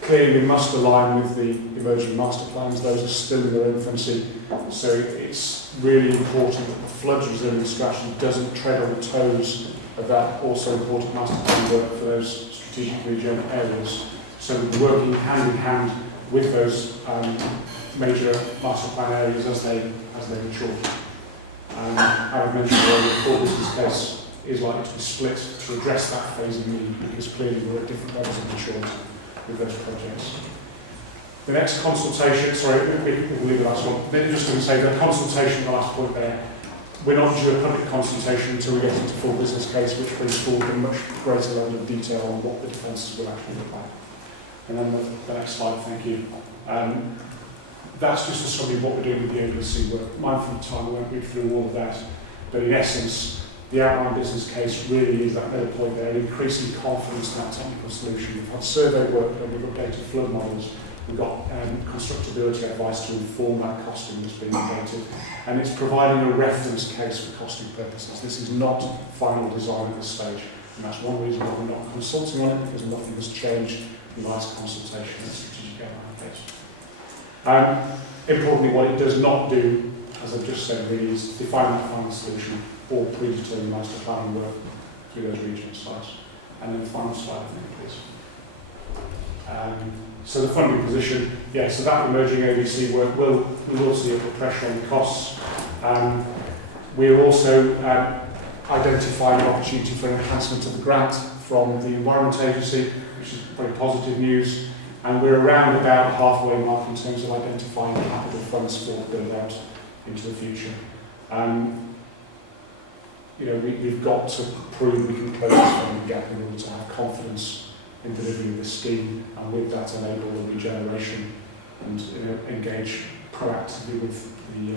clearly we must align with the emerging master plans. Those are still in their infancy, so it's really important that the flood resilience strategy doesn't tread on the toes of that also important master plan work for those strategic region areas. So we're working hand in hand with those major master plan areas as they mature. I've mentioned earlier, the full business case is likely to be split to address that phasing need, because clearly we're at different levels of maturity with those projects. The next consultation, sorry, we'll leave the last one. Then just going to say the consultation, the last point there, we're not due a public consultation until we get into full business case, which brings forward a much greater level of detail on what the defences will actually look like. And then the next slide, thank you. That's just a summary of what we're doing with the ABC work. Mindful of time, I won't read through all of that. But in essence, the outline business case really is that middle point there, increasing confidence in that technical solution. We've had survey work done, we've updated flood models, we've got constructability advice to inform that costing that's being updated, and it's providing a reference case for costing purposes. This is not final design at this stage, and that's one reason why we're not consulting on it, because nothing has changed in the last consultation and strategic outline phase. Importantly, what it does not do, as I've just said, really is define that final solution or predetermine master planning work through those regional sites. And then the final slide, I think, please. So the funding position, yeah, so that emerging ABC work, we will see upward pressure on the costs. We're also identifying an opportunity for enhancement of the grant from the Environment Agency, which is very positive news. And we're around about halfway mark in terms of identifying capital funds for build out into the future. You know, we've got to prove we can close this funding gap in order to have confidence in delivering this scheme, and with that enable the regeneration and engage proactively with the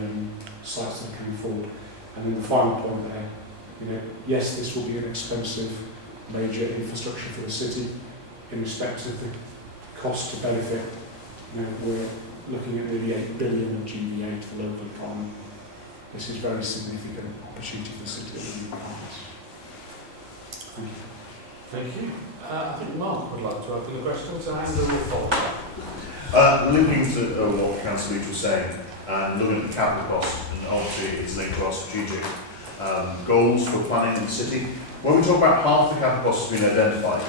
sites that are coming forward. And then the final point there, yes, this will be an expensive major infrastructure for the city in respect of the cost to benefit. We're looking at nearly 8 billion of GBA to the local economy. This is a very significant opportunity for the city of the economies. Thank you. Thank you. I think Mark would like to open the question, so Andrew will follow. Looking to what Councillor Leach was saying, and looking at the capital cost, and obviously it's linked to our strategic goals for planning in the city. When we talk about half the capital cost has been identified,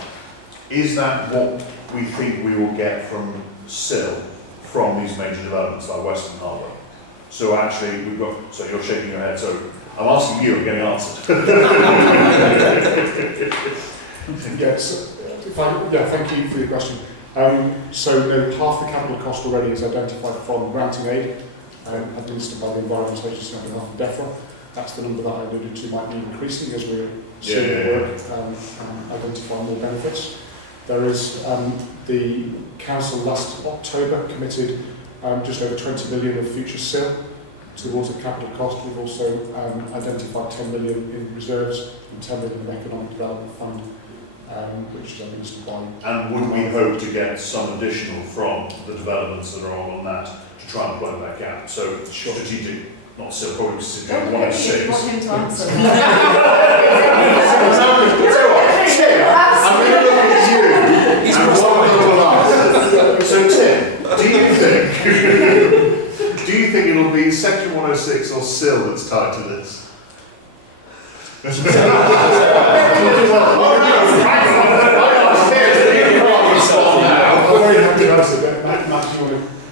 is that what we think we will get from SIL from these major developments like Western Harbour? So actually, we've got, so you're shaking your head, so I'm asking you, I'm getting answered. Yes, thank you for your question. So half the capital cost already is identified from granting aid, administered by the Environment Agency on behalf of DEFRA. That's the number that I alluded to might be increasing as we're seeing the work identify more benefits. There is the council last October committed just over 20 million of future SIL towards the capital cost. We've also identified 10 million in reserves and 10 million in economic development fund, which is administered by. And would we hope to get some additional from the developments that are on that to try and plug that gap? So strategic, not SIL, probably strategic 106. Want him to answer. I'm going to look at you. He's So Tim, do you think it'll be Section 106 or SIL that's tied to this?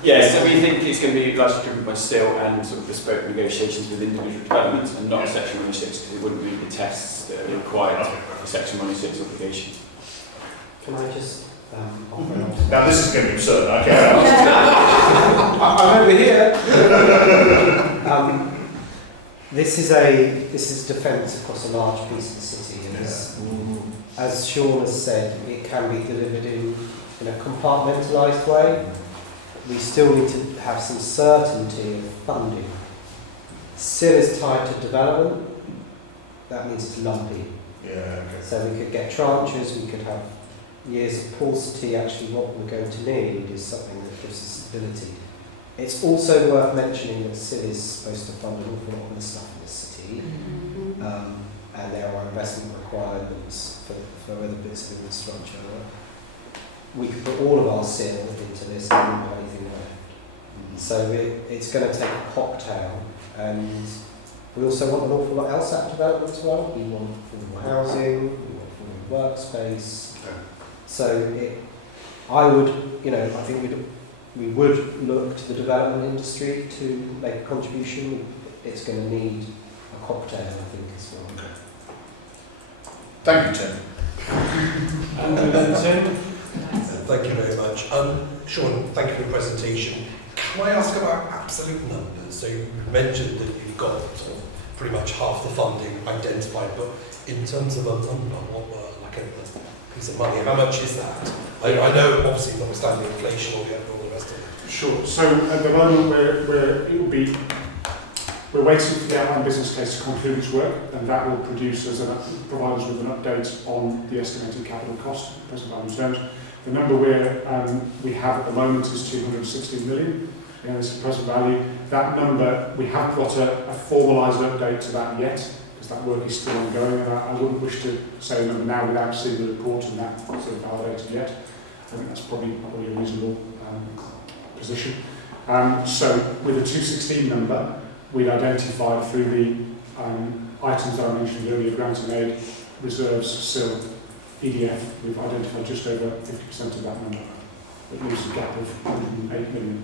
Yeah, so we think it's going to be largely driven by SIL and sort of bespoke negotiations with individual developments, and not Section 106, because it wouldn't meet the tests that are required for Section 106 obligations. Can I just now this is going to be absurd. Okay. I'm over here. This is defence across a large piece of the city, and as Sean has said, it can be delivered in a compartmentalised way. We still need to have some certainty of funding. SIL is tied to development. That means it's lumpy. Yeah. Okay. So we could get tranches. We could have years of paucity. Actually, what we're going to need is something that gives us stability. It's also worth mentioning that SIL is supposed to fund an awful lot of stuff in the city, and there are investment requirements for other bits of infrastructure. We could put all of our SIL into this and not have anything left. So it's going to take a cocktail, and we also want an awful lot else out of development as well. We want affordable housing, we want affordable workspace. So I think we would look to the development industry to make a contribution. It's going to need a cocktail, I think, as well. Thank you, Tim. And then Tim. Thank you very much. Sean, thank you for the presentation. Can I ask about absolute numbers? So you mentioned that you've got sort of pretty much half the funding identified, but in terms of a number, like a piece of money, how much is that? I know, obviously, notwithstanding inflation or the rest of it. Sure. So at the moment, we're waiting for the outline business case to conclude its work, and that will provide us with an update on the estimated capital cost, present values don't. The number we have at the moment is 216 million. Again, this is present value. That number, we haven't got a formalised update to that yet, because that work is still ongoing, and I wouldn't wish to say a number now without seeing the report and that sort of validated yet. I think that's probably a reasonable position. So with the 216 number, we'd identified through the items that I mentioned earlier, grant and aid, reserves, SIL, EDF, we've identified just over 50% of that number. It leaves a gap of 108 million.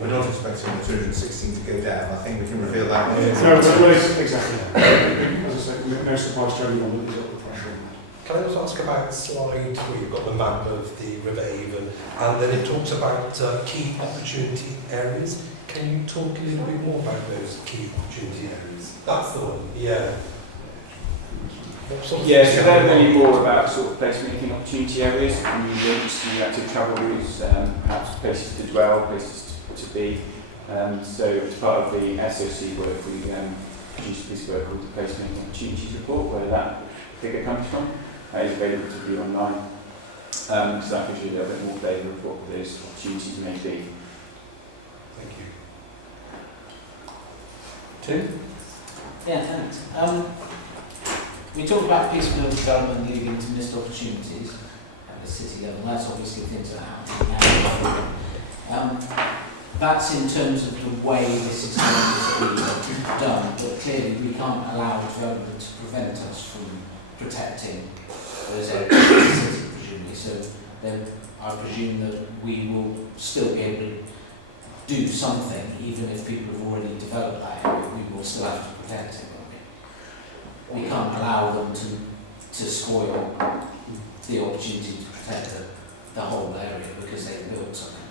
We're not expecting the 216 to go down. I think we can reveal that. No, exactly. As I said, no surprise to anyone that there's upward pressure on that. Can I also ask about slide where you've got the map of the River Avon, and then it talks about key opportunity areas. Can you talk a little bit more about those key opportunity areas? That's the one, yeah. Yeah, so they're really more about sort of placemaking opportunity areas, new links, new active travel routes, perhaps places to dwell, places to be. So as part of the SOC work, we produced this work called the Placemaking Opportunities Report, where that figure comes from. It is available to view online. So that gives you a little bit more flavour of what those opportunities may be. Thank you. Tim? Yeah, thanks. We talk about piecemeal development leading to missed opportunities at the city level. That's obviously things that are happening now. That's in terms of the way this is going to be done, but clearly we can't allow development to prevent us from protecting those areas of the city, presumably. So then I presume that we will still be able to do something, even if people have already developed that area, we will still have to protect it. We can't allow them to spoil the opportunity to protect the whole area because they built something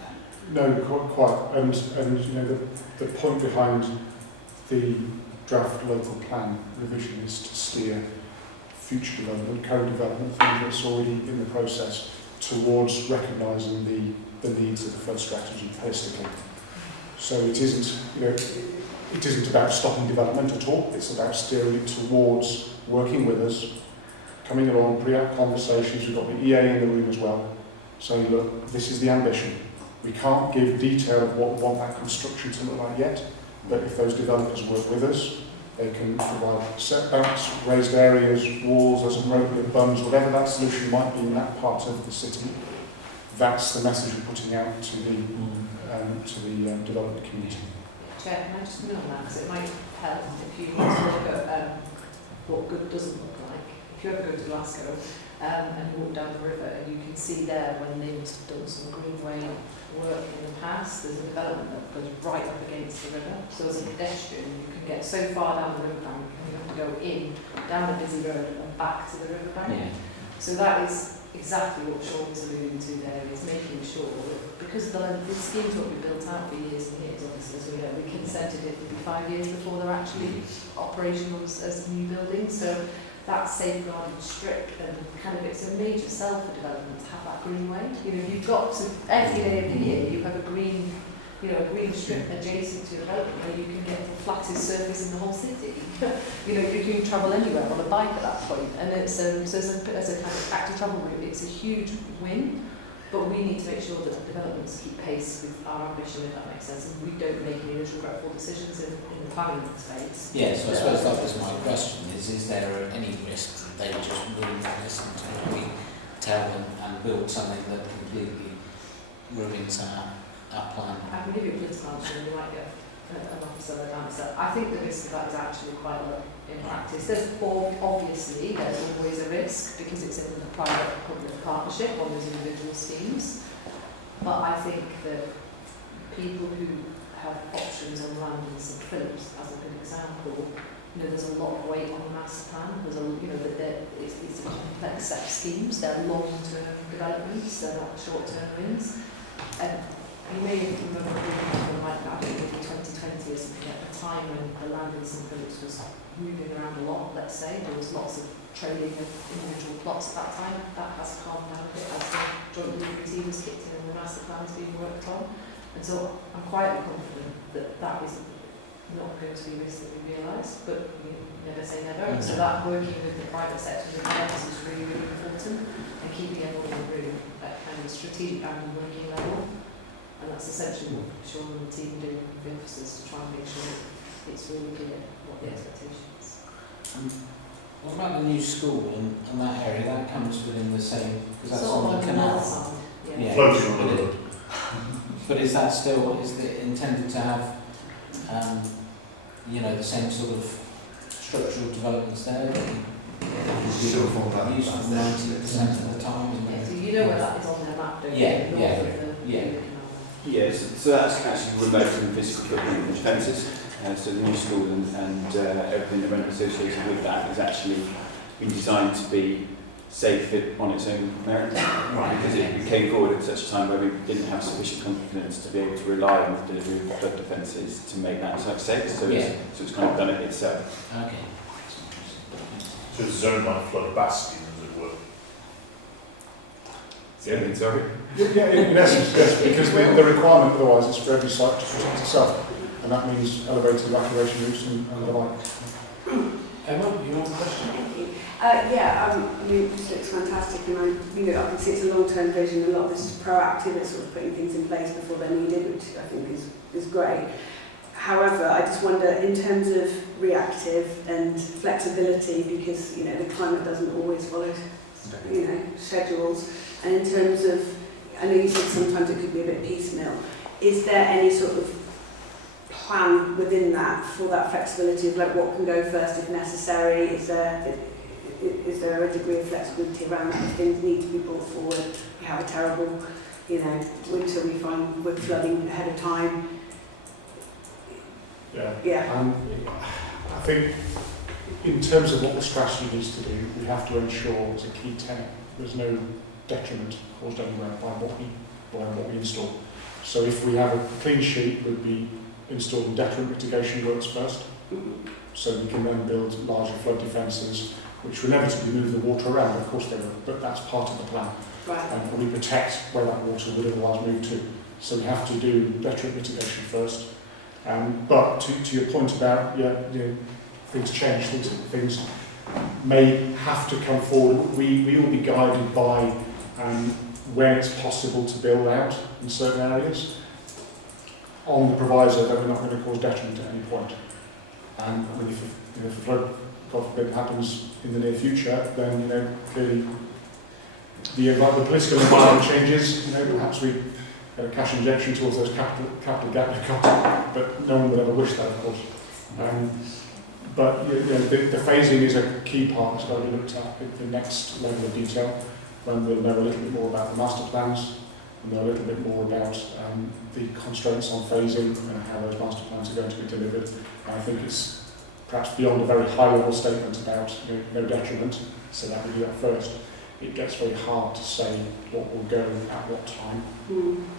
there. No, quite. And you know, the point behind the draft local plan revision is to steer future development, co-development, things that's already in the process, towards recognising the needs of the flood strategy holistically. So it isn't, you know, it isn't about stopping development at all. It's about steering it towards working with us, coming along, pre-app conversations. We've got the EA in the room as well, saying, look, this is the ambition. We can't give detail of what we want that construction to look like yet, but if those developers work with us, they can provide setbacks, raised areas, walls as appropriate, bunds, whatever that solution might be in that part of the city. That's the message we're putting out to the development community. Chair, can I just note on that, because it might help if you want to look at what good doesn't look like. If you ever go to Glasgow and you walk down the river, you can see there when they've done some greenway work in the past, there's a development that goes right up against the river. So as a pedestrian, you can get so far down the riverbank and you have to go in, down the busy road and back to the riverbank. Yeah. So that is exactly what Sean was alluding to there, is making sure that, because the schemes will be built out for years and years, obviously, so we consented it to be 5 years before they're actually operational as new buildings. So that safeguarded strip and kind of, it's a major sell for development to have that greenway. You know, you've got to, every day of the year, you have a green strip adjacent to a development where you can get the flattest surface in the whole city. You know, you can travel anywhere on a bike at that point, and it's so as a kind of active travel route, it's a huge win. But we need to make sure that developments keep pace with our ambition, if that makes sense, and we don't make any regretful decisions in the planning space. Yeah, so I suppose that was my question, is there any risk that they just wouldn't listen to what we tell them and build something that completely ruins our plan? I can give you a political answer and you might get an officer answer. I think the risk of that is actually quite low in practice. Obviously there's always a risk because it's in the private-public partnership on those individual schemes. But I think that people who have options on land in St Phillips, as a good example, you know, there's a lot of weight on the master plan. There's a, you know, it's a complex set of schemes. They're long-term developments. They're not short-term wins. And you may remember something like that in 2020 or something at the time when the land in St Phillips was moving around a lot. Let's say there was lots of trading of individual plots at that time. That has calmed down a bit as the joint delivery team has kicked in and the master plan is being worked on. And so I'm quite confident that that is not going to be a risk that we realise, but you never say never. And so that working with the private sector and the developers is really, really important, and keeping everyone in the room at kind of strategic and working level. And that's essentially what Sean and the team do with emphasis to try and make sure that it's really clear what the expectations. What about the new school and that area? That comes within the same, because that's sort on the canal. side, Yeah. Floating on the road. But is that still, is it intended to have, you know, the same sort of structural developments there? Sure, for that. Used for 90% of the time, isn't Yeah, it? so you know where that is on their map, don't you? Yeah, North yeah, of the yeah. canal. Yes, so that's actually remote from physical footprint and fences. So the new school and everything that went associated with that is actually been designed to be safe on its own merit. Right. Because it came forward at such a time where we didn't have sufficient confidence to be able to rely on the delivery of flood defences to make that site safe. So, it's kind of done it itself. Okay. So it's zone like flood bastion, as it were. Yeah, sorry. Yeah, in essence, yes, because the requirement otherwise is for every site to protect itself, and that means elevated evacuation routes and the like. Emma, you have a question? I mean, this looks fantastic, and I can see it's a long-term vision. A lot of this is proactive, it's sort of putting things in place before they're needed, which I think is great. However, I just wonder, in terms of reactive and flexibility, because the climate doesn't always follow schedules, and in terms of, I know you said sometimes it could be a bit piecemeal. Is there any sort of plan within that for that flexibility of like what can go first if necessary? Is there a degree of flexibility around that if things need to be brought forward? We have a terrible, winter, we find we're flooding ahead of time. Yeah. I think in terms of what the strategy needs to do, we have to ensure as a key tenet there's no detriment caused anywhere by what we install. So if we have a clean sheet, we'd be installing detriment mitigation works first, so we can then build larger flood defences, which will inevitably move the water around. Of course they will, but that's part of the plan. Right. And we protect where that water would otherwise move to. So we have to do detriment mitigation first. But to your point about things change, things may have to come forward. We will be guided by when it's possible to build out in certain areas, on the proviso that we're not going to cause detriment at any point. And if a flood, God forbid, happens in the near future, then clearly the political environment changes. Perhaps we get a cash injection towards those capital gap costs, but no one would ever wish that, of course. But the phasing is a key part that's got to be looked at at the next level of detail, when we'll know a little bit more about the master plans, and know a little bit more about the constraints on phasing and how those master plans are going to be delivered. And I think it's perhaps beyond a very high-level statement about no detriment, so that we do that first. It gets very hard to say what will go at what time,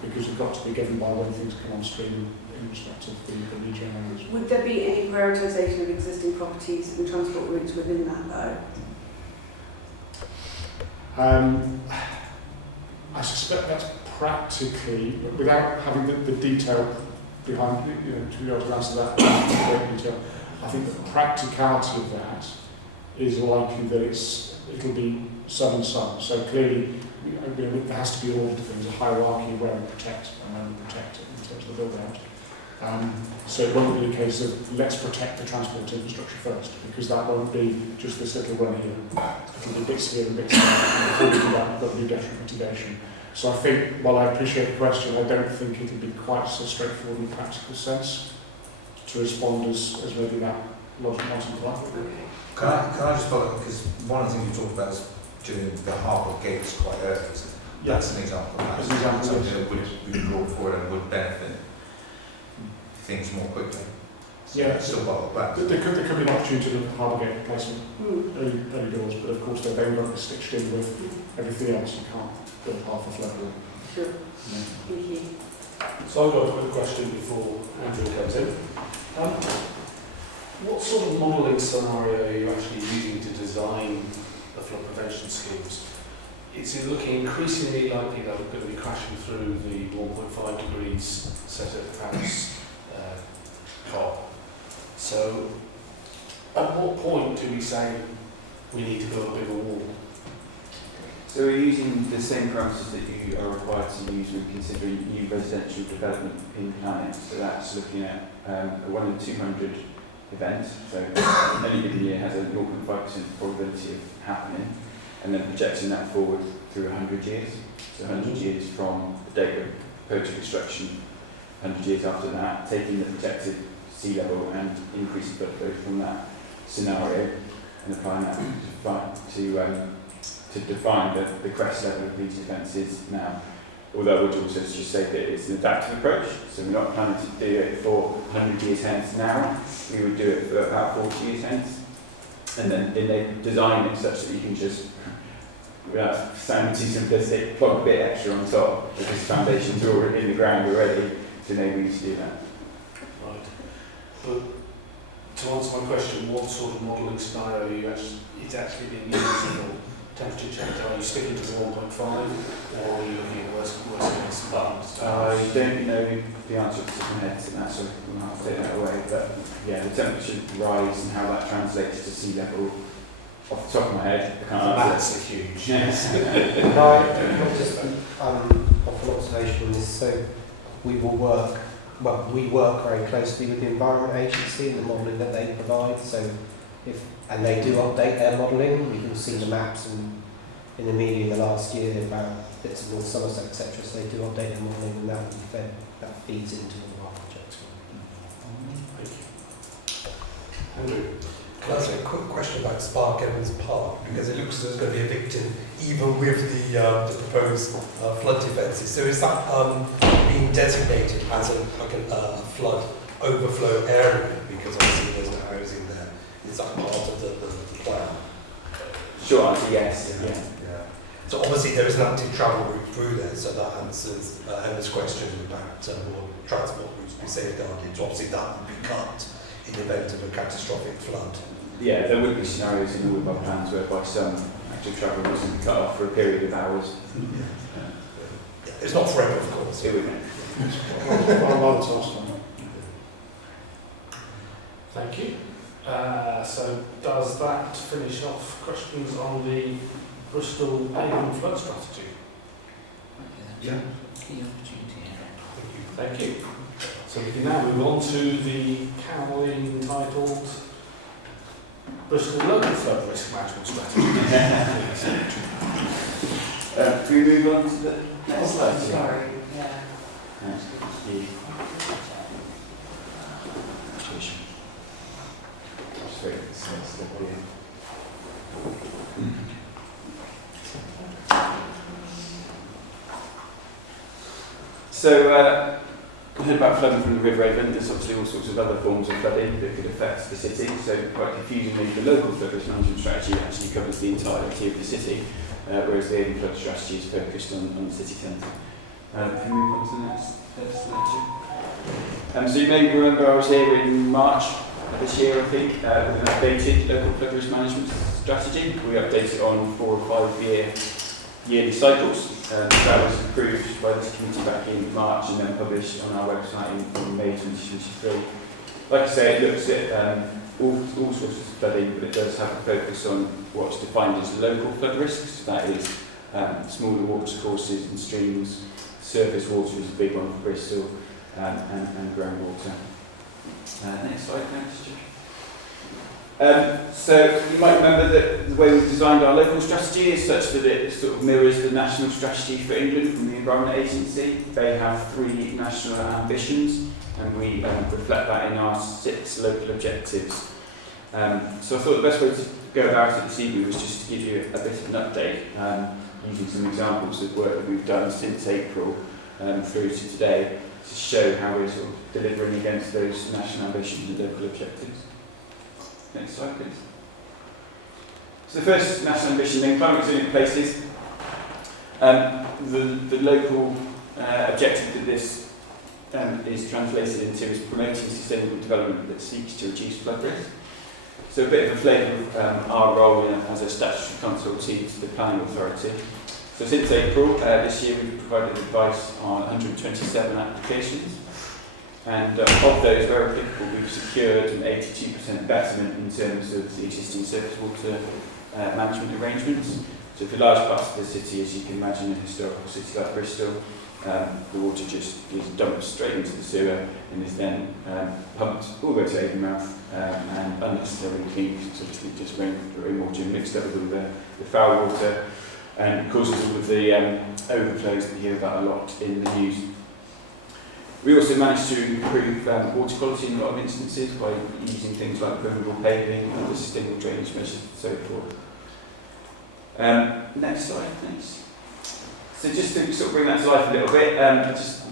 because we've got to be given by when things come on stream in respect of the region areas. Would there be any prioritisation of existing properties and transport routes within that, though? I suspect that's practically, without having the detail behind, to be able to answer that in great detail, I think the practicality of that is likely that it'll be some and some. So clearly, there has to be order to things, a hierarchy of where we protect and when we protect it in terms of the build-out. So it won't be a case of let's protect the transport infrastructure first, because that won't be just this little run here. It'll be bits here and bits there. Before we do that, we've got to do detriment mitigation. So I think, while I appreciate the question, I don't think it'll be quite so straightforward in a practical sense to respond as maybe that logic might imply. Can I just follow up, because one of the things you talked about is doing the harbour gates quite early. That's an example of that. As an example, something that would be brought forward and would benefit things more quickly. So Yeah. it's still part of the plan. There could be an opportunity to look at Harborgate replacement early doors, but of course they've then got to be stitched in with everything else. You can't build half a flood wall. Sure. Thank you. So I've got a quick question before Andrew comes in. What sort of modelling scenario are you actually using to design the flood prevention schemes? Is it looking increasingly likely that we're going to be crashing through the 1.5 degrees set at Paris COP? So at what point do we say we need to build a bigger wall? So we're using the same parameters that you are required to use when considering new residential development in planning. So that's looking at a 1 in 200 event, so any given year has a 0.5% probability of happening, and then projecting that forward through 100 years. So 100 years from the date of project construction, 100 years after that, taking the projected sea level and increasing flood flow from that scenario and applying that to define the crest level of these events is now. Although I would also just say that it's an adaptive approach, so we're not planning to do it for 100 years hence now, we would do it for about 40 years hence. And then they design it such that you can just, without sounding too simplistic, plug a bit extra on top because the foundations are already in the ground already to enable you to do that. Right. But to answer my question, what sort of modelling scenario are you actually being used for temperature change? Are you sticking to the 1.5 or are you looking at worst case scenarios? I don't know the answer to my head to that, so we'll have to take that away. But yeah, the temperature rise and how that translates to sea level, off the top of my head, I can't answer. That's huge. Yes. No, just off an observation on this. So we work very closely with the Environment Agency and the modelling that they provide. So and they do update their modelling. You can see the maps in the media in the last year about bits of North Somerset, etc. So they do update their modelling, and that feeds into all of our projects. Thank you. Andrew? Can I ask a quick question about Spark Evans Park? Because it looks as though there's going to be a victim even with the proposed flood defences. So is that being designated as a flood overflow area? Because obviously there's no housing there. Is that part of the plan? Sure answer, yes. Yeah. So obviously there is an active travel route through there, so that answers Emma's question about what transport routes be safeguarded. So obviously that would be cut in the event of a catastrophic flood. Yeah, there would be scenarios in all of our plans whereby some active travel was cut off for a period of hours. Yeah, it's not forever, of course. It would be. Thank you. So does that finish off questions on the Bristol Avon flood strategy? Yeah. Key opportunity. Thank you. So we can now move on to the carefully entitled Bristol Local Flood Risk Management Strategy. Can we move on to the next slide? Sorry, yeah. Thank you. Just wait for this next step here. So, we heard about flooding from the River Avon. There's obviously all sorts of other forms of flooding that could affect the city. So, quite confusingly, the local flood risk management strategy actually covers the entirety of the city, whereas the Avon flood strategy is focused on the city centre. Can we move on to the next slide? So, you may remember I was here in March of this year, I think, with an updated local flood risk management strategy. We update it on 4 or 5 yearly cycles. That was approved by this committee back in March and then published on our website in May 2023. Like I say, it looks at all sorts of flooding, but it does have a focus on what's defined as local flood risks. That is smaller watercourses and streams. Surface water is a big one for Bristol, and groundwater. Next slide, next. So you might remember that the way we've designed our local strategy is such that it sort of mirrors the national strategy for England from the Environment Agency. They have 3 national ambitions, and we reflect that in our 6 local objectives. So I thought the best way to go about it this evening was just to give you a bit of an update, using some examples of work that we've done since April, through to today to show how we're sort of delivering against those national ambitions and local objectives. Next slide, please. So the first national ambition, then, climate resilient places. The local objective that this is translated into is promoting sustainable development that seeks to reduce flood risk. So a bit of a flavour of our role as a statutory consultee to the planning authority. So since April this year, we've provided advice on 127 applications, and of those, where applicable, we've secured an 82% betterment in terms of the existing surface water management arrangements. So for large parts of the city, as you can imagine, a historical city like Bristol, the water just is dumped straight into the sewer and is then pumped all the way to Avon and unnecessarily cleaned, so just rainwater mixed up with all the foul water, and causes all of the overflows that you hear about a lot in the news. We also managed to improve water quality in a lot of instances by using things like permeable paving and other sustainable drainage measures and so forth. Next slide, thanks. So just to sort of bring that to life a little bit, just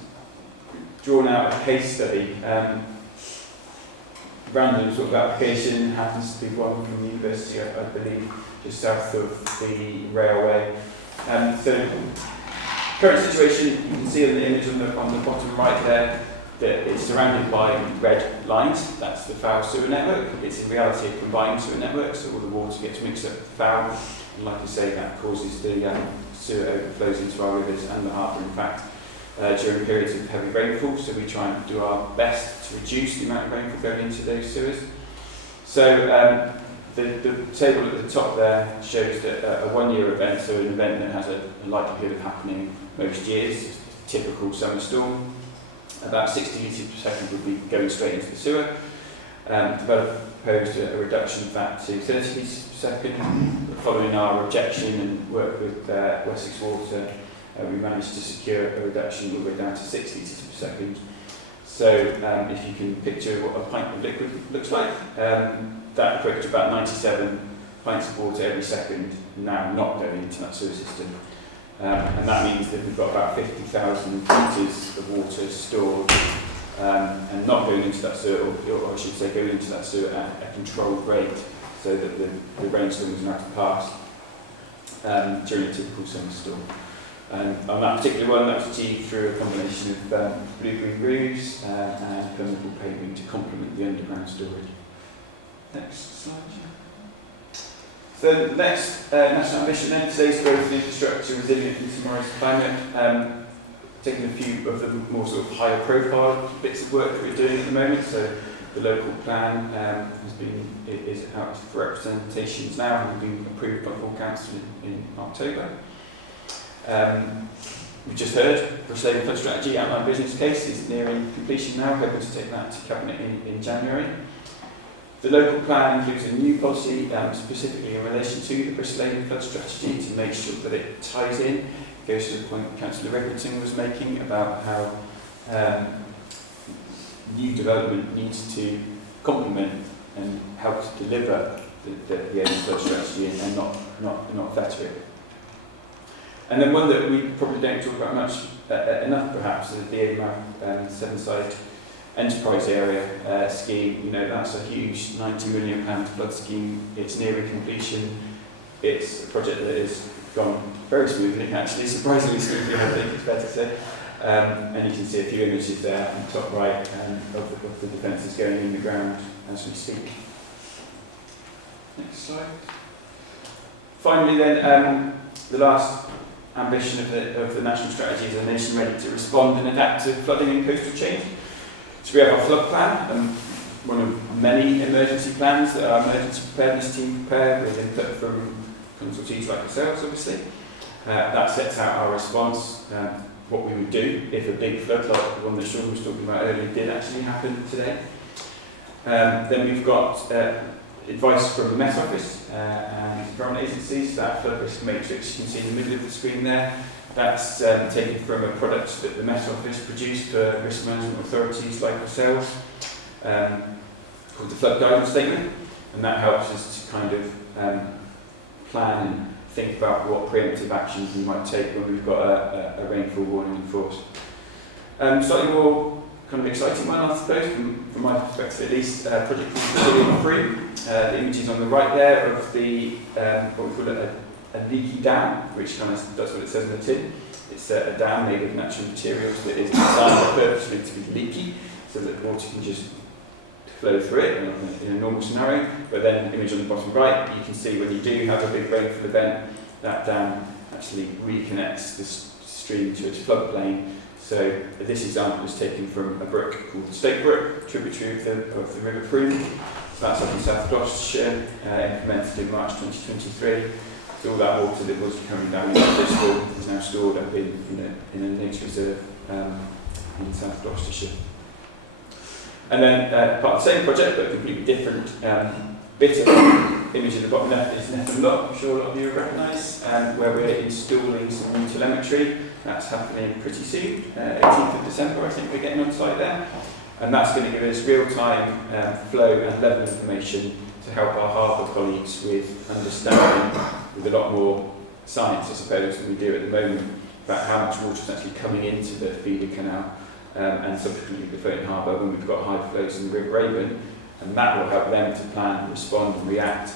drawn out a case study. Random sort of application, happens to be one from the university, I believe, just south of the railway. So current situation, you can see on the image on the bottom right there, that it's surrounded by red lines. That's the foul sewer network. It's in reality a combined sewer network, so all the water gets mixed up with foul. And like I say, that causes the sewer overflows into our rivers and the harbour, in fact, during periods of heavy rainfall. So we try and do our best to reduce the amount of rainfall going into those sewers. So the table at the top there shows that a one-year event, so an event that has a likelihood of happening most years, a typical summer storm, about 60 litres per second would be going straight into the sewer. Developer proposed a reduction of that to 30 litres per second. Following our objection and work with Wessex Water, we managed to secure a reduction all the way down to 6 litres per second. So if you can picture what a pint of liquid looks like, that equates to about 97 pints of water every second now not going into that sewer system. And that means that we've got about 50,000 litres of water stored and not going into that sewer, or I should say going into that sewer at a controlled rate, so that the rainstorms are not to pass during a typical summer storm. On that particular one, that was achieved through a combination of blue-green roofs and permeable paving to complement the underground storage. Next slide. So the next national ambition then, today's growth and infrastructure resilient in tomorrow's climate. Taking a few of the more sort of higher profile bits of work that we're doing at the moment. So the local plan is out for representations now and will be approved by full council in October. We've just heard Bristol flood strategy outline business case is nearing completion now, hoping to take that to cabinet in January. The local plan includes a new policy specifically in relation to the Bristol flood strategy to make sure that it ties in. It goes to the point Councillor Regeneration was making about how new development needs to complement and help to deliver the flood strategy and not fetter it. And then one that we probably don't talk about much enough perhaps is the Avon Seven-Side Enterprise Area scheme. You know, that's a huge £90 million flood scheme. It's nearing completion. It's a project that has gone very smoothly, actually, surprisingly smoothly, I think it's fair to say. And you can see a few images there on the top right of the defences going in the ground as we speak. Next slide. Finally then, the last ambition of the national strategy is a nation ready to respond and adapt to flooding and coastal change. So we have our flood plan, one of many emergency plans that our emergency preparedness team prepare with input from consultees like yourselves, obviously. That sets out our response, what we would do if a big flood like the one that Sean was talking about earlier did actually happen today. Then we've got advice from the Met Office and environment agencies. That flood risk matrix you can see in the middle of the screen there. That's taken from a product that the Met Office produced for risk management authorities like ourselves, called the Flood Guidance Statement, and that helps us to kind of plan and think about what preemptive actions we might take when we've got a rainfall warning in force. Slightly more kind of exciting one, I suppose, from my perspective at least, project called Free. The images on the right there of the, what we call it, a leaky dam, which kind of does what it says in the tin. It's a dam made of natural materials that is designed purposely to be leaky, so that the water can just flow through it in a normal scenario. But then, image on the bottom right, you can see when you do have a big rainfall event, that dam actually reconnects the stream to its floodplain. So this example is taken from a brook called the Stake Brook, tributary of the River Prune. So that's up in South Gloucestershire, implemented in March 2023. So all that water that was coming down into Bristol is now stored up in a nature reserve in South Gloucestershire. And then part of the same project, but a completely different bit of image in the bottom left is Netham Lock, I'm sure a lot of you recognise, where we're installing some new telemetry. That's happening pretty soon, 18th of December I think we're getting on site there. And that's going to give us real-time flow and level information to help our harbour colleagues with understanding, with a lot more science I suppose than we do at the moment, about how much water is actually coming into the feeder canal and subsequently the floating harbour when we've got high flows in the River Avon. And that will help them to plan, respond and react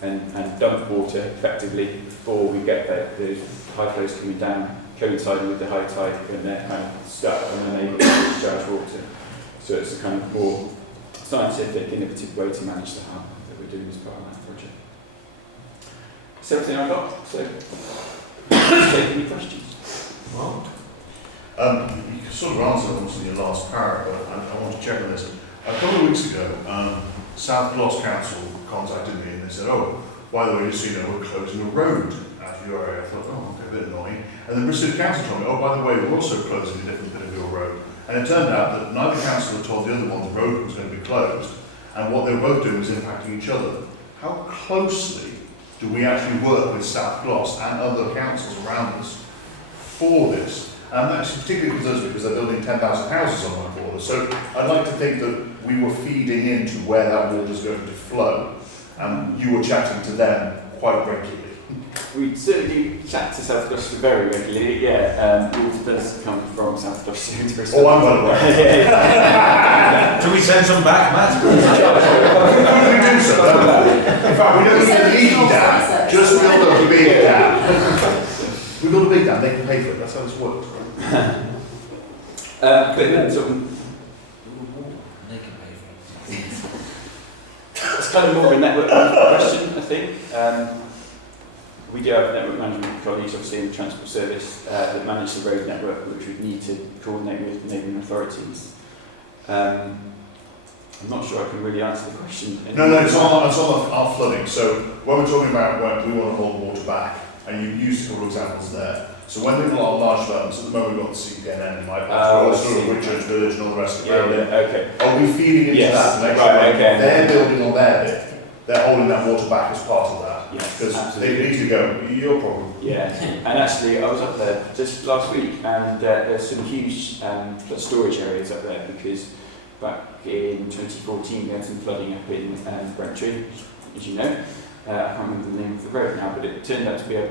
and dump water effectively before we get those high flows coming down, coinciding with the high tide when they're kind of stuck and then able to discharge water. So it's a kind of more scientific, innovative way to manage the harbour that we're doing as part of that project. That's everything I've got, so take any questions. Well, you sort of answered almost in your last paragraph, but I want to check on this. A couple of weeks ago, South Gloss Council contacted me and they said, oh, by the way, just so you know, we're closing a road out of your area. I thought, oh, okay, a bit annoying. And then Bristol Council told me, oh, by the way, we're also closing a different bit of your road. And it turned out that neither council had told the other one the road was going to be closed, and what they were both doing was impacting each other. How closely do we actually work with South Gloss and other councils around us for this? And that's particularly concerns me because they're building 10,000 houses on my border. So I'd like to think that we were feeding into where that water is going to flow, and you were chatting to them quite regularly. We certainly do chat to South Gloucester very regularly, yeah. Water does come from South Gloucester into Bristol. Oh, I'm well aware. Do we send some back, Matt? We do so, don't we? In fact, we don't need a leaky dam, just build a big dam. We build a big dam, they can pay for it, that's how this works, right? But then sort of, They can pay for it. it's kind of more of a network management question, I think. We do have network management colleagues, obviously, in the Transport Service that manage the road network, which we need to coordinate with neighbouring authorities. I'm not sure I can really answer the question. No, it's on our flooding. So when we're talking about when we want to hold water back, and you used a couple of examples there. So when we've got a lot of large developments, at the moment we've got the CPNN in my place, Whitchurch Village and all the rest of it. Okay. Are we feeding into that to make sure they're building on their bit? They're holding that water back as part of that. Yes, because they need to go, your problem. Yeah, and actually I was up there just last week and there's some huge storage areas up there because back in 2014 we had some flooding up in Braintree, as you know. I can't remember the name of the road now, but it turned out to be a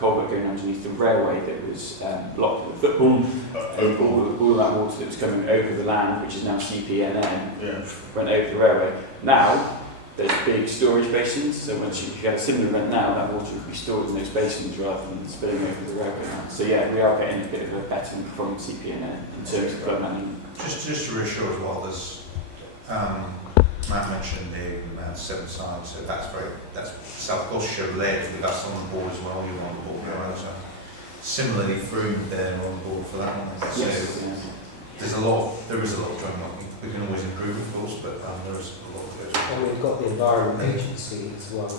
culvert going underneath the railway that was blocked with football. All that water that was coming over the land, which is now CPNN, went over the railway. Now, there's big storage basins, so once you get a similar event now, that water will be stored in those basins rather than spilling over the railway. So yeah, we are getting a bit of a better from CPNN in terms of flood management. Just to reassure as well, there's Matt mentioned about 7 sites, so that's South Gloucestershire led, but that's on the board as well. You're on the board, right? So similarly, Froome they're on the board for that one. So there is a lot going on. We can always improve, of course, but there is a lot of good. And we've got the Environment Agency as well.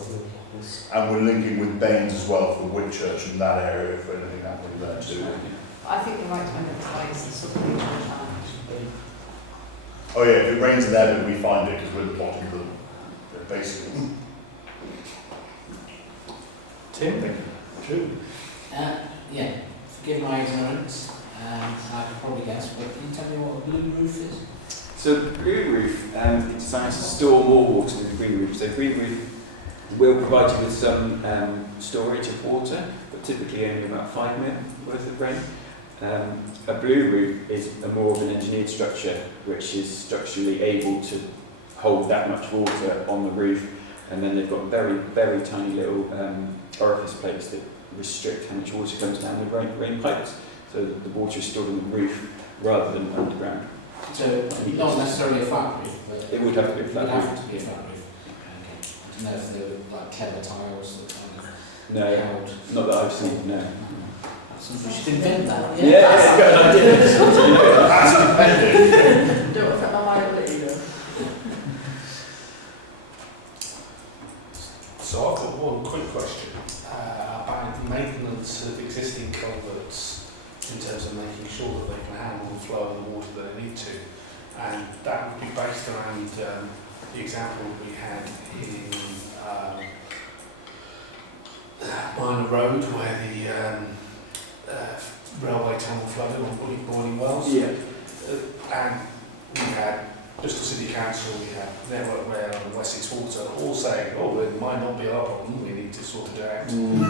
And we're linking with Baines as well for Whitchurch and that area if anything happens there too. I think the right to identify is sort of regional challenge. Oh yeah, if it rains in there, then we find it because we're at the bottom of the basin. Tim? True. Yeah, forgive my ignorance, I could probably guess, but can you tell me what a blue roof is? So the blue roof is designed to store more water than the green roof. So the green roof will provide you with some storage of water, but typically only about 5 mil worth of rain. A blue roof is more of an engineered structure, which is structurally able to hold that much water on the roof, and then they've got very, very tiny little orifice plates that restrict how much water comes down the rain pipes, so that the water is stored on the roof rather than underground. So not necessarily a flat roof, but it would have to be a flat roof. It would have to be a flat roof. Okay. I don't know if they were like clever tiles that kind of No, held. not that I've seen, no. We should invent that. Yeah, good idea. That's independent. Don't affect my liability though. So I've got one quick question about maintenance of existing culverts in terms of making sure that they can handle the flow of the water that they need to. And that would be based around the example we had in Minor Road where the railway tunnel flooded on boiling wells. Yeah. And we had Bristol City Council, we had Network Rail and Wessex Water all saying, oh, it might not be our problem, we need to sort it out.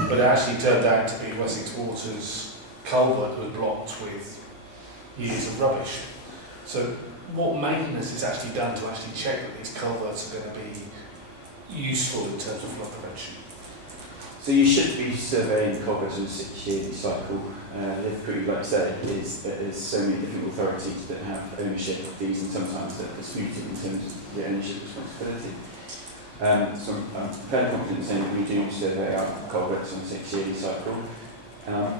But it actually turned out to be Wessex Water's culvert was blocked with years of rubbish. So what maintenance is actually done to actually check that these culverts are going to be useful in terms of flood prevention? So you should be surveying culverts on a 6-year cycle. The difficulty, like I say, is that there's so many different authorities that have ownership of these, and sometimes they're disputed in terms of the ownership responsibility. So I'm fairly confident saying that we do survey our culverts on a 6-year cycle.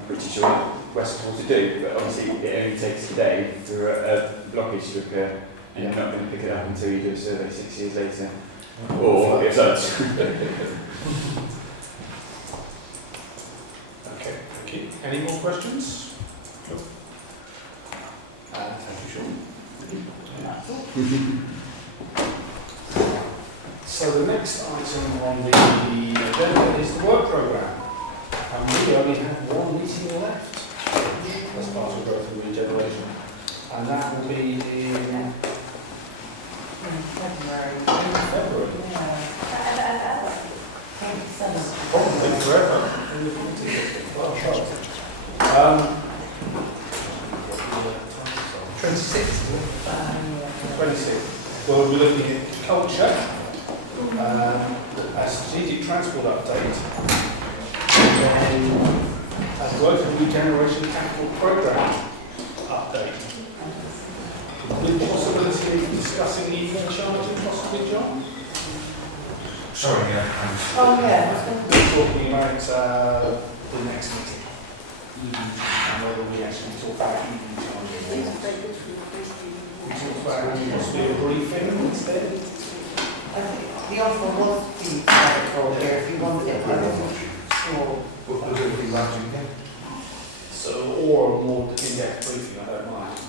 Pretty sure West Water do, but obviously it only takes a day for a blockage to occur, and you're not going to pick it up until you do a survey 6 years later. Or it floods. Okay, thank you. Any more questions? Sure. Thank you, Sean. So the next item on the agenda is the work programme. And we only have one meeting left as part of Growth and Regeneration. And that will be in February. February. Probably forever. Well, sure. 26. 26. Well, we're looking at culture, a strategic transport update, and a growth and regeneration capital programme update. With the possibility of discussing EV charging possibly, John? Sorry, yeah. Oh, yeah. We're talking about the next meeting. And whether we actually talk about EV charging. We talk about possibly a briefing instead. I think the offer was to have it for here if you wanted it. I wasn't sure. So, or a more in-depth briefing, I don't mind.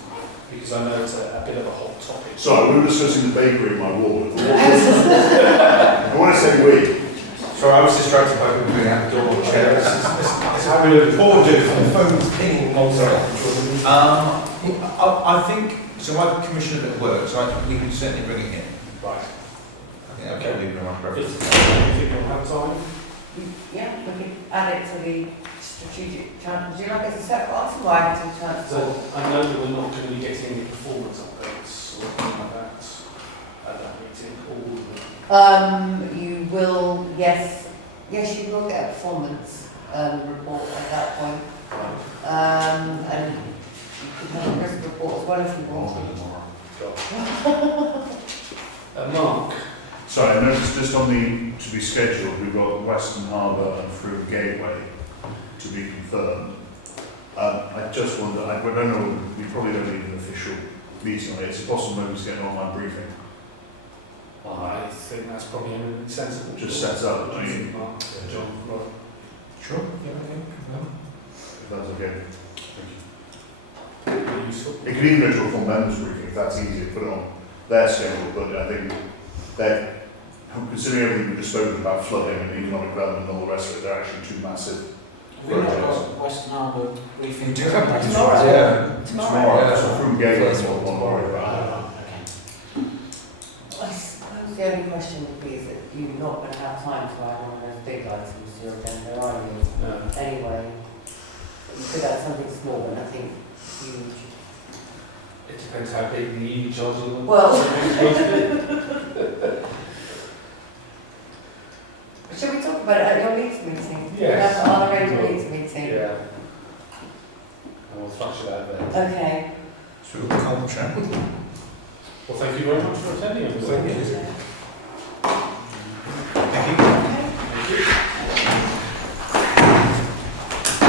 Because I know it's a bit of a hot topic. So we were discussing the bakery in my ward. I want to say we. Sorry, I was distracted by people moving out the door or chairs. It's how we look forward to the phone's pinging on I think, so I've commissioned a bit of work, so I think we can certainly bring it in. Right. I think that'll be my preference. If you have time. Yeah, we could add it to the strategic transport. Do you like it as a separate item or add it to transport? So I know that we're not going to be getting any performance updates or anything like that at that meeting. Or You will, yes, you will get a performance report at that point. And you could have a risk report as well if you want. Mark. Sorry, I noticed just on the to be scheduled, we've got Western Harbour and through Gateway to be confirmed. I just wonder, I don't know, we probably don't need an official meeting on it. Is it possible maybe to get an online briefing? I think that's probably eminently sensible. Just set up, I mean, Mark, John, Rob. Sure, yeah, if that's okay. Thank you. Useful. It could even go to a full members briefing if that's easier, put it on their schedule, but I think they're, considering everything we've just spoken about flooding and economic development and all the rest of it, they're actually two massive We've not projects. got Western Harbour briefing. Tomorrow. Yeah. Tomorrow. That's what from Gateway is what I'm worried about. I suppose the only question would be is that you're not going to have time to add one of those big items to your agenda, are you? No. Anyway. could add something small, and I think huge. It depends how big the EV charging one Well, is going to shall we talk about it at your Leeds meeting? Yes. At our Leeds meeting. be. Yeah. And we'll thrash it out there. Okay. Should we call the track? Well, thank you very much for attending. Everyone. Thank you. Thank you.